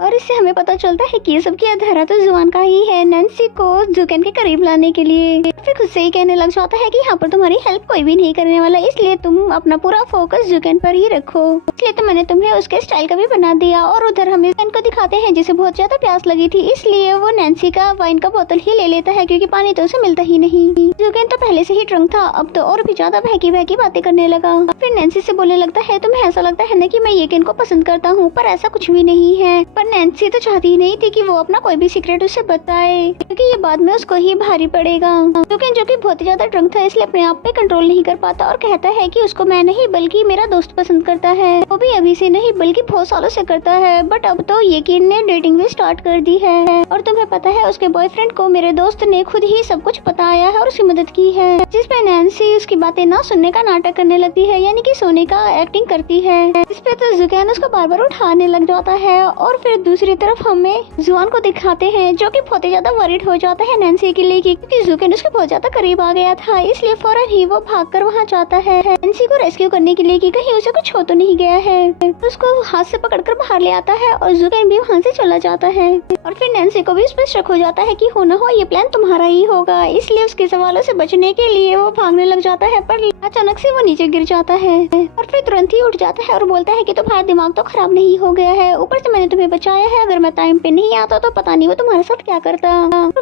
और इससे हमें पता चलता है कि ये सब की अधरा तो जुआन का ही है नैन्सी को जुकेन के करीब लाने के लिए। फिर खुद से ही कहने लग जाता है कि यहाँ पर तुम्हारी हेल्प कोई भी नहीं करने वाला, इसलिए तुम अपना पूरा फोकस जुकेन पर ही रखो, इसलिए तो मैंने तुम्हें उसके स्टाइल का भी बना दिया। और उधर हमें जुकेन को दिखाते हैं जिसे बहुत ज्यादा प्यास लगी थी इसलिए वो नैन्सी का वाइन का बोतल ही ले लेता है क्योंकि पानी तो उसे मिलता ही नहीं। जुकेन तो पहले से ही ड्रंक था, अब तो और भी ज्यादा बहकी बहकी बातें करने लगा। फिर नैन्सी से बोलने लगता है तुम्हें ऐसा लगता है न कि मैं येकेन को पसंद करता हूँ, पर ऐसा कुछ भी नहीं है। पर नैन्सी तो चाहती ही नहीं थी कि वो अपना कोई भी सीक्रेट उसे बताए, क्योंकि ये बाद में उसको ही भारी पड़ेगा। लेकिन जो कि बहुत ही ज्यादा ड्रंक था, इसलिए अपने आप पे कंट्रोल नहीं कर पाता और कहता है कि उसको मैं नहीं बल्कि मेरा दोस्त पसंद करता है, वो भी अभी से नहीं बल्कि बहुत सालों से करता है। बट अब तो यकीन ने डेटिंग भी स्टार्ट कर दी है और तुम्हें पता है उसके बॉयफ्रेंड को मेरे दोस्त ने खुद ही सब कुछ बताया है और उसकी मदद की है, जिसपे नैन्सी उसकी बातें ना सुनने का नाटक करने लगती है, यानी कि सोने का एक्टिंग करती है। इस पे तो जुकैन उसको बार बार उठाने लग जाता है और फिर दूसरी तरफ हमें जुआन को दिखाते हैं जो कि बहुत ही ज्यादा वरीड हो जाता है नैन्सी के लिए, क्योंकि जुकैन उसके बहुत ज्यादा करीब आ गया था, इसलिए फौरन ही वो भागकर वहाँ जाता है नैन्सी को रेस्क्यू करने के लिए कि कहीं उसे कुछ हो तो नहीं गया है। उसको हाथ से पकड़कर बाहर ले आता है और जुकैन भी वहाँ से चला जाता है और फिर नैन्सी को भी उस पर शक हो जाता है कि हो न हो ये प्लान तुम्हारा ही होगा, इसलिए उसके सवालों से बचने के लिए वो भागने लग जाता है, पर अचानक से वो नीचे गिर जाता है और फिर तुरंत ही उठ जाता है और बोलता है कि तुम्हारा दिमाग तो खराब नहीं हो गया है, ऊपर से मैंने तुम्हें बचाया है, अगर मैं टाइम पे नहीं आता तो पता नहीं वो तुम्हारे साथ क्या करता,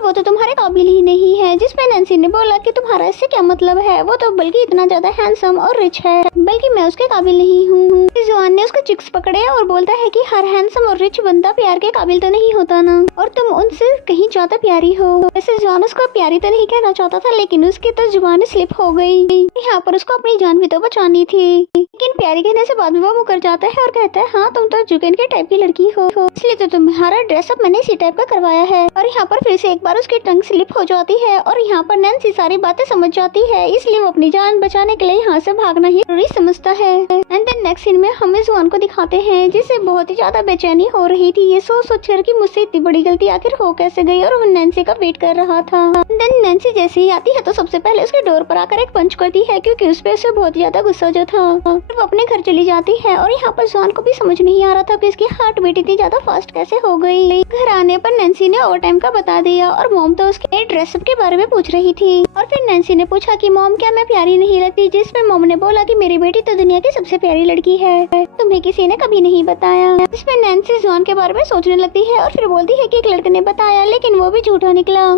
वो तो तुम्हारे काबिल ही नहीं है। जिसपे नैन्सी ने बोला कि तुम्हारा इससे क्या मतलब है, वो तो बल्कि इतना ज्यादा हैंडसम और रिच है, बल्कि मैं उसके काबिल नहीं हूँ। जुआन ने उसको चिक्स पकड़े और बोलता है कि हर हैंडसम और रिच बंदा प्यार के काबिल तो नहीं होता ना, और तुम उनसे कहीं ज्यादा प्यारी हो। वैसे जुआन उसको प्यारी तो नहीं कहना चाहता था, लेकिन उसकी तो जुबान स्लिप हो गई, यहाँ पर उसको अपनी जान भी तो बचानी थी, लेकिन प्यारी कहने से बाद में वो मुकर जाता है और कहता है हाँ तुम तो जुकैन के टाइप की लड़की हो, इसलिए तो तुम्हारा ड्रेसअप मैंने इसी टाइप का करवाया है। और यहाँ पर फिर से एक बार उसकी टंग स्लिप हो जाती है और यहाँ पर नैन्सी सारी बातें समझ जाती है, इसलिए वो अपनी जान बचाने के लिए यहाँ से भागना ही जरूरी समझता है। एंड देन नेक्स्ट सीन में हमें जुआन को दिखाते हैं जिसे बहुत ही ज्यादा बेचैनी हो रही थी, ये सोच कर कि मुझसे इतनी बड़ी गलती आखिर हो कैसे गई, और वो नैन्सी का वेट कर रहा था। देन नैन्सी जैसे ही आती है तो सबसे पहले उसके डोर पर आकर एक पंच करती है, क्योंकि उस पे उसे बहुत ज्यादा गुस्सा जो था। वो अपने घर चली जाती है और यहाँ पर जुआन को भी समझ नहीं आ रहा था कि इसकी हार्ट बीट इतनी ज्यादा फास्ट कैसे हो गई। घर आने पर नैन्सी ने ओवर टाइम का बता दिया और मॉम तो उसके ड्रेसअप के बारे में पूछ रही थी, और फिर नैन्सी ने पूछा कि मॉम क्या मैं प्यारी नहीं लगती, जिसपे मॉम ने बोला कि मेरी बेटी तो दुनिया की सबसे प्यारी लड़की है, तुम्हें किसी ने कभी नहीं बताया। इसमें नैन्सी जुआन के बारे में सोचने लगती है और फिर बोलती है कि एक लड़के ने बताया, लेकिन वो भी झूठा निकला।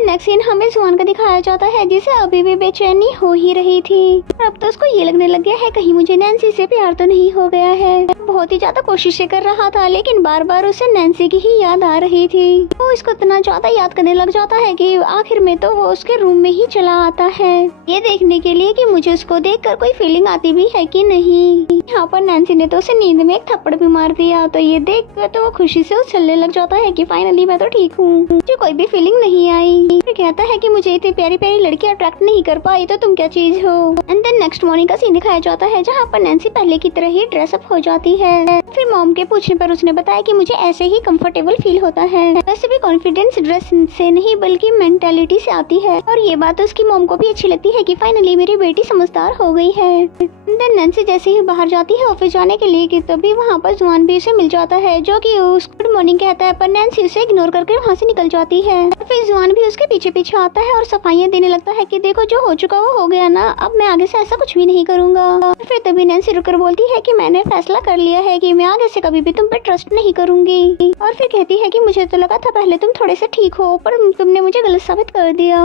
नेक्स्ट सीन हमें जुआन का दिखाया जाता है जिसे अभी भी बेचैनी हो ही रही थी, और अब तो उसको ये लगने लग गया है कहीं मुझे नैन्सी से प्यार तो नहीं हो गया है। बहुत ही ज्यादा कोशिशें कर रहा था, लेकिन बार बार उसे नैन्सी की ही याद आ रही थी। वो इसको इतना ज्यादा याद करने लग जाता है कि आखिर में तो वो उसके रूम में ही चला आता है, ये देखने के लिए कि मुझे उसको देखकर कोई फीलिंग आती भी है कि नहीं। यहाँ पर नैन्सी ने तो उसे नींद में एक थप्पड़ भी मार दिया, तो ये देखकर तो वो खुशी से उछलने लग जाता है कि फाइनली मैं तो ठीक हूँ, मुझे कोई भी फीलिंग नहीं आई। फिर कहता है कि मुझे इतनी प्यारी प्यारी लड़की अट्रैक्ट नहीं कर पाई तो तुम क्या चीज हो। एंड देन नेक्स्ट मॉर्निंग का सीन दिखाया जाता है जहाँ पर नैन्सी पहले की तरह ही ड्रेसअप हो जाती है। फिर मॉम के पूछने पर उसने बताया कि मुझे ऐसे ही कंफर्टेबल फील होता है, वैसे भी कॉन्फिडेंस ड्रेस से नहीं बल्कि मेंटालिटी से आती है, और ये बात उसकी मॉम को भी अच्छी लगती है कि फाइनली मेरी बेटी समझदार हो गई है। देन नैन्सी जैसे ही बाहर जाती है ऑफिस जाने के लिए कि तभी वहाँ पर जुआन भी उसे मिल जाता है, जो कि गुड मॉर्निंग कहता है, पर नैन्सी उसे इग्नोर करके वहाँ से निकल जाती है। फिर जुआन भी उसके पीछे पीछे आता है और सफाइयाँ देने लगता है कि देखो जो हो चुका वो हो गया ना, अब मैं आगे से ऐसा कुछ भी नहीं करूँगा। फिर तभी नैन्सी रुककर बोलती है कि मैंने फैसला कर लिया है कि मैं आगे से कभी भी तुम पे ट्रस्ट नहीं करूंगी, और फिर कहती है कि मुझे तो लगा था पहले तुम थोड़े से ठीक हो, पर तुमने मुझे गलत साबित कर दिया।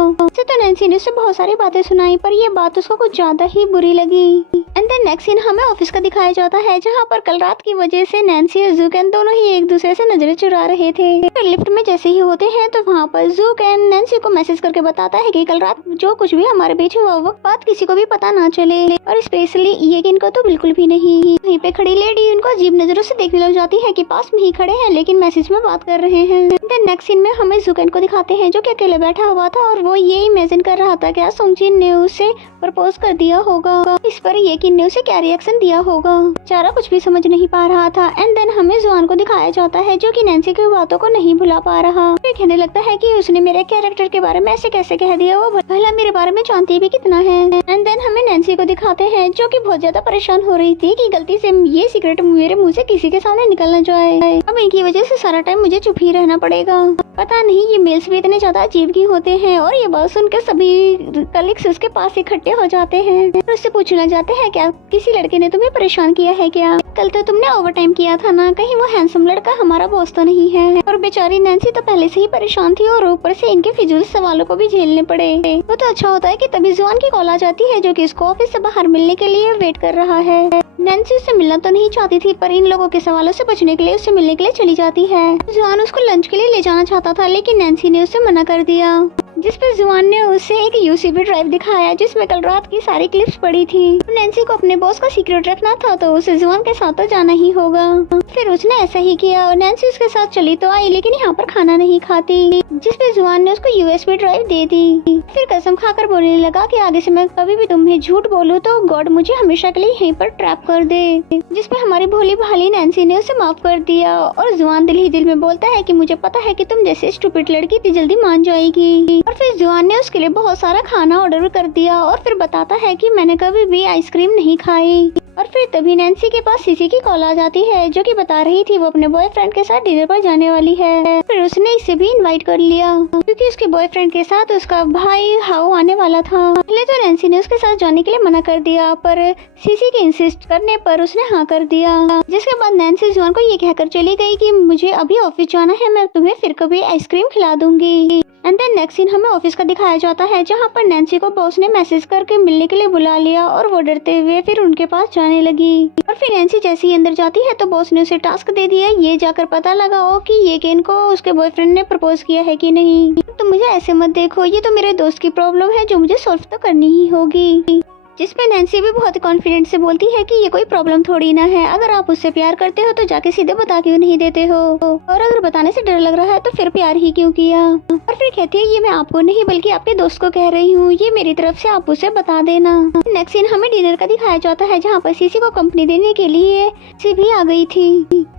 तो नैन्सी ने उसे बहुत सारी बातें सुनाई, पर ये बात उसको कुछ ज्यादा ही बुरी लगी। एंड देन नेक्स्ट सीन हमें ऑफिस का दिखाया जाता है जहाँ पर कल रात की वजह से नैन्सी और जुकैन दोनों ही एक दूसरे से नजरें चुरा रहे थे। फिर लिफ्ट में जैसे ही होते हैं तो वहाँ पर जुकैन नैन्सी को मैसेज करके बताता है कि कल रात जो कुछ भी हमारे बीच हुआ वो बात किसी को भी पता ना चले, और स्पेशली येकिन को तो बिल्कुल भी नहीं। वहीं पे खड़ी लेडी उनको अजीब नजरों से देखने लग जाती है कि पास में ही खड़े हैं लेकिन मैसेज में बात कर रहे हैं। देन नेक्स्ट सीन में हमें जुकैन को दिखाते हैं जो कि अकेले बैठा हुआ था और वो ये इमेजिन कर रहा था क्या सुंगजिन ने उसे प्रपोज कर दिया होगा, इस पर येकिन ने उसे क्या रिएक्शन दिया होगा। बेचारा कुछ भी समझ नहीं पा रहा था। एंड देन हमें जुआन को दिखाया जाता है जो कि नैन्सी की बातों को नहीं भुला पा रहा। फिर कहने लगता है कि उसने मेरे कैरेक्टर के बारे में ऐसे कैसे कह दिया, वो भला मेरे बारे में जानती भी कितना है। एंड देन हमें नैन्सी को दिखाते हैं जो कि बहुत ज्यादा परेशान हो रही थी कि गलती से ये सीक्रेट मेरे मुंह से किसी के सामने निकल न जाए, अब इनकी वजह से सारा टाइम मुझे चुप ही रहना पड़ेगा। पता नहीं ये मेल्स भी इतने ज्यादा अजीब क्यों होते हैं। और ये बात सुनकर सभी कलीग्स उसके पास इकट्ठे हो जाते हैं और उससे पूछने लग जाते हैं क्या किसी लड़के ने तुम्हें परेशान किया है क्या, कल तो तुमने ओवर टाइम किया था ना, कहीं वो हैंडसम लड़का हमारा बॉस तो नहीं है। और बेचारी नैन्सी तो पहले से ही परेशान थी और ऊपर से इनके फिजूल सवालों को भी झेलने पड़े। वो तो अच्छा होता है कि तभी जुआन की कॉल आ जाती है जो कि इसको ऑफिस से बाहर मिलने के लिए वेट कर रहा है। नैन्सी उससे मिलना तो नहीं चाहती थी, पर इन लोगों के सवालों से बचने के लिए उससे मिलने के लिए चली जाती है। जुआन उसको लंच के लिए ले जाना चाहता था, लेकिन नैन्सी ने उसे मना कर दिया, जिस पर जुआन ने उसे एक यूसीबी ड्राइव दिखाया जिसमें कल रात की सारी क्लिप्स पड़ी थी। नैन्सी को अपने बॉस का सीक्रेट रखना था, तो उसे जुआन के साथ तो जाना ही होगा। फिर उसने ऐसा ही किया और नैन्सी उसके साथ चली तो आई, लेकिन यहाँ पर खाना नहीं खाती, जिस पे जुआन ने उसको यूएसबी ड्राइव दे दी। फिर कसम खाकर बोलने लगा कि आगे से मैं कभी भी तुम्हें झूठ बोलूं तो गॉड मुझे हमेशा के लिए यहीं पर ट्रैप कर दे, जिसपे हमारी भोली भाली नैन्सी ने उसे माफ कर दिया। और जुआन दिल ही दिल में बोलता है कि मुझे पता है कि तुम जैसे स्टूपिड लड़की इतनी जल्दी मान जाएगी। और फिर जुआन ने उसके लिए बहुत सारा खाना ऑर्डर कर दिया और फिर बताता है कि मैंने कभी भी आइसक्रीम नहीं खाई। और फिर तभी नैन्सी के पास सीसी की कॉल आ जाती है, जो कि बता रही थी वो अपने बॉयफ्रेंड के साथ डिनर पर जाने वाली है। फिर उसने इसे भी इनवाइट कर लिया, क्योंकि उसके बॉयफ्रेंड के साथ उसका भाई हाउ आने वाला था। पहले तो नैन्सी ने उसके साथ जाने के लिए मना कर दिया, पर सीसी के इंसिस्ट करने पर उसने हाँ कर दिया। जिसके बाद नैन्सी जुआन को ये कहकर चली गई कि मुझे अभी ऑफिस जाना है, मैं तुम्हें फिर कभी आइसक्रीम खिला दूंगी। एंड देन नेक्स्ट सीन हमें ऑफिस का दिखाया जाता है, जहाँ पर नैन्सी को बॉस ने मैसेज करके मिलने के लिए बुला लिया और वो डरते हुए फिर उनके पास जाने लगी। और फिर नैन्सी जैसे ही अंदर जाती है तो बॉस ने उसे टास्क दे दिया, ये जाकर पता लगाओ कि ये केन को उसके बॉयफ्रेंड ने प्रपोज किया है कि नहीं। तो मुझे ऐसे मत देखो, ये तो मेरे दोस्त की प्रॉब्लम है जो मुझे सॉल्व तो करनी ही होगी। जिसपे नैन्सी भी बहुत कॉन्फिडेंट से बोलती है कि ये कोई प्रॉब्लम थोड़ी ना है, अगर आप उससे प्यार करते हो तो जाके सीधे बता क्यों नहीं देते हो, और अगर बताने से डर लग रहा है तो फिर प्यार ही क्यों किया। और फिर कहती है ये मैं आपको नहीं बल्कि आपके दोस्त को कह रही हूँ, ये मेरी तरफ से आप उसे बता देना। नेक्स्ट सीन हमें डिनर का दिखाया जाता है, जहाँ पर सीसी को कंपनी देने के लिए सी भी आ गई थी।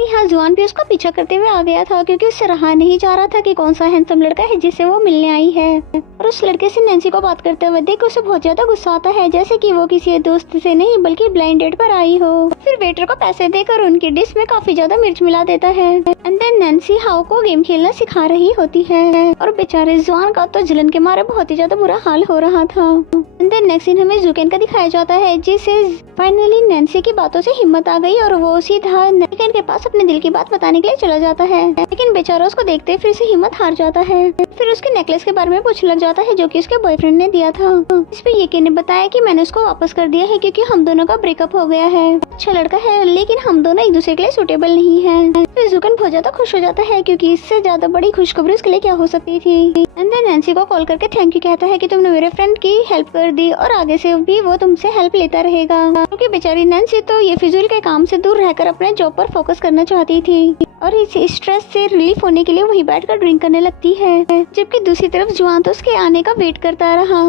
यहाँ जुआन भी उसका पीछा करते हुए आ गया था, क्योंकि उससे रहा नहीं जा रहा था कि कौन सा हैंडसम लड़का है जिससे वो मिलने आई है। और उस लड़के से नैन्सी को बात करते हुए देख उसे बहुत ज्यादा गुस्सा आता है, जैसे कि वो किसी दोस्त से नहीं बल्कि ब्लाइंड डेट पर आई हो। फिर वेटर को पैसे देकर उनकी डिश में काफी ज्यादा मिर्च मिला देता है। एंड देन नैन्सी हाउ को गेम खेलना सिखा रही होती है, और बेचारे जुआन का तो जलन के मारे बहुत ही ज्यादा बुरा हाल हो रहा था। एंड देन नेक्स्ट सीन हमें जुकेन का दिखाया जाता है, जिसे फाइनली नैन्सी की बातों से हिम्मत आ गई और वो सीधा जुकेन के पास अपने दिल की बात बताने के लिए चला जाता है, लेकिन बेचारा उसको देखते फिर से हिम्मत हार जाता है। फिर उसके नेकलेस के बारे में पूछने लग जाता है, जो कि उसके बॉयफ्रेंड ने दिया था। इस पे येकेन ने बताया कि मैंने उसको वापस कर दिया है क्योंकि हम दोनों का ब्रेकअप हो गया है। अच्छा लड़का है लेकिन हम दोनों एक दूसरे के लिए सूटेबल नहीं है। फिर जुकेन बहुत ज्यादा खुश हो जाता है, क्योंकि इससे ज्यादा बड़ी खुशखबरी उसके लिए क्या हो सकती थी। एंड देन नैन्सी को कॉल करके थैंक यू कहता है कि तुमने मेरे फ्रेंड की हेल्प कर दी और आगे से भी वो तुमसे हेल्प लेता रहेगा, क्योंकि बेचारी नैन्सी तो ये फिजूल के काम से दूर रहकर अपने जॉब पर फोकस करना चाहती थी और इस स्ट्रेस से रिलीफ होने के लिए वहीं बैठकर ड्रिंक करने लगती है। जबकि दूसरी तरफ जुआन तो उसके आने का वेट करता रहा,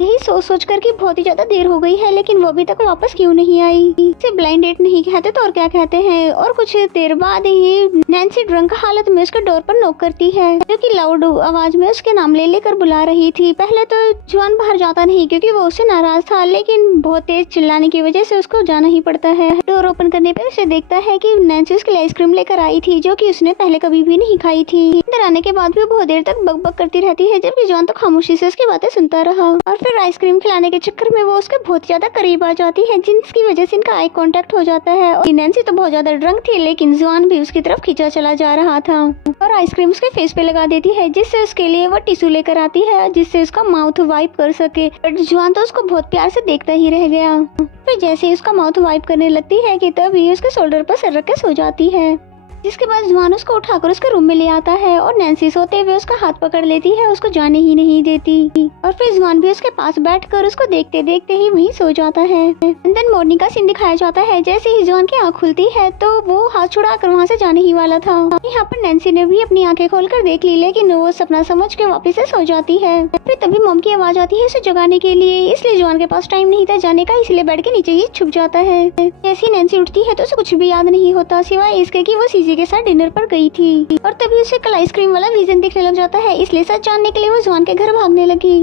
यही सोच कर कि बहुत ही ज्यादा देर हो गई है लेकिन वो अभी तक वापस क्यों नहीं आई। इसे ब्लाइंड डेट नहीं कहते तो और क्या कहते हैं। और कुछ देर बाद ही नैन्सी ड्रंक हालत में उसके डोर पर नॉक करती है, जो कि लाउड आवाज में उसके नाम ले लेकर बुला रही थी। पहले तो जुआन बाहर जाता नहीं क्योंकि वो उससे नाराज था, लेकिन बहुत तेज चिल्लाने की वजह से उसको जाना ही पड़ता है। डोर ओपन करने पर उसे देखता है कि नैन्सी उसके लिए आइसक्रीम लेकर आई थी, जो कि उसने पहले कभी भी नहीं खाई थी। अंदर आने के बाद भी बहुत देर तक बक करती रहती है, जबकि जुआन तो खामोशी से उसकी बातें सुनता रहा। और फिर आइसक्रीम खिलाने के चक्कर में वो उसके बहुत ज्यादा करीब आ जाती है, जिसकी वजह से इनका आई कांटेक्ट हो जाता है। और नैन्सी तो बहुत ज्यादा ड्रंक थी, लेकिन जुआन भी उसकी तरफ खींचा चला जा रहा था और आइसक्रीम उसके फेस पे लगा देती है, जिससे उसके लिए वो टिश्यू लेकर आती है जिससे उसका माउथ वाइप कर सके। बट जुआन तो उसको बहुत प्यार से देखता ही रह गया। फिर जैसे ही उसका माउथ वाइप करने लगती है कि तभी उसके शोल्डर पर सर रख के सो जाती है, जिसके बाद जुआन उसको उठाकर उसके रूम में ले आता है और नैन्सी सोते हुए उसका हाथ पकड़ लेती है, उसको जाने ही नहीं देती। और फिर जुआन भी उसके पास बैठकर उसको देखते देखते ही वहीं सो जाता है। एंड देन मॉर्निंग का सीन दिखाया जाता है, जैसे ही जुआन की आँख खुलती है तो वो हाथ छुड़ाकर वहाँ से जाने ही वाला था। यहाँ पर नैन्सी ने भी अपनी आंखें खोलकर देख ली, लेकिन वो सपना समझ के वापस से सो जाती है। फिर तभी मॉम की आवाज आती है उसे जगाने के लिए, इसलिए जुआन के पास टाइम नहीं था जाने का, इसलिए बेड के नीचे ही छुप जाता है। जैसे ही नैन्सी उठती है तो उसे कुछ भी याद नहीं होता सिवाय इसके कि वो सीसी के साथ डिनर पर गई थी। और तभी उसे कल आइसक्रीम वाला विजन दिखने लग जाता है, इसलिए सच जानने के लिए वो जुआन के घर भागने लगी।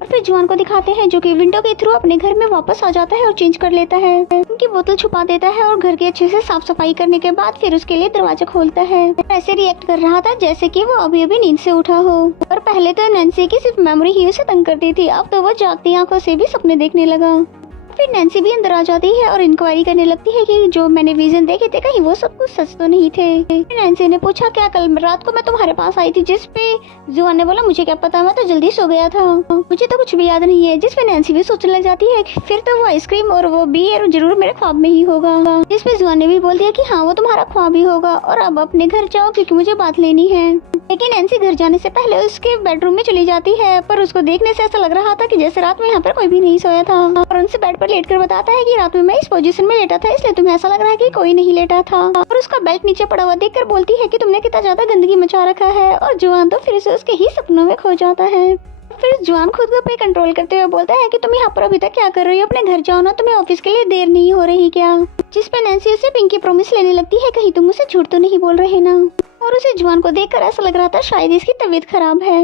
और फिर जुआन को दिखाते हैं, जो कि विंडो के थ्रू अपने घर में वापस आ जाता है और चेंज कर लेता है, उनकी बोतल छुपा देता है और घर की अच्छे से साफ सफाई करने के बाद फिर उसके लिए दरवाजा खोलता है। ऐसे रिएक्ट कर रहा था जैसे कि वो अभी अभी नींद से उठा हो। और पहले तो नैन्सी की सिर्फ मेमोरी ही उसे तंग करती थी, अब तो वो जागती आंखों से भी सपने देखने लगा। फिर नैन्सी भी अंदर आ जाती है और इंक्वायरी करने लगती है कि जो मैंने विजन देखे थे कहीं वो सब कुछ सच तो नहीं थे। फिर नैन्सी ने पूछा क्या कल रात को मैं तुम्हारे पास आई थी, जिस पे जुआन ने बोला मुझे क्या पता, मैं तो जल्दी सो गया था, मुझे तो कुछ भी याद नहीं है। जिस पे नैन्सी भी सोचने लग जाती है फिर तो वो आइसक्रीम और वो बियर जरूर मेरे ख्वाब में ही होगा। जिस पे जुआन ने भी बोल दिया कि हाँ वो तुम्हारा ख्वाब ही होगा और अब अपने घर जाओ क्योंकि मुझे बात लेनी है। लेकिन नैन्सी घर जाने से पहले उसके बेडरूम में चली जाती है, पर उसको देखने से ऐसा लग रहा था कि जैसे रात में यहाँ पर कोई भी नहीं सोया था, और उनसे बेड पर लेटकर बताता है कि रात में मैं इस पोजीशन में लेटा था इसलिए तुम्हें ऐसा लग रहा है कि कोई नहीं लेटा था। और उसका बेल्ट नीचे पड़ा हुआ देखकर बोलती है कि तुमने कितना ज्यादा गंदगी मचा रखा है, और जुआन तो फिर से उसके ही सपनों में खो जाता है। फिर जुआन खुद को पे कंट्रोल करते हुए बोलता है कि तुम यहाँ पर अभी तक क्या कर रही हो, अपने घर जाओ ना, तुम्हें ऑफिस के लिए देर नहीं हो रही क्या। जिस पे नैन्सी उसे पिंकी प्रॉमिस लेने लगती है कहीं तुम मुझसे झूठ तो नहीं बोल रहे ना। और उसे जुआन को देखकर ऐसा लग रहा था शायद इसकी तबीयत खराब है,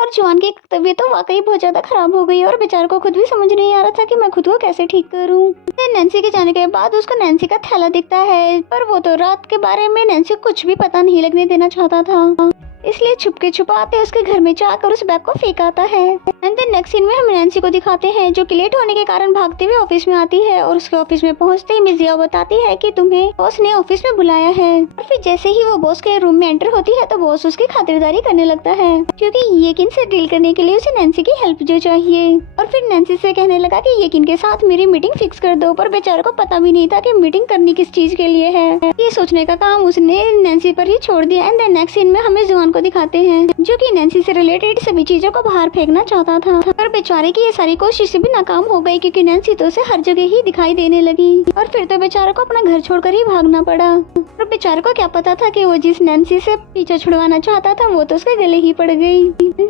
और जुआन की तबीयत तो वाकई बहुत ज्यादा खराब हो गई और बेचारे को खुद भी समझ नहीं आ रहा था कि मैं खुद को कैसे ठीक करूं। नैन्सी के जाने के बाद उसको नैन्सी का थैला दिखता है, पर वो तो रात के बारे में नैन्सी को कुछ भी पता नहीं लगने देना चाहता था, इसलिए छुपके छुपाते उसके घर में जाकर उस बैग को फेंक आता है। एंड देन नेक्स्ट सीन में हम नैन्सी को दिखाते हैं जो कि लेट होने के कारण भागते हुए ऑफिस में आती है, और उसके ऑफिस में पहुंचते ही मिस जिया बताती है कि तुम्हें बॉस ने ऑफिस में बुलाया है। और फिर जैसे ही वो बॉस के रूम में एंटर होती है तो बॉस उसकी खातिरदारी करने लगता है क्योंकि यकीन से डील करने के लिए उसे नैन्सी की हेल्प जो चाहिए। और फिर नैन्सी से कहने लगा कि यकीन के साथ मेरी मीटिंग फिक्स कर दो, पर बेचारे को पता भी नहीं था कि मीटिंग करनी किस चीज के लिए है। ये सोचने का काम उसने नैन्सी पर ही छोड़ दिया। एंड देन नेक्स्ट सीन में हमें जुआन को दिखाते हैं जो कि नैन्सी से रिलेटेड सभी चीजों को बाहर फेंकना चाहता था, पर बेचारे की ये सारी कोशिशें भी नाकाम हो गई क्योंकि नैन्सी तो उसे हर जगह ही दिखाई देने लगी, और फिर तो बेचारे को अपना घर छोड़कर ही भागना पड़ा। और बेचारे को क्या पता था कि वो जिस नैन्सी से पीछा छुड़वाना चाहता था वो तो उसके गले ही पड़ गई।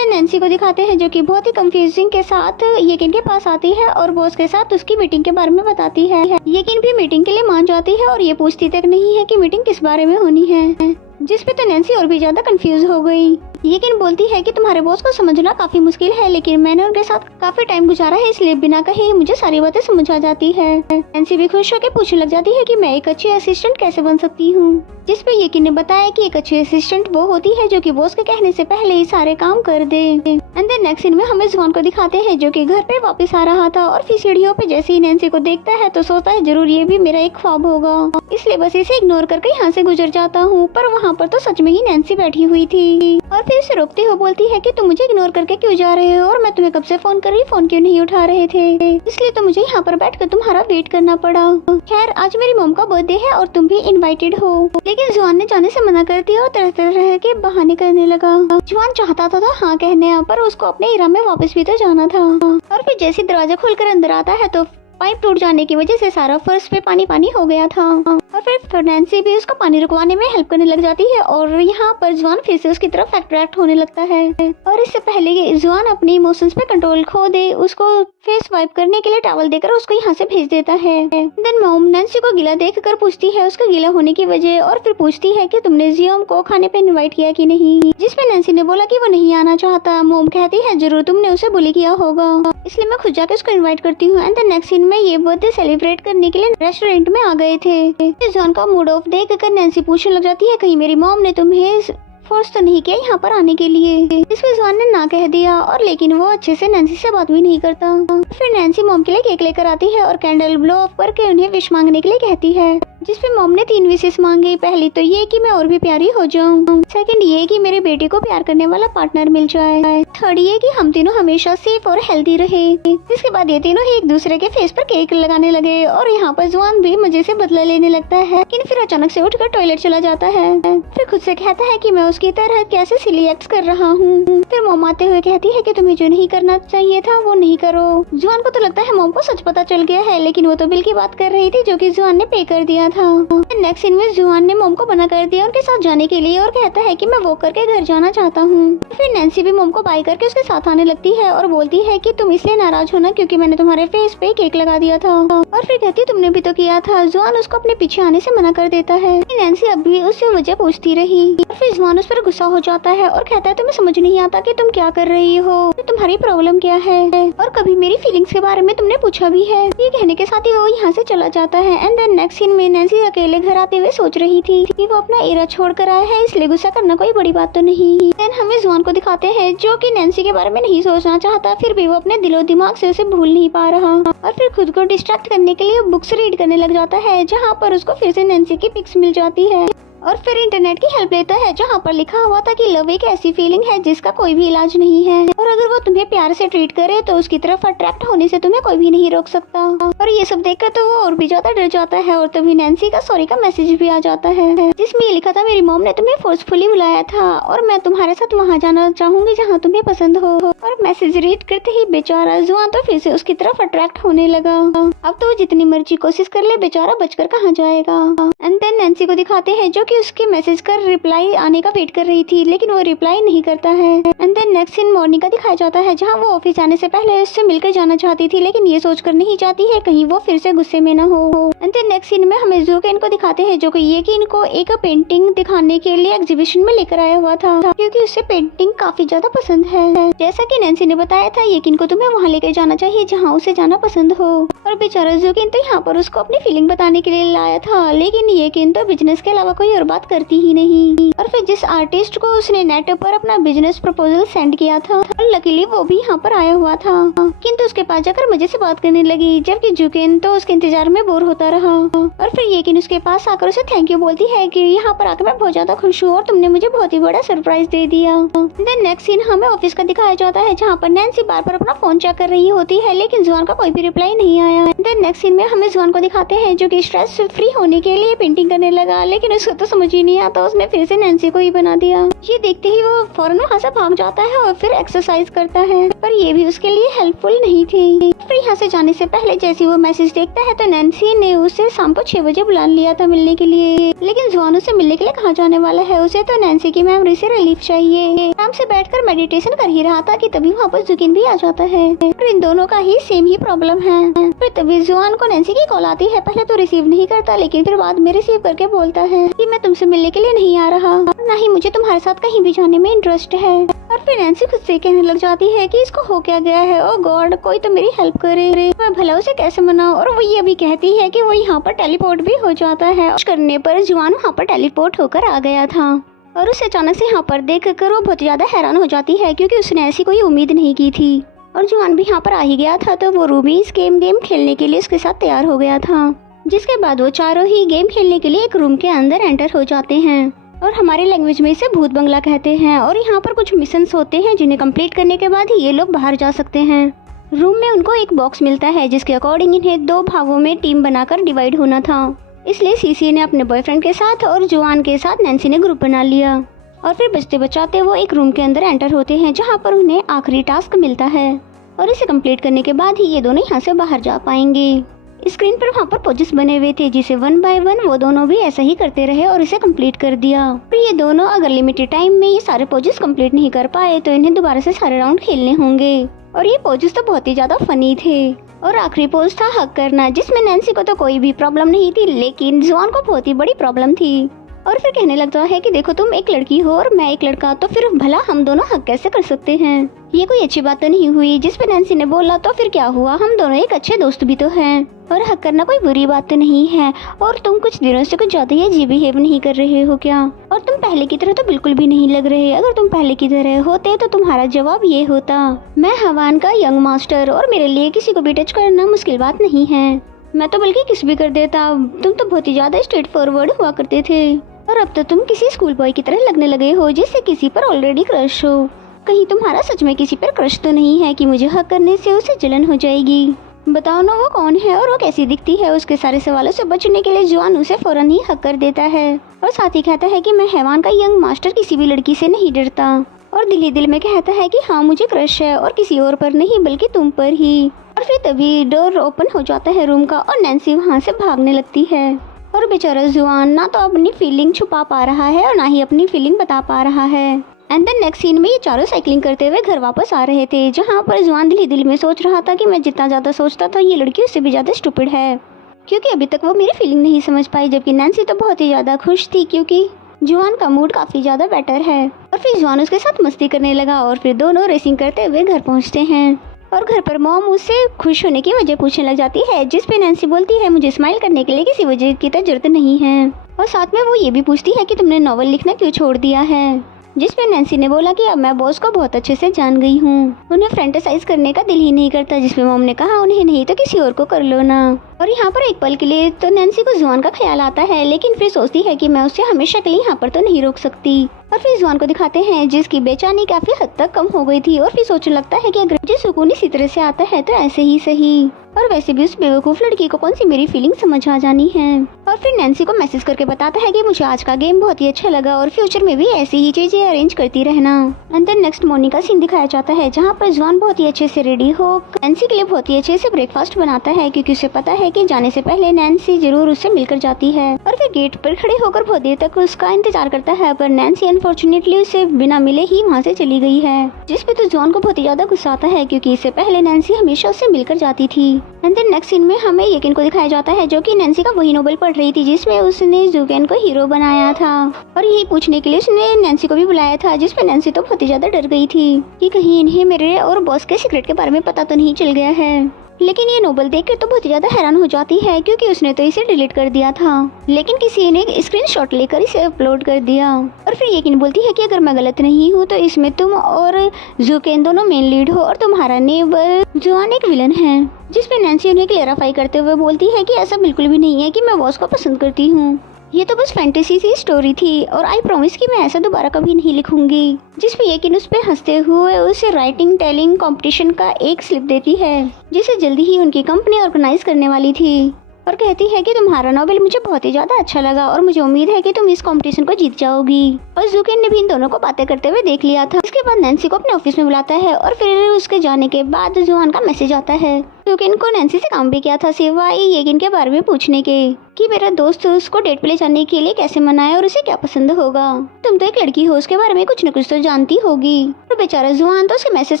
नैन्सी को दिखाते हैं जो कि बहुत ही कंफ्यूजिंग के साथ यकीन के पास आती है और बॉस के साथ उसकी मीटिंग के बारे में बताती है। यकीन भी मीटिंग के लिए मान जाती है और ये पूछती तक नहीं है कि मीटिंग किस बारे में होनी है, जिस पे तो नैन्सी और भी ज्यादा कंफ्यूज हो गई। यकीन बोलती है कि तुम्हारे बॉस को समझना काफी मुश्किल है, लेकिन मैंने उनके साथ काफी टाइम गुजारा है इसलिए बिना कहे ही मुझे सारी बातें समझ आ जाती है। नैन्सी भी खुश होकर पूछने लग जाती है कि मैं एक अच्छी असिस्टेंट कैसे बन सकती हूँ, जिस पे यकीन ने बताया कि एक अच्छी असिस्टेंट वो होती है जो कि बॉस के कहने से पहले ही सारे काम कर दे। एंड देन नेक्स्ट सीन में हमें जुआन को दिखाते हैं जो कि घर पे वापस आ रहा था, और फिर सीढ़ियों पे जैसे ही नैन्सी को देखता है तो सोचता है जरूर ये भी मेरा एक ख्वाब होगा, इसलिए बस इसे इग्नोर करके यहाँ से गुजर जाता हूँ। पर वहाँ पर तो सच में ही नैन्सी बैठी हुई थी और फिर उसे रोकते हुए बोलती है कि तुम मुझे इग्नोर करके क्यों जा रहे हो, और मैं तुम्हें कब से फोन कर रही, फोन क्यों नहीं उठा रहे थे, इसलिए तो मुझे यहाँ पर बैठकर तुम्हारा वेट करना पड़ा। खैर आज मेरी मॉम का बर्थडे है और तुम भी इनवाइटेड हो। लेकिन जुआन ने जाने से मना कर दिया और तरह तरह के बहाने करने लगा। जुआन चाहता था हाँ कहने, पर उसको अपने इराम में वापस भी तो जाना था। और फिर जैसे दरवाजा खोलकर अंदर आता है तो पाइप टूट जाने की वजह से सारा फर्श पे पानी पानी हो गया था, और फिर नैन्सी भी उसको पानी रुकवाने में हेल्प करने लग जाती है, और यहाँ पर जुआन फिर से उसकी तरफ अट्रैक्ट होने लगता है। और इससे पहले कि जुआन अपने इमोशंस पे कंट्रोल खो दे, उसको फेस वाइप करने के लिए टॉवल देकर उसको यहाँ से भेज देता है। देन मॉम नैन्सी को गीला देखकर पूछती है उसका गीला होने की वजह, और फिर पूछती है कि तुमने जियोम को खाने पे इनवाइट किया कि नहीं, जिसमें नैन्सी ने बोला कि वो नहीं आना चाहता। मॉम कहती है जरूर तुमने उसे बुली किया होगा, इसलिए मैं खुद जाकर उसको इनवाइट करती हूँ। एंड नेक्स्ट सीन में ये बर्थडे सेलिब्रेट करने के लिए रेस्टोरेंट में आ गए थे। जुआन का मूड ऑफ देखकर नैन्सी पूछने लग जाती है कहीं मेरी मॉम ने तुम्हें फोर्स तो नहीं किया यहाँ पर आने के लिए, इसमें जुआन ने ना कह दिया, और लेकिन वो अच्छे से नैन्सी से बात भी नहीं करता। फिर नैन्सी मॉम के लिए केक लेकर आती है और कैंडल ब्लो ऑफ करके उन्हें विश मांगने के लिए कहती है, जिसपे मॉम ने 3 विशेष मांगी। पहली तो ये कि मैं और भी प्यारी हो जाऊं, सेकंड ये कि मेरे बेटे को प्यार करने वाला पार्टनर मिल जाए, थर्ड ये कि हम तीनों हमेशा सेफ और हेल्दी रहे। इसके बाद ये तीनों ही एक दूसरे के फेस पर केक लगाने लगे, और यहाँ पर जुआन भी मजे से बदला लेने लगता है, लेकिन फिर अचानक से उठकर टॉयलेट चला जाता है। फिर खुद से कहता है कि मैं उसकी तरह कैसे सिली एक्ट्स कर रहा हूँ। फिर मॉम आते हुए कहती है कि तुम्हें जो नहीं करना चाहिए था वो नहीं करो। जुआन को तो लगता है मॉम को सच पता चल गया है, लेकिन वो तो बिल की बात कर रही थी जो कि जुआन ने पे कर दिया था। नेक्स्ट सीन में जुआन ने मॉम को मना कर दिया उनके साथ जाने के लिए, और कहता है कि मैं वॉक करके घर जाना चाहता हूँ। फिर नैन्सी भी मॉम को बाय करके उसके साथ आने लगती है और बोलती है कि तुम इसलिए नाराज हो ना क्योंकि मैंने तुम्हारे फेस पे केक लगा दिया था, और फिर कहती तुमने भी तो किया था। जुआन उसको अपने पीछे आने से मना कर देता है। नैन्सी अब भी उससे वजह पूछती रही, फिर जुआन उस पर गुस्सा हो जाता है और कहता है तुम्हें समझ नहीं आता कि तुम क्या कर रही हो, तुम्हारी प्रॉब्लम क्या है, और कभी मेरी फीलिंग्स के बारे में तुमने पूछा भी है। ये कहने के साथ ही वो यहाँ से चला जाता है। एंड देन नेक्स्ट सीन में नैन्सी अकेले घर आते हुए सोच रही थी कि वो अपना एरा छोड़ कर आया है, इसलिए गुस्सा करना कोई बड़ी बात तो नहीं। देन हमें जुआन को दिखाते हैं जो कि नैन्सी के बारे में नहीं सोचना चाहता, फिर भी वो अपने दिलो दिमाग से उसे भूल नहीं पा रहा और फिर खुद को डिस्ट्रैक्ट करने के लिए बुक्स रीड करने लग जाता है, जहाँ पर उसको फिर से नैन्सी की पिक्स मिल जाती है और फिर इंटरनेट की हेल्प लेता है, जहाँ पर लिखा हुआ था कि लव एक ऐसी फीलिंग है जिसका कोई भी इलाज नहीं है और अगर वो तुम्हें प्यार से ट्रीट करे तो उसकी तरफ अट्रैक्ट होने से तुम्हें कोई भी नहीं रोक सकता। और ये सब देखकर तो वो और भी ज्यादा डर जाता है और तभी नैन्सी का सॉरी का मैसेज भी आ जाता है, जिसमें ये लिखा था, मेरी मॉम ने तुम्हें फोर्सफुली बुलाया था और मैं तुम्हारे साथ वहाँ जाना चाहूंगी जहाँ तुम्हें पसंद हो। और मैसेज रीड करते ही बेचारा जुआन तो फिर से उसकी तरफ अट्रैक्ट होने लगा। अब तो जितनी मर्जी कोशिश कर ले, बेचारा बचकर कहाँ जाएगा। एंड देन नैन्सी को दिखाते हैं जो कि उसके मैसेज का रिप्लाई आने का वेट कर रही थी, लेकिन वो रिप्लाई नहीं करता है। And then next scene morning का दिखाया जाता है, जहाँ वो ऑफिस जाने से पहले उससे मिलकर जाना चाहती थी, लेकिन ये सोचकर नहीं चाहती है कहीं वो फिर से गुस्से में न हो। एंड देन नेक्स्ट सीन में हमें ज़ूकेन को दिखाते हैं जो कि ये कि इनको एक पेंटिंग दिखाने के लिए एग्जीबिशन में लेकर आया हुआ था, क्योंकि उसे पेंटिंग काफी ज्यादा पसंद है। जैसा कि नैन्सी ने बताया था, येकिन को तुम्हें वहाँ लेकर जाना चाहिए जहाँ उसे जाना पसंद हो। और बेचारा ज़ूकेन तो यहाँ पर उसको अपनी फीलिंग बताने के लिए लाया था, लेकिन येकिन तो बिजनेस के अलावा कोई और बात करती ही नहीं। और फिर जिस आर्टिस्ट को उसने नेट पर अपना बिजनेस प्रपोजल सेंड किया था, और लकीली वो भी यहाँ पर आया हुआ था, किंतु उसके पास जाकर मजे से बात करने लगी, जबकि ज़ूकेन तो उसके इंतजार में बोर होता रहा। और फिर येकिन उसके पास आकर उसे थैंक यू बोलती है कि यहाँ पर आकर मैं बहुत ज्यादा खुश हूँ और तुमने मुझे बहुत ही बड़ा सरप्राइज दे दिया। देन नेक्स्ट सीन हमें ऑफिस का दिखाया जाता है, जहाँ पर नैन्सी बार बार अपना फोन चेक कर रही होती है, लेकिन जुआन का कोई भी रिप्लाई नहीं आया। देन नेक्स्ट सीन में हमें जुआन को दिखाते हैं जो कि स्ट्रेस फ्री होने के लिए पेंटिंग करने लगा, लेकिन उसको तो समझ ही नहीं आता, उसने फिर से नैन्सी को ही बना दिया। ये देखते ही वो फौरन वहाँ से भाग जाता है और फिर एक्सरसाइज करता है, पर ये भी उसके लिए हेल्पफुल नहीं थी। फिर यहाँ से जाने से पहले जैसे वो मैसेज देखता है तो नैन्सी ने उसे शाम को 6 बजे बुला लिया था मिलने के लिए, लेकिन जुआन उसे मिलने के लिए कहाँ जाने वाला है। उसे तो नैन्सी की मेमोरी से रिलीफ चाहिए। आराम से बैठकर मेडिटेशन कर ही रहा था कि तभी वहाँ पर ज़ूकेन भी आ जाता है और इन दोनों का ही सेम ही प्रॉब्लम है। फिर तभी जुआन को नैन्सी की कॉल आती है, पहले तो रिसीव नहीं करता, लेकिन फिर बाद में रिसीव करके बोलता है कि मैं तुमसे मिलने के लिए नहीं आ रहा, ना ही मुझे तुम्हारे साथ कहीं भी जाने में इंटरेस्ट है। और फिर नैन्सी खुद से कहने लग जाती है कि इसको हो क्या गया है, ओ गॉड कोई तो मेरी हेल्प करे, मैं भला उसे कैसे मनाऊं। और वो ये भी कहती है कि वो यहाँ पर टेलीपोर्ट भी हो जाता है। कुछ करने पर जुआन वहाँ पर टेलीपोर्ट होकर आ गया था और उसे अचानक से यहाँ पर देखकर वो बहुत ज्यादा हैरान हो जाती है, क्योंकि उसने ऐसी कोई उम्मीद नहीं की थी। और जुआन भी यहाँ पर आ ही गया था, तो वो रूबी इस गेम खेलने के लिए उसके साथ तैयार हो गया था, जिसके बाद वो चारों ही गेम खेलने के लिए एक रूम के अंदर एंटर हो जाते हैं और हमारे लैंग्वेज में इसे भूत बंगला कहते हैं। और यहाँ पर कुछ मिशंस होते हैं जिन्हें कंप्लीट करने के बाद ही ये लोग बाहर जा सकते हैं। रूम में उनको एक बॉक्स मिलता है जिसके अकॉर्डिंग इन्हें 2 भागों में टीम बनाकर डिवाइड होना था, इसलिए सीसी ने अपने बॉयफ्रेंड के साथ और जुआन के साथ नैन्सी ने ग्रुप बना लिया। और फिर बचते बचाते वो एक रूम के अंदर एंटर होते हैं, जहाँ पर उन्हें आखिरी टास्क मिलता है और इसे कंप्लीट करने के बाद ही ये दोनों यहाँ से बाहर जा पाएंगे। स्क्रीन पर वहाँ पर पोजेस बने हुए थे, जिसे 1 बाय 1 वो दोनों भी ऐसा ही करते रहे और इसे कंप्लीट कर दिया। फिर ये दोनों अगर लिमिटेड टाइम में ये सारे पोजेस कंप्लीट नहीं कर पाए तो इन्हें दोबारा से सारे राउंड खेलने होंगे। और ये पोजेस तो बहुत ही ज्यादा फनी थे। और आखिरी पोज था हक करना, जिसमें नैन्सी को तो कोई भी प्रॉब्लम नहीं थी, लेकिन जुआन को बहुत ही बड़ी प्रॉब्लम थी। और फिर कहने लगता है कि देखो तुम एक लड़की हो और मैं एक लड़का, तो फिर भला हम दोनों हक कैसे कर सकते हैं, ये कोई अच्छी बात तो नहीं हुई। जिस पे नैन्सी ने बोला तो फिर क्या हुआ, हम दोनों एक अच्छे दोस्त भी तो हैं और हक करना कोई बुरी बात तो नहीं है। और तुम कुछ दिनों से कुछ ज्यादा ही अजीब बिहेव नहीं कर रहे हो क्या, और तुम पहले की तरह तो बिल्कुल भी नहीं लग रहे। अगर तुम पहले की तरह होते तो तुम्हारा जवाब ये होता, मैं हवान का यंग मास्टर और मेरे लिए किसी को भी टच करना मुश्किल बात नहीं है, मैं तो बल्कि किस भी कर देता। तुम तो बहुत ही ज्यादा स्ट्रेट फॉरवर्ड हुआ करते थे और अब तो तुम किसी स्कूल बॉय की तरह लगने लगे हो जिससे किसी पर ऑलरेडी क्रश हो। कहीं तुम्हारा सच में किसी पर क्रश तो नहीं है कि मुझे हक करने से उसे जलन हो जाएगी। बताओ ना वो कौन है और वो कैसी दिखती है। उसके सारे सवालों से बचने के लिए जुआन उसे फौरन ही हक कर देता है और साथ ही कहता है कि मैं हैवान का यंग मास्टर किसी भी लड़की से नहीं डरता, और दिल ही दिल में कहता है कि हाँ मुझे क्रश है और किसी और पर नहीं बल्कि तुम पर ही। और फिर तभी डोर ओपन हो जाता है रूम का और नैन्सी वहाँ से भागने लगती है और बेचारा जुआन ना तो अपनी फीलिंग छुपा पा रहा है और ना ही अपनी फीलिंग बता पा रहा है। एंड देन नेक्स्ट सीन में ये चारों साइकिलिंग करते हुए घर वापस आ रहे थे, जहाँ पर जुआन दिल ही दिल में सोच रहा था कि मैं जितना ज्यादा सोचता था ये लड़की उससे भी ज्यादा स्टूपिड है, क्योंकि अभी तक वो मेरी फीलिंग नहीं समझ पाई। जबकि नैन्सी तो बहुत ही ज्यादा खुश थी क्योंकि जुआन का मूड काफी ज्यादा बेटर है। और फिर जुआन उसके साथ मस्ती करने लगा और फिर दोनों रेसिंग करते हुए घर पहुँचते हैं। और घर पर मॉम उससे खुश होने की वजह पूछने लग जाती है, जिस पे नैन्सी बोलती है मुझे स्माइल करने के लिए किसी वजह की तो जरूरत नहीं है। और साथ में वो ये भी पूछती है कि तुमने नॉवल लिखना क्यों छोड़ दिया है, जिस पे नैन्सी ने बोला कि अब मैं बॉस को बहुत अच्छे से जान गई हूँ, उन्हें फैंटेसाइज करने का दिल ही नहीं करता। जिसपे मॉम ने कहा उन्हें नहीं तो किसी और को कर लो ना। और यहाँ पर एक पल के लिए तो नैन्सी को जुआन का ख्याल आता है, लेकिन फिर सोचती है कि मैं उसे हमेशा के लिए यहाँ पर तो नहीं रोक सकती। और फिर जुआन को दिखाते हैं जिसकी बेचैनी काफी हद तक कम हो गई थी, और फिर सोचने लगता है कि अगर मुझे सुकून इसी तरह से आता है तो ऐसे ही सही। और वैसे भी उस बेवकूफ लड़की को कौन सी मेरी फीलिंग समझ आ जानी है। और फिर नैन्सी को मैसेज करके बताता है कि मुझे आज का गेम बहुत ही अच्छा लगा और फ्यूचर में भी ऐसी ही चीजें अरेंज करती रहना। एंड देन नेक्स्ट मॉर्निंग का सीन दिखाया जाता है, जहाँ पर जुआन बहुत ही अच्छे से रेडी हो नैन्सी के लिए बहुत ही अच्छे से ब्रेकफास्ट बनाता है, क्योंकि उसे पता है कि जाने से पहले नैन्सी जरूर उससे मिलकर जाती है। और फिर गेट पर खड़े होकर बहुत देर तक उसका इंतजार करता है, पर नैन्सी अनफॉर्चुनेटली उसे बिना मिले ही वहाँ से चली गई है। जिस पे तो जुआन को बहुत ही ज्यादा गुस्सा आता है, क्योंकि इससे पहले नैन्सी हमेशा उससे मिलकर जाती थी। एंड देन नेक्स्ट सीन में हमें येकिन को दिखाया जाता है, जो कि नैन्सी का वही नोवेल पढ़ रही थी जिसमें उसने जुकेन को हीरो बनाया था। और यही पूछने के लिए उसने नैन्सी को भी बुलाया था, जिसमें नैन्सी तो बहुत ही ज्यादा डर गई थी कि कहीं इन्हें मेरे और बॉस के सीक्रेट के बारे में पता तो नहीं चल गया है। लेकिन ये नोवेल देखकर तो बहुत ज्यादा हैरान हो जाती है, क्योंकि उसने तो इसे डिलीट कर दिया था, लेकिन किसी ने स्क्रीनशॉट लेकर इसे अपलोड कर दिया। और फिर येकिन बोलती है कि अगर मैं गलत नहीं हूँ तो इसमें तुम और जुकेन दोनों मेन लीड हो और तुम्हारा नेबर जुआन एक विलन है। जिस पे नैन्सी उन्हें क्लेरिफाई करते हुए बोलती है कि ऐसा बिल्कुल भी नहीं है कि मैं बॉस को पसंद करती हूँ, ये तो बस फैंटेसी सी स्टोरी थी और आई प्रॉमिस कि मैं ऐसा दोबारा कभी नहीं लिखूंगी। जिसपे येकिन उस पे हंसते हुए उसे राइटिंग टेलिंग कंपटीशन का एक स्लिप देती है, जिसे जल्दी ही उनकी कंपनी ऑर्गेनाइज करने वाली थी, और कहती है कि तुम्हारा नॉवेल मुझे बहुत ही ज्यादा अच्छा लगा और मुझे उम्मीद है कि तुम इस कंपटीशन को जीत जाओगी। और जुकेन ने भी इन दोनों को बातें करते हुए देख लिया था। इसके बाद नैन्सी को अपने ऑफिस में बुलाता है, और फिर उसके जाने के बाद जुआन का मैसेज आता है। जुकेन को नैन्सी से काम भी किया था सिवाय येकिन के बारे में पूछने के कि मेरा दोस्त उसको डेट पे ले जाने के लिए कैसे मनाए और उसे क्या पसंद होगा। तुम तो एक लड़की हो, उसके बारे में कुछ न कुछ तो जानती होगी। तो बेचारा जुआन तो उसके मैसेज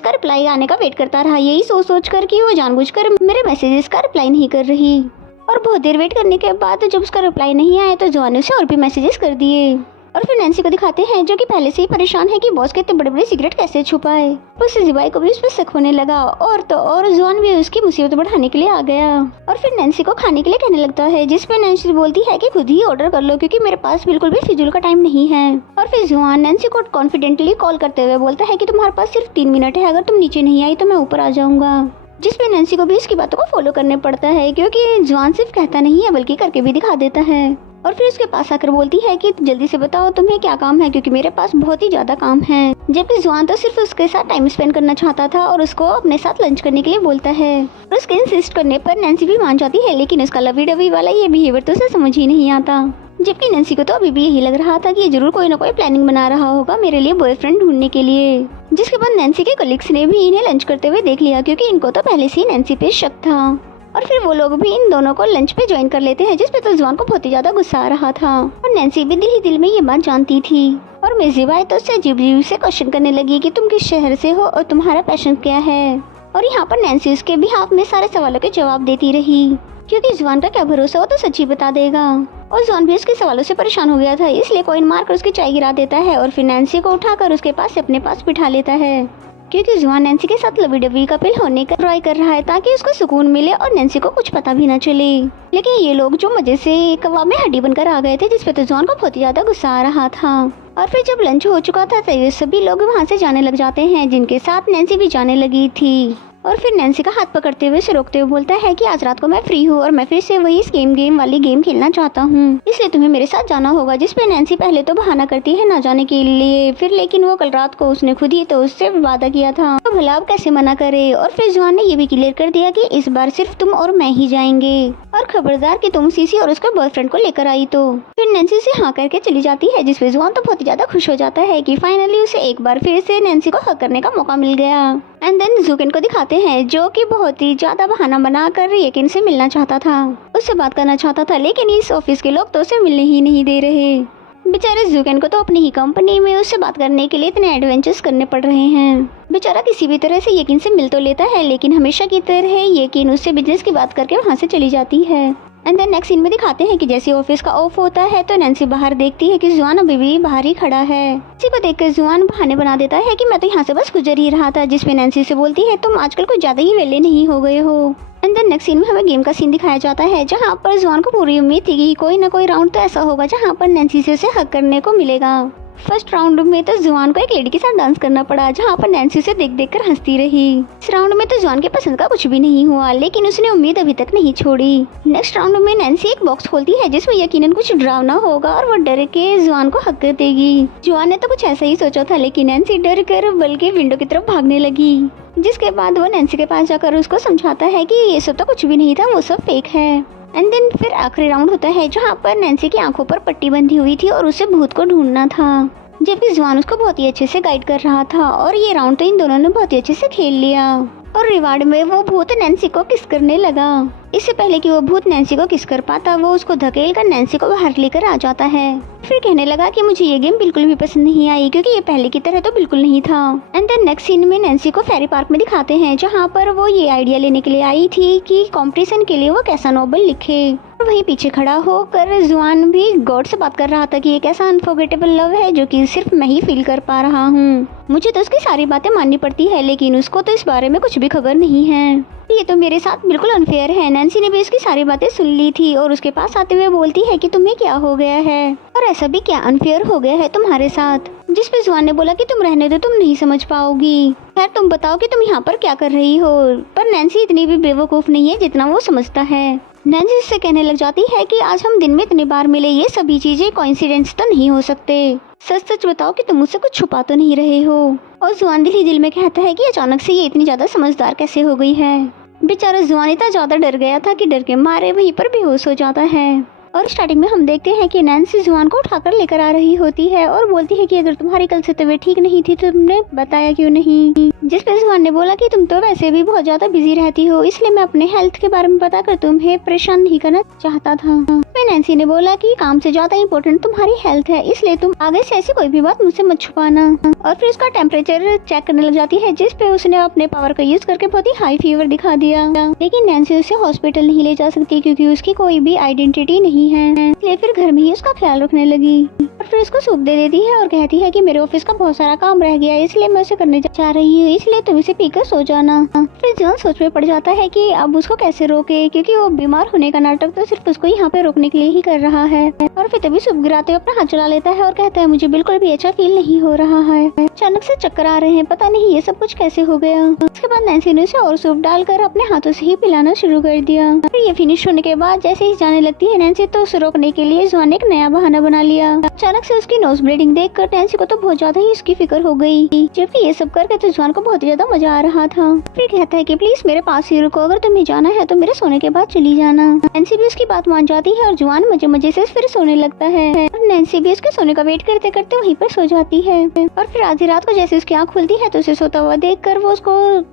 का रिप्लाई आने का वेट करता रहा, यही सोच कर कि वो जानबूझकर मेरे मैसेजेस का रिप्लाई नहीं कर रही। और बहुत देर वेट करने के बाद जब उसका रिप्लाई नहीं आया तो जुआन ने उसे और भी मैसेजेस कर दिए। और फिर नैन्सी को दिखाते हैं, जो कि पहले से ही परेशान है कि बॉस के इतने बड़े बड़े सिगरेट कैसे छुपाए। उस जिबाई को भी उस पर शक होने लगा, और तो और जुआन भी उसकी मुसीबत बढ़ाने के लिए आ गया। और फिर नैन्सी को खाने के लिए कहने लगता है, जिसपे नैन्सी बोलती है कि खुद ही ऑर्डर कर लो, क्योंकि मेरे पास बिल्कुल भी फिजूल का टाइम नहीं है। और फिर जुआन नैन्सी को कॉन्फिडेंटली कॉल करते हुए बोलता है कि तुम्हारे पास सिर्फ 3 मिनट है, अगर तुम नीचे नहीं आई तो मैं ऊपर आ जाऊंगा। जिसपे नैन्सी को भी इसकी बातों को फॉलो करने पड़ता है, क्योंकि जुआन सिर्फ कहता नहीं है बल्कि करके भी दिखा देता है। और फिर उसके पास आकर बोलती है कि जल्दी से बताओ तुम्हें क्या काम है, क्योंकि मेरे पास बहुत ही ज्यादा काम है। जबकि जुआन तो सिर्फ उसके साथ टाइम स्पेंड करना चाहता था और उसको अपने साथ लंच करने के लिए बोलता है। और उसके इंसिस्ट करने पर नैन्सी भी मान जाती है, लेकिन उसका लवी डवी वाला ये बिहेवियर तो उसे समझ ही नहीं आता। जबकि नैन्सी को तो अभी भी यही लग रहा था कि ये जरूर कोई ना कोई प्लानिंग बना रहा होगा मेरे लिए बॉयफ्रेंड ढूंढने के लिए। जिसके बाद नैन्सी के कलीग्स ने भी इन्हें लंच करते हुए देख लिया, क्योंकि इनको तो पहले से ही नैन्सी पे शक था। और फिर वो लोग भी इन दोनों को लंच पे ज्वाइन कर लेते हैं, जिसपे तो जुआन को बहुत ही ज्यादा गुस्सा आ रहा था। और नैन्सी भी दिल ही दिल में ये बात जानती थी। और मिर्जीबाई तो उससे अजीब से क्वेश्चन करने लगी कि तुम किस शहर से हो और तुम्हारा पैशन क्या है। और यहाँ पर नैन्सी उसके बिहाफ में सारे सवालों के जवाब देती रही, क्योंकि जुआन का क्या भरोसा हो तो सच्ची बता देगा। और जुआन भी उसके सवालों से परेशान हो गया था, इसलिए कॉइन मारकर उसकी चाय गिरा देता है और फिर नैन्सी को उठाकर उसके पास अपने पास बिठा लेता है, क्योंकि जुआन नैन्सी के साथ लवी डवी कपिल होने का ट्राई कर रहा है ताकि उसको सुकून मिले और नैन्सी को कुछ पता भी न चले। लेकिन ये लोग जो मजे से कबाब में हड्डी बनकर आ गए थे, जिसपे तो जुआन को बहुत ही ज्यादा गुस्सा आ रहा था। और फिर जब लंच हो चुका था तो ये सभी लोग वहाँ से जाने लग जाते हैं, जिनके साथ नैन्सी भी जाने लगी थी। और फिर नैन्सी का हाथ पकड़ते हुए उसे रोकते हुए बोलता है कि आज रात को मैं फ्री हूँ और मैं फिर से वही गेम वाली गेम खेलना चाहता हूँ, इसलिए तुम्हें मेरे साथ जाना होगा। जिसपे नैन्सी पहले तो बहाना करती है ना जाने के लिए, फिर लेकिन वो कल रात को उसने खुद ही तो उससे वादा किया था, तो भला अब कैसे मना करे। और फिर जुआन ने ये भी क्लियर कर दिया कि इस बार सिर्फ तुम और मैं ही जाएंगे, और खबरदार कि तुम सीसी और उसके बॉयफ्रेंड को लेकर आई तो। फिर नैन्सी से हाँ करके चली जाती है, जिसपे जुआन तो बहुत ही ज्यादा खुश हो जाता है कि फाइनली उसे एक बार फिर से नैन्सी को हक करने का मौका मिल गया। एंड देन जुकेन को दिखाते हैं, जो कि बहुत ही ज्यादा बहाना बनाकर येकिन से मिलना चाहता था, उससे बात करना चाहता था, लेकिन इस ऑफिस के लोग तो उसे मिलने ही नहीं दे रहे। बेचारे जुकेन को तो अपनी ही कंपनी में उससे बात करने के लिए इतने एडवेंचर्स करने पड़ रहे हैं। बेचारा किसी भी तरह से येकिन से मिल तो लेता है, लेकिन हमेशा की तरह येकिन उससे बिजनेस की बात करके वहाँ से चली जाती है। एंड देन नेक्स्ट सीन में दिखाते हैं कि जैसे ऑफिस का ऑफ होता है तो नैन्सी बाहर देखती है कि जुआन अभी भी बाहर ही खड़ा है। इसी को देखकर जुआन बहाने बना देता है कि मैं तो यहाँ से बस गुजर ही रहा था, जिसमें नैन्सी से बोलती है तुम आजकल कुछ ज्यादा ही वेले नहीं हो गए हो। एंड देन नेक्स्ट सीन में हमें गेम का सीन दिखाया जाता है, जहाँ पर जुआन को पूरी उम्मीद थी कि कोई ना कोई राउंड तो ऐसा होगा जहाँ पर नैन्सी से उसे हक करने को मिलेगा। फर्स्ट राउंड में तो जुआन को एक लेडी के साथ डांस करना पड़ा, जहाँ पर नैन्सी उसे देख देख कर हंसती रही। इस राउंड में तो जुआन के पसंद का कुछ भी नहीं हुआ, लेकिन उसने उम्मीद अभी तक नहीं छोड़ी। नेक्स्ट राउंड में नैन्सी एक बॉक्स खोलती है जिसमें यकीनन कुछ डरावना होगा और वो डर के जुआन को हक कर देगी। जुआन ने तो कुछ ऐसा ही सोचा था, लेकिन नैन्सी डर कर बल्कि विंडो की तरफ भागने लगी, जिसके बाद वो नैन्सी के पास जाकर उसको समझाता है कि ये सब तो कुछ भी नहीं था, वो सब फेक है। एंड देन फिर आखिरी राउंड होता है जहाँ पर नैन्सी की आंखों पर पट्टी बंधी हुई थी और उसे भूत को ढूंढना था, जबकि जुआन उसको बहुत ही अच्छे से गाइड कर रहा था। और ये राउंड तो इन दोनों ने बहुत ही अच्छे से खेल लिया और रिवार्ड में वो भूत नैन्सी को किस करने लगा। इससे पहले कि वो भूत नैन्सी को किस कर पाता, वो उसको धकेल कर नैन्सी को बाहर लेकर आ जाता है। फिर कहने लगा कि मुझे ये गेम बिल्कुल भी पसंद नहीं आई, क्योंकि ये पहले की तरह तो बिल्कुल नहीं था। एंड देन नेक्स्ट सीन में नैन्सी को फेरी पार्क में दिखाते हैं, जहाँ पर वो ये आइडिया लेने के लिए आई थी कि कंपटीशन के लिए वो कैसा नोवेल लिखे। वहीं पीछे खड़ा होकर जुआन भी गॉड से बात कर रहा था कि एक ऐसा अनफॉरगेटेबल लव है जो कि सिर्फ मैं ही फील कर पा रहा हूँ। मुझे तो उसकी सारी बातें माननी पड़ती है, लेकिन उसको तो इस बारे में कुछ भी खबर नहीं है। ये तो मेरे साथ बिल्कुल अनफेयर है। नैन्सी ने भी उसकी सारी बातें सुन ली थी और उसके पास आते हुए बोलती है कि तुम्हें क्या हो गया है और ऐसा भी क्या अनफेयर हो गया है तुम्हारे साथ। जिस पे जुआन ने बोला कि तुम रहने दो, तुम नहीं समझ पाओगी। खैर तुम बताओ कि तुम यहाँ पर क्या कर रही हो। पर नैन्सी इतनी भी बेवकूफ नहीं है जितना वो समझता है। नैन्सी से कहने लग जाती है कि आज हम दिन में इतनी बार मिले, ये सभी चीजें कोइंसिडेंस तो नहीं हो सकते। सच सच बताओ कि तुम मुझसे कुछ छुपा तो नहीं रहे हो। और जुआन दिल ही दिल में कहता है कि अचानक से ये इतनी ज्यादा समझदार कैसे हो गई है। बेचारा जुआन इतना ज्यादा डर गया था कि डर के मारे वहीं पर बेहोश हो जाता है। और स्टार्टिंग में हम देखते हैं कि नैन्सी जुआन को उठाकर लेकर आ रही होती है और बोलती है कि अगर तुम्हारी कल से तबीयत ठीक नहीं थी तो तुमने बताया क्यों नहीं। जिस पे जुआन ने बोला कि तुम तो वैसे भी बहुत ज्यादा बिजी रहती हो, इसलिए मैं अपने हेल्थ के बारे में बताकर तुम्हें परेशान नहीं करना चाहता था। मैं नैन्सी ने बोला कि काम से ज्यादा इम्पोर्टेंट तुम्हारी हेल्थ है, इसलिए तुम आगे से ऐसी कोई भी बात मुझसे मत छुपाना। और फिर उसका टेम्परेचर चेक करने लग जाती है, जिस पे उसने अपने पावर का यूज करके बहुत ही हाई फीवर दिखा दिया। लेकिन नैन्सी उसे हॉस्पिटल नहीं ले जा सकती क्योंकि उसकी कोई भी आइडेंटिटी नहीं है, इसलिए फिर घर में ही उसका ख्याल रखने लगी। और फिर उसको सूप दे देती है और कहती है कि मेरे ऑफिस का बहुत सारा काम रह गया है, इसलिए मैं उसे करने जा रही हूँ, इसलिए तुम इसे पीकर सो जाना। फिर जुआन सोच में पड़ जाता है कि अब उसको कैसे रोके, क्योंकि वो बीमार होने का नाटक तो सिर्फ उसको यहाँ पे रोकने के लिए ही कर रहा है। और फिर तभी सूप गिराते हुए अपना हाथ चला लेता है और कहता है मुझे बिल्कुल भी अच्छा फील नहीं हो रहा है, अचानक से चक्कर आ रहे हैं, पता नहीं ये सब कुछ कैसे हो गया। उसके बाद नैन्सी ने उसे और सूप डालकर अपने हाथों से ही पिलाना शुरू कर दिया। फिर ये फिनिश होने के बाद जैसे ही जाने लगती है नैन्सी, तो उसे रोकने के लिए जुआन ने एक नया बहाना बना लिया। अचानक से उसकी नोज ब्लीडिंग देखकर नैन्सी को तो बहुत ज्यादा ही उसकी फिक्र हो गई, जबकि ये सब करके तो जुआन को बहुत ही ज्यादा मजा आ रहा था। फिर कहता है कि प्लीज मेरे पास ही रुको, अगर तुम्हें जाना है तो मेरे सोने के बाद चली जाना। नैन्सी भी उसकी बात मान जाती है और जुआन मजे मजे से फिर सोने लगता है। और नैन्सी भी उसके सोने का वेट करते करते वहीं पर सो जाती है। और फिर आधी रात को जैसे उसकी आँख खुलती है तो उसे सोता हुआ देखकर वो उसको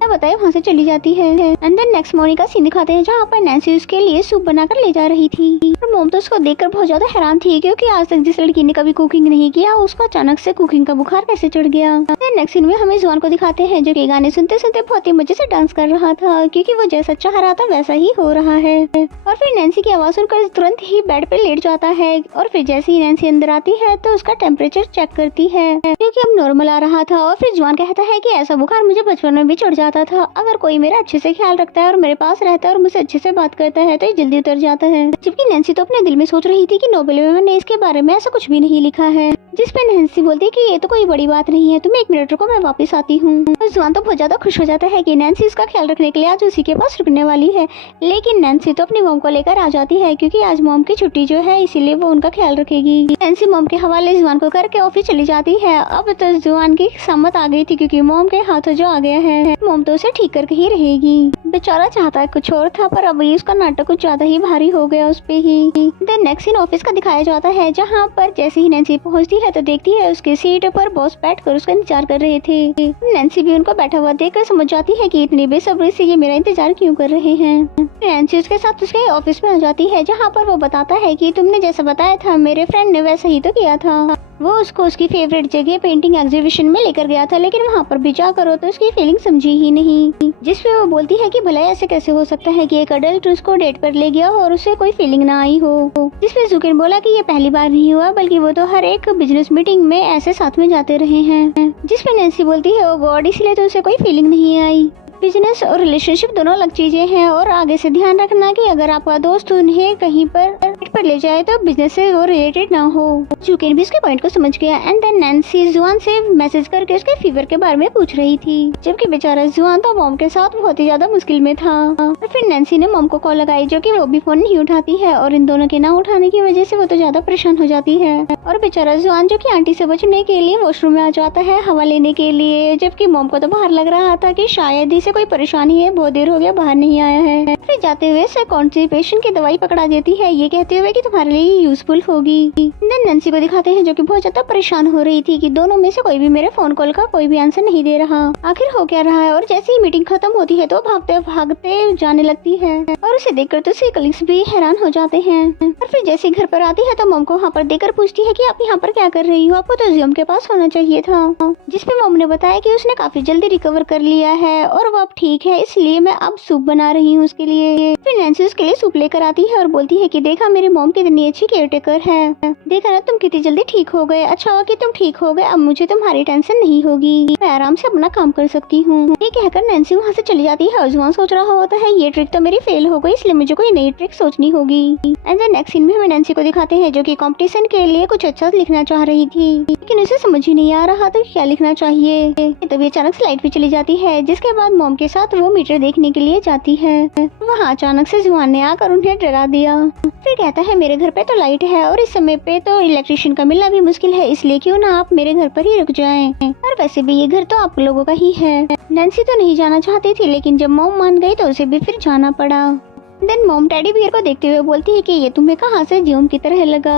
बताए वहाँ से चली जाती है। एंड देन नेक्स्ट मॉर्निंग का सीन दिखाते हैं, जहाँ पर नैन्सी उसके लिए सूप बनाकर ले जा रही थी। और मोम तो उसको देखकर बहुत ज्यादा हैरान थी, क्योंकि आज तक जिस लड़की ने कभी कुकिंग नहीं किया उसको अचानक से कुकिंग का बुखार कैसे चढ़ गया। नेक्स्ट सीन में हमें जुआन को दिखाते हैं, जो कि गाने सुनते सुनते बहुत ही मजे से डांस कर रहा था, क्योंकि वो जैसा चाह रहा था वैसा ही हो रहा है। और फिर नैन्सी की आवाज सुनकर तुरंत ही बेड पे लेट जाता है। और फिर जैसे ही नैन्सी अंदर आती है तो उसका टेम्परेचर चेक करती है, क्योंकि अब नॉर्मल आ रहा था। और फिर जुआन कहता है कि ऐसा बुखार मुझे बचपन में भी चढ़ जाता था, अगर कोई मेरा अच्छे से ख्याल रखता है और मेरे पास रहता है और मुझसे अच्छे से बात करता है तो ये जल्दी उतर जाता है। जबकि नैन्सी तो अपने दिल में सोच रही थी कि नोवेल में मैंने इसके बारे में ऐसा कुछ भी नहीं लिखा है। जिस पे नैन्सी बोलती है कि ये तो कोई बड़ी बात नहीं है, तुम एक मिनट रुको, मैं वापस आती हूँ। जुआन तो बहुत ज्यादा खुश हो जाता है कि नैन्सी उसका ख्याल रखने के लिए आज उसी के पास रुकने वाली है। लेकिन नैन्सी तो अपनी मॉम को लेकर आ जाती है, क्योंकि आज मॉम की छुट्टी जो है, इसीलिए वो उनका ख्याल रखेगी। नैन्सी मॉम के हवाले जुआन को करके ऑफिस चली जाती है। अब तो जुआन की सम्मत आ गई थी, क्योंकि मॉम के हाथों जो आ गया है, मॉम तो उसे ठीक करके ही रहेगी। बेचारा चाहता है कुछ और था, पर अब उसका नाटक कुछ ज्यादा ही भारी हो गया उस पे ही। देन नेक्स्ट सीन ऑफिस का दिखाया जाता है, जहाँ पर जैसे ही नैन्सी पहुँचती है तो देखती है उसकी सीट पर बॉस बैठकर उसका इंतजार कर रहे थे। नैन्सी भी उनको बैठा हुआ देखकर समझ जाती है कि इतनी बेसब्री से ये मेरा इंतजार क्यों कर रहे हैं। नैन्सी उसके साथ उसके ऑफिस में आ जाती है, जहाँ पर वो बताता है कि तुमने जैसा बताया था मेरे फ्रेंड ने वैसा ही तो किया था। वो उसको उसकी फेवरेट जगह पेंटिंग एग्जीबिशन में लेकर गया था, लेकिन वहाँ पर भी जा करो तो उसकी फीलिंग समझी ही नहीं। जिसपे वो बोलती है कि भला ऐसे कैसे हो सकता है कि एक अडल्ट उसको डेट पर ले गया और उसे कोई फीलिंग ना आई हो। जिसपे जुकिन बोला कि ये पहली बार नहीं हुआ, बल्कि वो तो हर एक बिजनेस मीटिंग में ऐसे साथ में जाते रहे हैं। जिसपे नैन्सी बोलती है ओ गॉड, इसलिए तो उसे कोई फीलिंग नहीं आई। बिजनेस और रिलेशनशिप दोनों अलग चीजें हैं और आगे से ध्यान रखना कि अगर आपका दोस्त उन्हें कहीं पर ले जाए तो बिजनेस से वो रिलेटेड ना हो। जुकिन भी उसके पॉइंट को समझ गया एंड देन नैन्सी जुआन से मैसेज करके उसके फीवर के बारे में पूछ रही थी, जबकि बेचारा जुआन तो मॉम के साथ बहुत ही ज्यादा मुश्किल में था। और फिर नैन्सी ने मॉम को कॉल लगाई, जो कि वो भी फोन नहीं उठाती है और इन दोनों के ना उठाने की वजह से वो तो ज्यादा परेशान हो जाती है। और बेचारा जुआन जो कि आंटी से बचने के लिए वॉशरूम में आ जाता है हवा लेने के लिए, जबकि मॉम को तो बाहर लग रहा था कि शायद इसे कोई परेशानी है, बहुत देर हो गया बाहर नहीं आया है। फिर जाते हुए से कॉन्स्टिपेशन की दवाई पकड़ा देती है, ये कहते हुए कि तुम्हारे लिए यूजफुल होगी। देन नैन्सी को दिखाते हैं जो कि बहुत ज्यादा परेशान हो रही थी कि दोनों में से कोई भी मेरे फोन कॉल का कोई भी आंसर नहीं दे रहा, आखिर हो क्या रहा है। और जैसे ही मीटिंग खत्म होती है तो भागते भागते जाने लगती है और उसे देखकर तो उसके कलीग्स भी हैरान हो जाते हैं। और फिर जैसे घर पर आती है तो मॉम को वहाँ पर देखकर पूछती है कि आप यहाँ पर क्या कर रही हो, आपको तो जिम के पास होना चाहिए था। जिसपे मॉम ने बताया कि उसने काफी जल्दी रिकवर कर लिया है और वो अब ठीक है, इसलिए मैं अब सूप बना रही हूँ उसके लिए। फिर नैन्सी उसके लिए सूप लेकर आती है और बोलती है कि देखा मेरी मॉम कितनी अच्छी केयरटेकर है, देखा ना तुम कितनी जल्दी ठीक हो गए, अच्छा हुआ कि तुम ठीक हो गए, अब मुझे तुम्हारी टेंशन नहीं होगी, मैं आराम से अपना काम कर सकती हूँ। ये कहकर नैन्सी वहाँ से चली जाती है और जुआन सोच रहा होता है ये ट्रिक तो मेरी फेल हो गई, इसलिए मुझे कोई नई ट्रिक सोचनी होगी। एंड देन नेक्स्ट सीन में हमें नैन्सी को दिखाते हैं जो कि कंपटीशन के लिए कुछ अच्छा लिखना चाह रही थी, लेकिन उसे समझ ही नहीं आ रहा तो क्या लिखना चाहिए। तभी अचानक से लाइट भी चली जाती है, जिसके बाद मॉम के साथ वो मीटर देखने के लिए जाती है। वहाँ अचानक से जुआन ने आकर उन्हें डरा दिया। फिर कहता है मेरे घर पे तो लाइट है और इस समय पे तो इलेक्ट्रिशियन का मिलना भी मुश्किल है, इसलिए क्यों ना आप मेरे घर पर ही रुक जाएं। और वैसे भी ये घर तो आप लोगों का ही है। नैन्सी तो नहीं जाना चाहती थी, लेकिन जब मॉम मान गई तो उसे भी फिर जाना पड़ा। देन मॉम टेडी बियर को देखते हुए बोलती है कि ये तुम्हें कहाँ से जियोम की तरह लगा,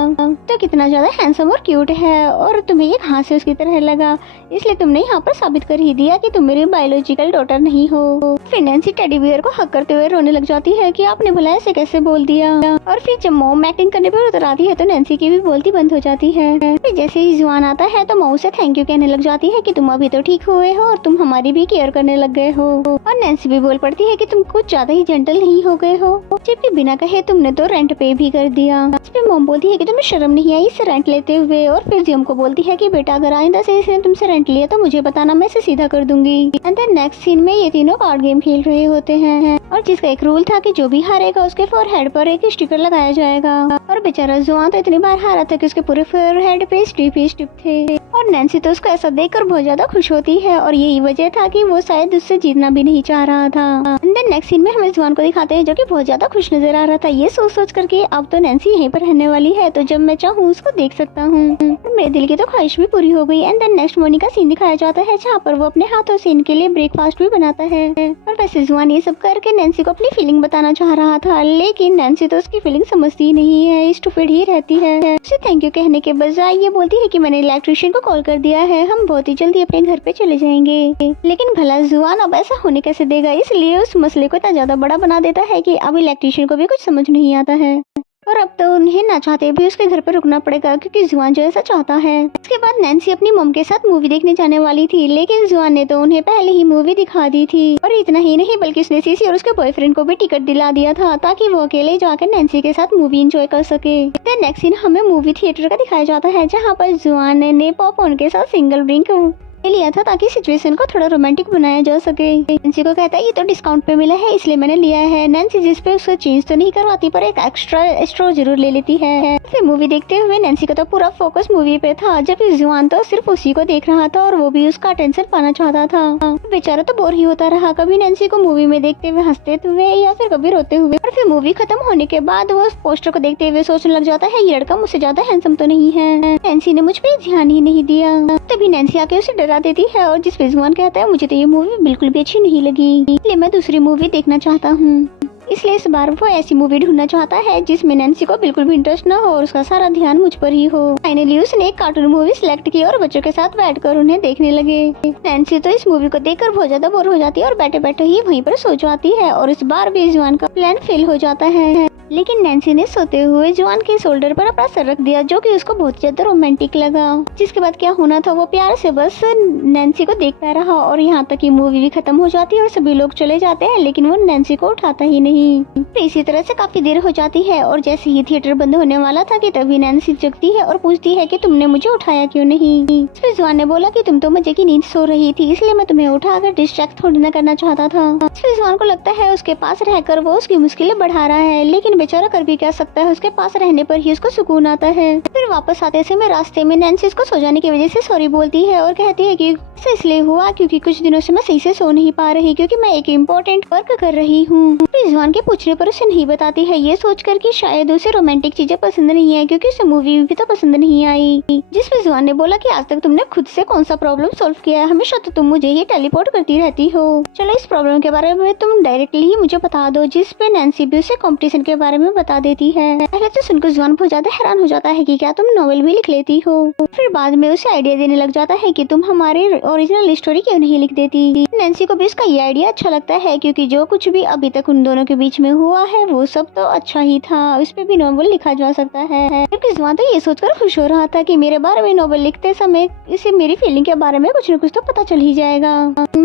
तो कितना ज्यादा हैंडसम और क्यूट है और तुम्हें ये कहाँ से उसकी तरह लगा, इसलिए तुमने यहाँ पर साबित कर ही दिया कि तुम मेरी बायोलॉजिकल डॉटर नहीं हो। फिर नैन्सी टेडी बियर को हक करते हुए रोने लग जाती है कि आपने भला ऐसे कैसे बोल दिया। और फिर जब मॉम एक्टिंग करने पर उतर आती है तो नैन्सी की भी बोलती बंद हो जाती है। फिर जैसे ही जुआन आता है तो मॉम से थैंक यू कहने लग जाती है कि तुम अभी तो ठीक हुए हो और तुम हमारी भी केयर करने लग गए हो। और नैन्सी भी बोल पड़ती है कि तुम कुछ ज्यादा ही जेंटल नहीं हो गए हो, जबकि बिना कहे तुमने तो रेंट पे भी कर दिया। इस पे मॉम बोलती है कि तुम्हें शर्म नहीं आई इसे रेंट लेते हुए। और फिर जियोम को बोलती है कि बेटा अगर आइंदा से इसने तुमसे रेंट लिया तो मुझे बताना, मैं इसे सीधा कर दूंगी। एंड देन नेक्स्ट सीन में ये तीनों कार्ड गेम खेल रहे होते हैं और जिसका एक रूल था कि जो भी हारेगा उसके फोरहेड पर एक स्टिकर लगाया जाएगा। और बेचारा जुआन तो इतनी बार हारा था कि उसके पूरे फोरहेड पे स्टिप थे। और नैन्सी तो उसको ऐसा देखकर बहुत ज्यादा खुश होती है और यही वजह था कि वो शायद उससे जीतना भी नहीं चाह रहा था। एंड देन नेक्स्ट सीन में हमें जुआन को दिखाते हैं जो कि बहुत ज्यादा खुश नजर आ रहा था, ये सोच करके अब तो नैन्सी यहीं पर रहने वाली है, तो जब मैं चाहूँ उसको देख सकता हूँ। मेरे दिल की तो ख्वाहिश भी पूरी हो गई। एंड देन नेक्स्ट मॉर्निंग का सीन दिखाया जाता है जहाँ पर वो अपने हाथों से इनके लिए ब्रेकफास्ट भी बनाता है। और वैसे जुआन ये सब करके नैन्सी को अपनी फीलिंग बताना चाह रहा था, लेकिन नैन्सी तो उसकी फीलिंग समझती नहीं है, स्टूपिड ही रहती है। उसे थैंक यू कहने के बजाय ये बोलती है कि मैंने इलेक्ट्रिशियन को कॉल कर दिया है, हम बहुत ही जल्दी अपने घर पे चले जाएंगे। लेकिन भला जुआन अब ऐसा होने कैसे देगा, इसलिए उस मसले को इतना ज्यादा बड़ा बना देता है कि अब इलेक्ट्रिशियन को भी कुछ समझ नहीं आता है। और अब तो उन्हें ना चाहते भी उसके घर पर रुकना पड़ेगा क्योंकि जुआन जो ऐसा चाहता है। इसके बाद नैन्सी अपनी मॉम के साथ मूवी देखने जाने वाली थी, लेकिन जुआन ने तो उन्हें पहले ही मूवी दिखा दी थी। और इतना ही नहीं बल्कि उसने सीसी और उसके बॉयफ्रेंड को भी टिकट दिला दिया था ताकि वो अकेले जाकर नैन्सी के साथ मूवी एंजॉय कर सके। तो नेक्स्ट सीन हमें मूवी थिएटर का दिखाया जाता है जहाँ पर जुआन ने पॉपकॉर्न के साथ सिंगल ड्रिंक लिया था ताकि सिचुएशन को थोड़ा रोमांटिक बनाया जा सके। नैन्सी को कहता है ये तो डिस्काउंट पे मिला है इसलिए मैंने लिया है। नैन्सी जिस पे उसको चेंज तो नहीं करवाती पर एक एक्स्ट्रा स्ट्रॉ जरूर ले लेती है। फिर मूवी देखते हुए नैन्सी का तो पूरा फोकस मूवी पे था, जबकि जुआन तो सिर्फ उसी को देख रहा था और वो भी उसका अटेंशन पाना चाहता था। बेचारा तो बोर ही होता रहा, कभी नैन्सी को मूवी में देखते हुए हंसते हुए या फिर कभी रोते हुए। और फिर मूवी खत्म होने के बाद वो पोस्टर को देखते हुए सोचने लग जाता है ये लड़का मुझसे ज्यादा हैंडसम तो नहीं है, नैन्सी ने मुझ पे ध्यान ही नहीं दिया। तभी नैन्सी आके उसे डरा देती है और जिस पे जुआन कहता है मुझे तो ये मूवी बिल्कुल भी अच्छी नहीं लगी, इसलिए मैं दूसरी मूवी देखना चाहता हूँ। इसलिए इस बार वो ऐसी मूवी ढूंढना चाहता है जिसमें नैन्सी को बिल्कुल भी इंटरेस्ट न हो और उसका सारा ध्यान मुझ पर ही हो। फाइनली उसने एक कार्टून मूवी सिलेक्ट की और बच्चों के साथ बैठकर उन्हें देखने लगे। नैन्सी तो इस मूवी को देखकर बहुत ज्यादा बोर हो जाती है और बैठे बैठे ही वहीं पर सो जाती है और इस बार भी जुआन का प्लान फेल हो जाता है। लेकिन नैन्सी ने सोते हुए जुआन के शोल्डर पर अपना सर रख दिया, जो कि उसको बहुत ज्यादा रोमांटिक लगा। जिसके बाद क्या होना था वो प्यार से बस नैन्सी को देखता रहा और यहाँ तक कि मूवी भी खत्म हो जाती है और सभी लोग चले जाते हैं, लेकिन वो नैन्सी को उठाता ही नहीं। तो इसी तरह से काफी देर हो जाती है और जैसे ही थिएटर बंद होने वाला था कि तभी नैन्सी जगती है और पूछती है कि तुमने मुझे उठाया क्यों नहीं। इस पर जुआन ने बोला कि तुम तो मजे की नींद सो रही थी, इसलिए मैं तुम्हें उठाकर डिस्ट्रैक्ट थोड़ी ना करना चाहता था। इस पर जुआन को लगता है उसके पास रहकर वो उसकी मुश्किलें बढ़ा रहा है, लेकिन बेचारा कर भी क्या सकता है, उसके पास रहने पर ही उसको सुकून आता है। फिर वापस आते समय रास्ते में नैन्सी उसको सो जाने की वजह से सॉरी बोलती है और कहती है कि ऐसा इसलिए हुआ क्योंकि कुछ दिनों से मैं सही से सो नहीं पा रही, क्योंकि मैं एक इम्पोर्टेंट वर्क कर रही हूँ। जुआन के पूछने पर उसे नहीं बताती है, ये सोचकर कि शायद उसे रोमांटिक चीजें पसंद नहीं है, क्योंकि उसे मूवी भी तो पसंद नहीं आई। जिसपे जुआन ने बोला कि आज तक तुमने खुद से कौन सा प्रॉब्लम सॉल्व किया है, हमेशा तो तुम मुझे ही टेलीपोर्ट करती रहती हो। चलो इस प्रॉब्लम के बारे में तुम डायरेक्टली ही मुझे बता दो। जिसपे नैन्सी भी उसे कंपटीशन के बारे में बता देती है। पहले तो सुनकर जुआन बहुत ज्यादा हैरान हो जाता है कि क्या तुम नॉवेल भी लिख लेती हो। फिर बाद में उसे आइडिया देने लग जाता है कि तुम हमारी ओरिजिनल स्टोरी क्यों नहीं लिख देती। नैन्सी को भी उसका ये आइडिया अच्छा लगता है, क्योंकि जो कुछ भी अभी तक उन दोनों के बीच में हुआ है वो सब तो अच्छा ही था, उस पे भी नॉवेल लिखा जा सकता है। क्योंकि जुआन तो ये सोचकर खुश हो रहा था कि मेरे बारे में नॉवेल लिखते समय इसे मेरी फीलिंग के बारे में कुछ न कुछ तो पता चल ही जाएगा।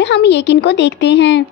हम येकिन को देखते हैं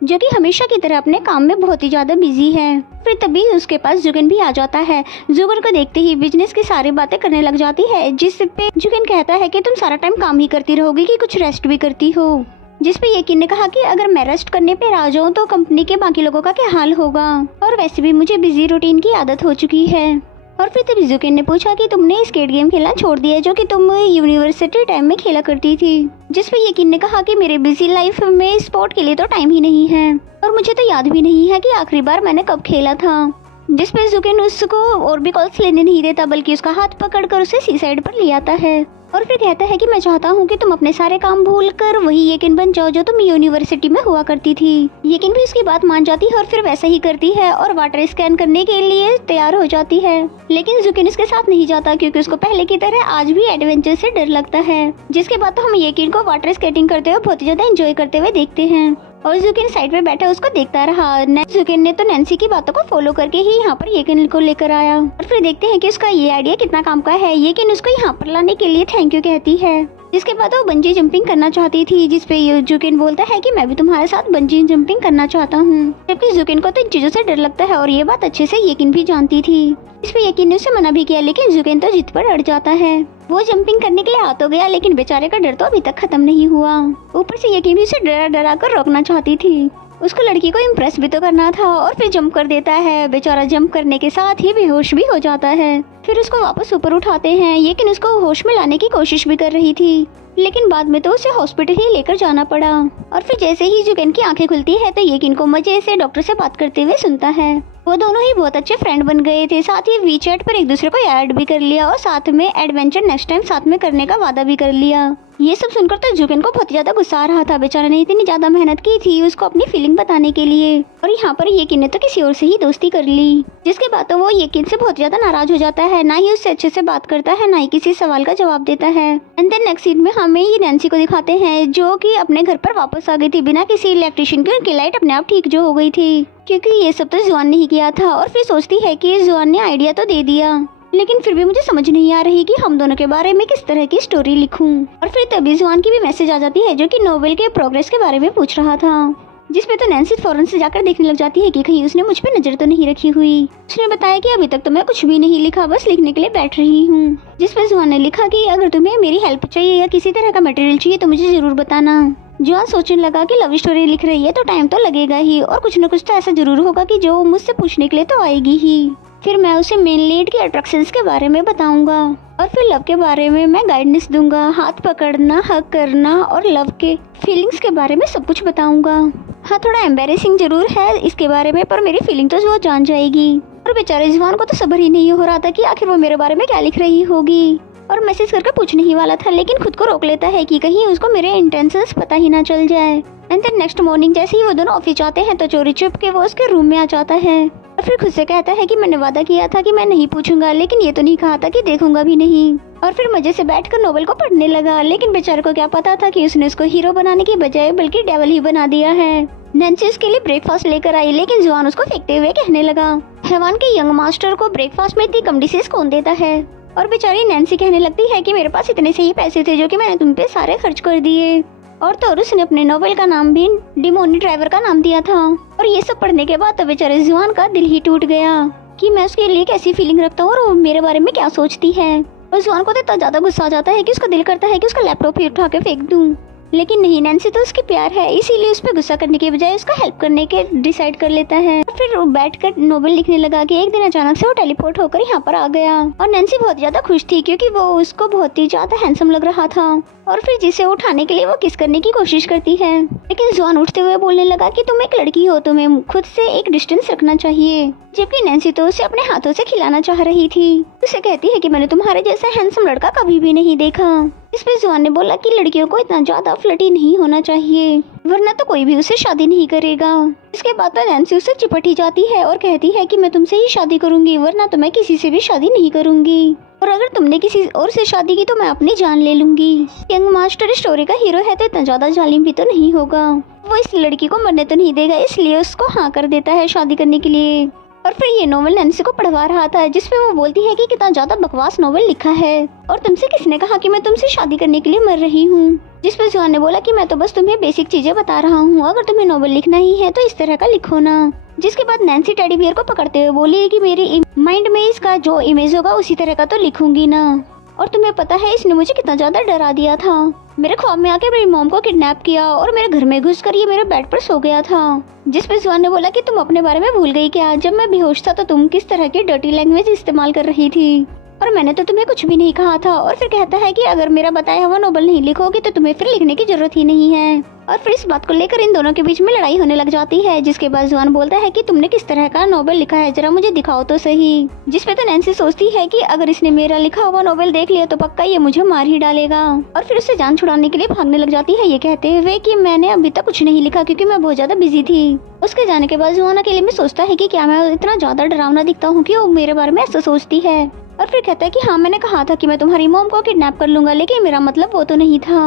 जो कि हमेशा की तरह अपने काम में बहुत ही ज्यादा बिजी है। फिर तभी उसके पास जुगन भी आ जाता है। जुगन को देखते ही बिजनेस की सारी बातें करने लग जाती है, जिस पे जुगन कहता है कि तुम सारा टाइम काम ही करती रहोगी कि कुछ रेस्ट भी करती हो। जिस पे येकिन ने कहा कि अगर मैं रेस्ट करने पे आ जाऊँ तो कंपनी के बाकी लोगों का क्या हाल होगा, और वैसे भी मुझे बिजी रूटीन की आदत हो चुकी है। और फिर तभी जुगन ने पूछा कि तुमने स्केट गेम खेलना छोड़ दिया जो कि तुम यूनिवर्सिटी टाइम में खेला करती थी। जिस पे येकिन ने कहा कि मेरे बिजी लाइफ में स्पोर्ट के लिए तो टाइम ही नहीं है, और मुझे तो याद भी नहीं है कि आखिरी बार मैंने कब खेला था। जिस पे जुगन उसको और भी कॉल्स लेने नहीं देता, बल्कि उसका हाथ पकड़कर उसे सी साइड पर ले आता है और फिर कहता है कि मैं चाहता हूँ कि तुम अपने सारे काम भूल कर वही येकिन बन जाओ जो तुम यूनिवर्सिटी में हुआ करती थी। येकिन भी उसकी बात मान जाती है और फिर वैसा ही करती है और वाटर स्कैन करने के लिए तैयार हो जाती है। लेकिन जुकिन उसके साथ नहीं जाता, क्योंकि उसको पहले की तरह आज भी एडवेंचर से डर लगता है। जिसके बाद तो हम येकिन को वाटर स्केटिंग करते हुए बहुत ज्यादा एंजॉय करते हुए देखते हैं और जुकिन साइड में बैठा उसको देखता रहा। जुकिन ने तो नैन्सी की बातों को फॉलो करके ही यहाँ पर येकिन को लेकर आया और फिर देखते हैं कि उसका ये आइडिया कितना काम का है। येकिन उसको यहाँ पर लाने के लिए थैंक यू कहती है। जिसके बाद वो बंजी जंपिंग करना चाहती थी, जिसपे जुकिन बोलता है कि मैं भी तुम्हारे साथ बंजी जंपिंग करना चाहता हूँ। जबकि जुकिन को तो इन चीजों से डर लगता है और ये बात अच्छे से येकिन भी जानती थी। इसपे येकिन ने उसे मना भी किया, लेकिन जुकिन तो जिद पर अड़ जाता है। वो जंपिंग करने के लिए आ तो गया, लेकिन बेचारे का डर तो अभी तक खत्म नहीं हुआ। ऊपर से येकिन भी उसे डरा डरा कर रोकना चाहती थी। उसको लड़की को इम्प्रेस भी तो करना था और फिर जंप कर देता है। बेचारा जंप करने के साथ ही बेहोश भी हो जाता है। फिर उसको वापस ऊपर उठाते हैं, लेकिन उसको होश में लाने की कोशिश भी कर रही थी, लेकिन बाद में तो उसे हॉस्पिटल ही लेकर जाना पड़ा। और फिर जैसे ही जुकिन की आंखें खुलती है तो येकिन को मजे से डॉक्टर से बात करते हुए सुनता है। वो दोनों ही बहुत अच्छे फ्रेंड बन गए थे, साथ ही वीचैट पर एक दूसरे को ऐड भी कर लिया और साथ में एडवेंचर नेक्स्ट टाइम साथ में करने का वादा भी कर लिया। ये सब सुनकर तो जुकिन को बहुत ज्यादा गुस्सा आ रहा था। बेचारा ने इतनी ज्यादा मेहनत की थी उसको अपनी फीलिंग बताने के लिए, और यहाँ पर येकिन ने तो किसी और से ही दोस्ती कर ली। जिसके बाद तो वो येकिन से बहुत ज्यादा नाराज हो जाता है, ना ही उससे अच्छे से बात करता है, ना ही किसी सवाल का जवाब देता है। एंड देन नेक्स्ट सीन में हमें ये नैन्सी को दिखाते हैं जो कि अपने घर पर वापस आ गई थी बिना किसी इलेक्ट्रिशियन की। उनकी लाइट अपने आप ठीक जो हो गई थी, क्योंकि ये सब तो जुआन ने ही किया था। और फिर सोचती है कि जुआन ने आइडिया तो दे दिया, लेकिन फिर भी मुझे समझ नहीं आ रही कि हम दोनों के बारे में किस तरह की स्टोरी लिखूं। और फिर तभी जुआन की भी मैसेज आ जाती है जो कि नोवेल के प्रोग्रेस के बारे में पूछ रहा था। जिसपे तो नैन्सी फौरन से जाकर देखने लग जाती है कि कहीं उसने मुझ पे नजर तो नहीं रखी हुई। उसने बताया कि अभी तक तो मैं कुछ भी नहीं लिखा, बस लिखने के लिए बैठ रही हूँ। जिसपे जुआन ने लिखा कि अगर तुम्हें मेरी हेल्प चाहिए या किसी तरह का मटेरियल चाहिए तो मुझे जरूर बताना। जुआन सोचने लगा कि लव स्टोरी लिख रही है तो टाइम तो लगेगा ही, और कुछ न कुछ तो ऐसा जरूर होगा कि जो मुझसे पूछने के लिए तो आएगी ही। फिर मैं उसे मेन लीड के अट्रैक्शंस के बारे में बताऊंगा और फिर लव के बारे में मैं गाइडेंस दूंगा। हाथ पकड़ना, हक करना और लव के फीलिंग्स के बारे में सब कुछ बताऊंगा। हाँ, थोड़ा एम्बैरेसिंग जरूर है इसके बारे में, पर मेरी फीलिंग तो वो जान जाएगी। और बेचारे जुआन को तो सब्र ही नहीं हो रहा था कि आखिर वो मेरे बारे में क्या लिख रही होगी, और मैसेज करके पूछने ही वाला था, लेकिन खुद को रोक लेता है कि कहीं उसको मेरे इंटेंशंस पता ही ना चल जाए। एंड देन नेक्स्ट मॉर्निंग जैसे ही वो दोनों ऑफिस जाते हैं तो चोरी छुप के वो उसके रूम में आ जाता है और फिर खुद से कहता है कि मैंने वादा किया था कि मैं नहीं पूछूंगा, लेकिन ये तो नहीं कहा था कि देखूंगा भी नहीं। और फिर मजे से बैठकर नोवेल को पढ़ने लगा, लेकिन बेचारे को क्या पता था कि उसने उसको हीरो बनाने की बजाय बल्कि डेविल ही बना दिया है। नैन्सी उसके लिए ब्रेकफास्ट लेकर आई, लेकिन जुआन उसको फेंकते हुए कहने लगा, हैवान के यंग मास्टर को ब्रेकफास्ट में इतनी कम डिशेस कौन देता है। और बेचारी नैन्सी कहने लगती है कि मेरे पास इतने से ही पैसे थे जो कि मैंने तुम पे सारे खर्च कर दिए। और तो उसने अपने नोवेल का नाम भी डिमोनी ड्राइवर का नाम दिया था। और ये सब पढ़ने के बाद तो बेचारे जुआन का दिल ही टूट गया कि मैं उसके लिए कैसी फीलिंग रखता हूँ और वो मेरे बारे में क्या सोचती है। और जुआन को तो इतना ज्यादा गुस्सा आ जाता है कि उसका दिल करता है कि उसका लैपटॉप ही उठा के फेंक दूं। लेकिन नहीं, नैन्सी तो उसकी प्यार है, इसीलिए उस पर गुस्सा करने के बजाय उसका हेल्प करने के डिसाइड कर लेता है। फिर वो बैठकर नोवेल लिखने लगा कि एक दिन अचानक से वो टेलीपोर्ट होकर यहाँ पर आ गया। और नैन्सी बहुत ज्यादा खुश थी क्योंकि वो उसको बहुत ही ज्यादा हैंडसम लग रहा था। और फिर जिसे उठाने के लिए वो किस करने की कोशिश करती है। लेकिन जुआन उठते हुए बोलने लगा कि तुम एक लड़की हो, तुम्हें खुद से एक डिस्टेंस रखना चाहिए। जबकि नैन्सी तो उसे अपने हाथों से खिलाना चाह रही थी। उसे कहती है कि मैंने तुम्हारे जैसा हैंडसम लड़का कभी भी नहीं देखा। इस पे जुआन ने बोला कि लड़कियों को इतना ज्यादा फ्लर्टी नहीं होना चाहिए, वरना तो कोई भी उससे शादी नहीं करेगा। इसके बाद तो नैन्सी उससे चिपट ही जाती है और कहती है कि मैं तुमसे ही शादी करूंगी, वरना तो मैं किसी से भी शादी नहीं करूंगी। और अगर तुमने किसी और से शादी की तो मैं अपनी जान ले लूंगी। यंग मास्टर स्टोरी का हीरो है तो इतना ज्यादा जालिम भी तो नहीं होगा। वो इस लड़की को मरने तो नहीं देगा, इसलिए उसको हाँ कर देता है शादी करने के लिए। और फिर ये नोवेल नैन्सी को पढ़वा रहा था, जिसपे वो बोलती है कि कितना ज्यादा बकवास नोवेल लिखा है और तुमसे किसने कहा कि मैं तुमसे शादी करने के लिए मर रही हूँ। जिसपे जुआन ने बोला कि मैं तो बस तुम्हें बेसिक चीजें बता रहा हूँ, अगर तुम्हें नोवेल लिखना ही है तो इस तरह का लिखो ना। जिसके बाद नैन्सी टेडी बियर को पकड़ते हुए बोली कि मेरे माइंड में इसका जो इमेज होगा उसी तरह का तो लिखूंगी ना। और तुम्हें पता है इसने मुझे कितना ज्यादा डरा दिया था। मेरे ख्वाब में आके मेरी मॉम को किडनैप किया और मेरे घर में घुसकर ये मेरे बेड पर सो गया था। जिसपे जुआन ने बोला कि तुम अपने बारे में भूल गई क्या? जब मैं बेहोश था तो तुम किस तरह की डर्टी लैंग्वेज इस्तेमाल कर रही थी और मैंने तो तुम्हें कुछ भी नहीं कहा था। और फिर कहता है कि अगर मेरा बताया हुआ नोवेल नहीं लिखोगी तो तुम्हें फिर लिखने की जरूरत ही नहीं है। और फिर इस बात को लेकर इन दोनों के बीच में लड़ाई होने लग जाती है। जिसके बाद जुआन बोलता है कि तुमने किस तरह का नोवेल लिखा है, जरा मुझे दिखाओ तो सही। जिसपे तो नैन्सी सोचती है कि अगर इसने मेरा लिखा हुआ नोवेल देख लिया तो पक्का ये मुझे मार ही डालेगा। और फिर उससे जान छुड़ाने के लिए भागने लग जाती है, ये कहते हुए कि मैंने अभी तक कुछ नहीं लिखा क्योंकि मैं बहुत ज्यादा बिजी थी। उसके जाने के बाद जुआन अकेले में सोचता है कि क्या मैं इतना ज्यादा डरावना दिखता हूँ कि वो मेरे बारे में ऐसा सोचती है। और फिर कहता है कि हाँ, मैंने कहा था कि मैं तुम्हारी मॉम को किडनैप कर लूंगा, लेकिन मेरा मतलब वो तो नहीं था।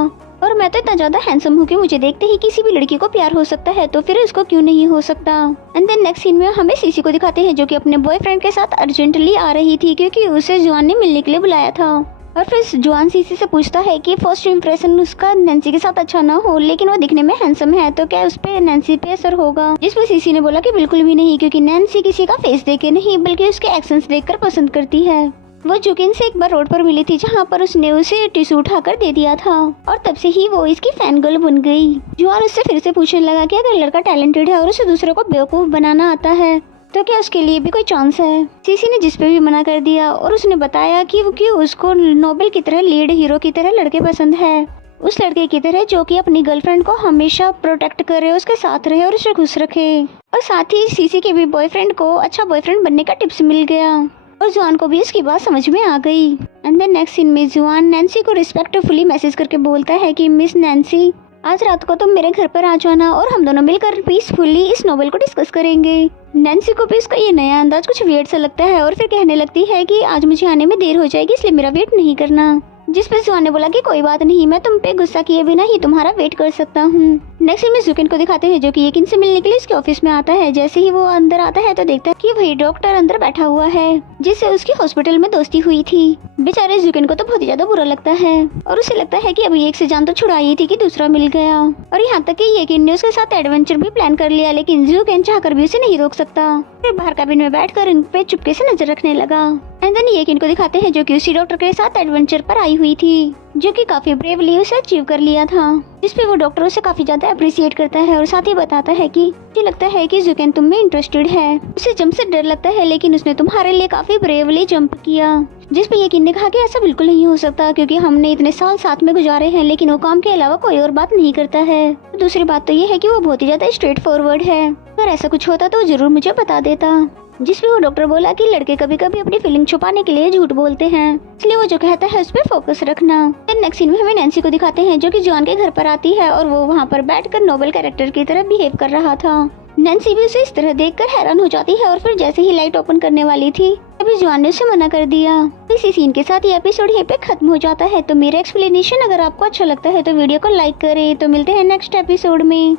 और मैं तो इतना ज्यादा हैंडसम हूँ कि मुझे देखते ही किसी भी लड़की को प्यार हो सकता है, तो फिर उसको क्यों नहीं हो सकता। एंड देन नेक्स्ट सीन में हमें सीसी को दिखाते हैं जो कि अपने बॉयफ्रेंड के साथ अर्जेंटली आ रही थी क्योंकि उसे जुआन ने मिलने के लिए बुलाया था। और फिर जुआन सीसी से पूछता है कि फर्स्ट इम्प्रेशन उसका नैन्सी के साथ अच्छा ना हो, लेकिन वो दिखने में हैंडसम है, तो क्या उस पे नैन्सी पे असर होगा। जिसपे सीसी ने बोला कि बिल्कुल भी नहीं, क्योंकि नैन्सी किसी का फेस देख के नहीं बल्कि उसके एक्शंस देखकर पसंद करती है। वो जुकिन से एक बार रोड पर मिली थी जहाँ पर उसने उसे टिश्यू उठाकर दे दिया था और तब से ही वो इसकी फैन गर्ल बन गई। जुआन उससे फिर से पूछने लगा कि अगर लड़का टैलेंटेड है और उसे दूसरे को बेवकूफ बनाना आता है तो क्या उसके लिए भी कोई चांस है। सीसी ने जिस पे भी मना कर दिया और उसने बताया कि उसको नोबेल की तरह लीड हीरो की तरह लड़के पसंद है, उस लड़के की तरह जो कि अपनी गर्लफ्रेंड को हमेशा प्रोटेक्ट करे, उसके साथ रहे और उसे खुश रखे। और साथ ही सीसी के भी बॉयफ्रेंड को अच्छा बॉयफ्रेंड बनने का टिप्स मिल गया और जुआन को भी इसकी बात समझ में आ गई। एंड देन नेक्स्ट सीन में जुआन नैन्सी को रिस्पेक्टफुली मैसेज करके बोलता है कि मिस नैन्सी, आज रात को तुम मेरे घर पर आ जाना और हम दोनों मिलकर पीसफुली इस नोवेल को डिस्कस करेंगे। नैन्सी को भी इसका ये नया अंदाज कुछ वियर्ड सा लगता है और फिर कहने लगती है कि आज मुझे आने में देर हो जाएगी, इसलिए मेरा वेट नहीं करना। जिस पे जुआन ने बोला कि कोई बात नहीं, मैं तुम पे गुस्सा किए बिना ही तुम्हारा वेट कर सकता हूँ। नेक्स्ट में जुकिन को दिखाते हैं जो कि यकीन से मिलने के लिए इसके ऑफिस में आता है। जैसे ही वो अंदर आता है तो देखता है कि वही डॉक्टर अंदर बैठा हुआ है जिससे उसकी हॉस्पिटल में दोस्ती हुई थी। बेचारे जुकिन को तो बहुत ही ज्यादा बुरा लगता है और उसे लगता है कि अभी एक से जान तो छुड़ाई थी कि दूसरा मिल गया। और यहाँ तक कि यकीन ने उसके साथ एडवेंचर भी प्लान कर लिया, लेकिन जुकिन चाहकर भी उसे नहीं रोक सकता। फिर बाहर कैबिन में बैठकर इन पे चुपके से नजर रखने लगा। एंड देन यकीन को दिखाते हैं जो कि उसी डॉक्टर के साथ एडवेंचर पर आई हुई थी, जो कि काफी ब्रेवली उसे अचीव कर लिया था। जिसपे वो डॉक्टर उसे काफी ज्यादा अप्रिशिएट करता है और साथ ही बताता है कि मुझे लगता है कि जुकिन तुम में इंटरेस्टेड है। उसे जंप से डर लगता है लेकिन उसने तुम्हारे लिए काफी ब्रेवली जंप किया। जिसपे यकीन ने कहा कि ऐसा बिल्कुल नहीं हो सकता क्योंकि हमने इतने साल साथ में गुजारे हैं, लेकिन वो काम के अलावा कोई और बात नहीं करता है। दूसरी बात तो ये है कि वो बहुत ही ज्यादा स्ट्रेट फॉरवर्ड है, अगर ऐसा कुछ होता तो वो जरूर मुझे बता देता। जिसपे वो डॉक्टर बोला कि लड़के कभी कभी अपनी फीलिंग छुपाने के लिए झूठ बोलते हैं, इसलिए वो जो कहता है उस पर फोकस रखना। नेक्स्ट सीन में हमें नैन्सी को दिखाते हैं जो कि जुआन के घर पर आती है और वो वहाँ पर बैठकर नोबेल कैरेक्टर की तरह बिहेव कर रहा था। नैन्सी भी उसे इस तरह देखकर हैरान हो जाती है और फिर जैसे ही लाइट ओपन करने वाली थी तभी जुआन ने उसे मना कर दिया। इसी सीन के साथ ये एपिसोड यहीं पे खत्म हो जाता है। तो मेरा एक्सप्लेनेशन अगर आपको अच्छा लगता है तो वीडियो को लाइक करें। तो मिलते हैं नेक्स्ट एपिसोड में।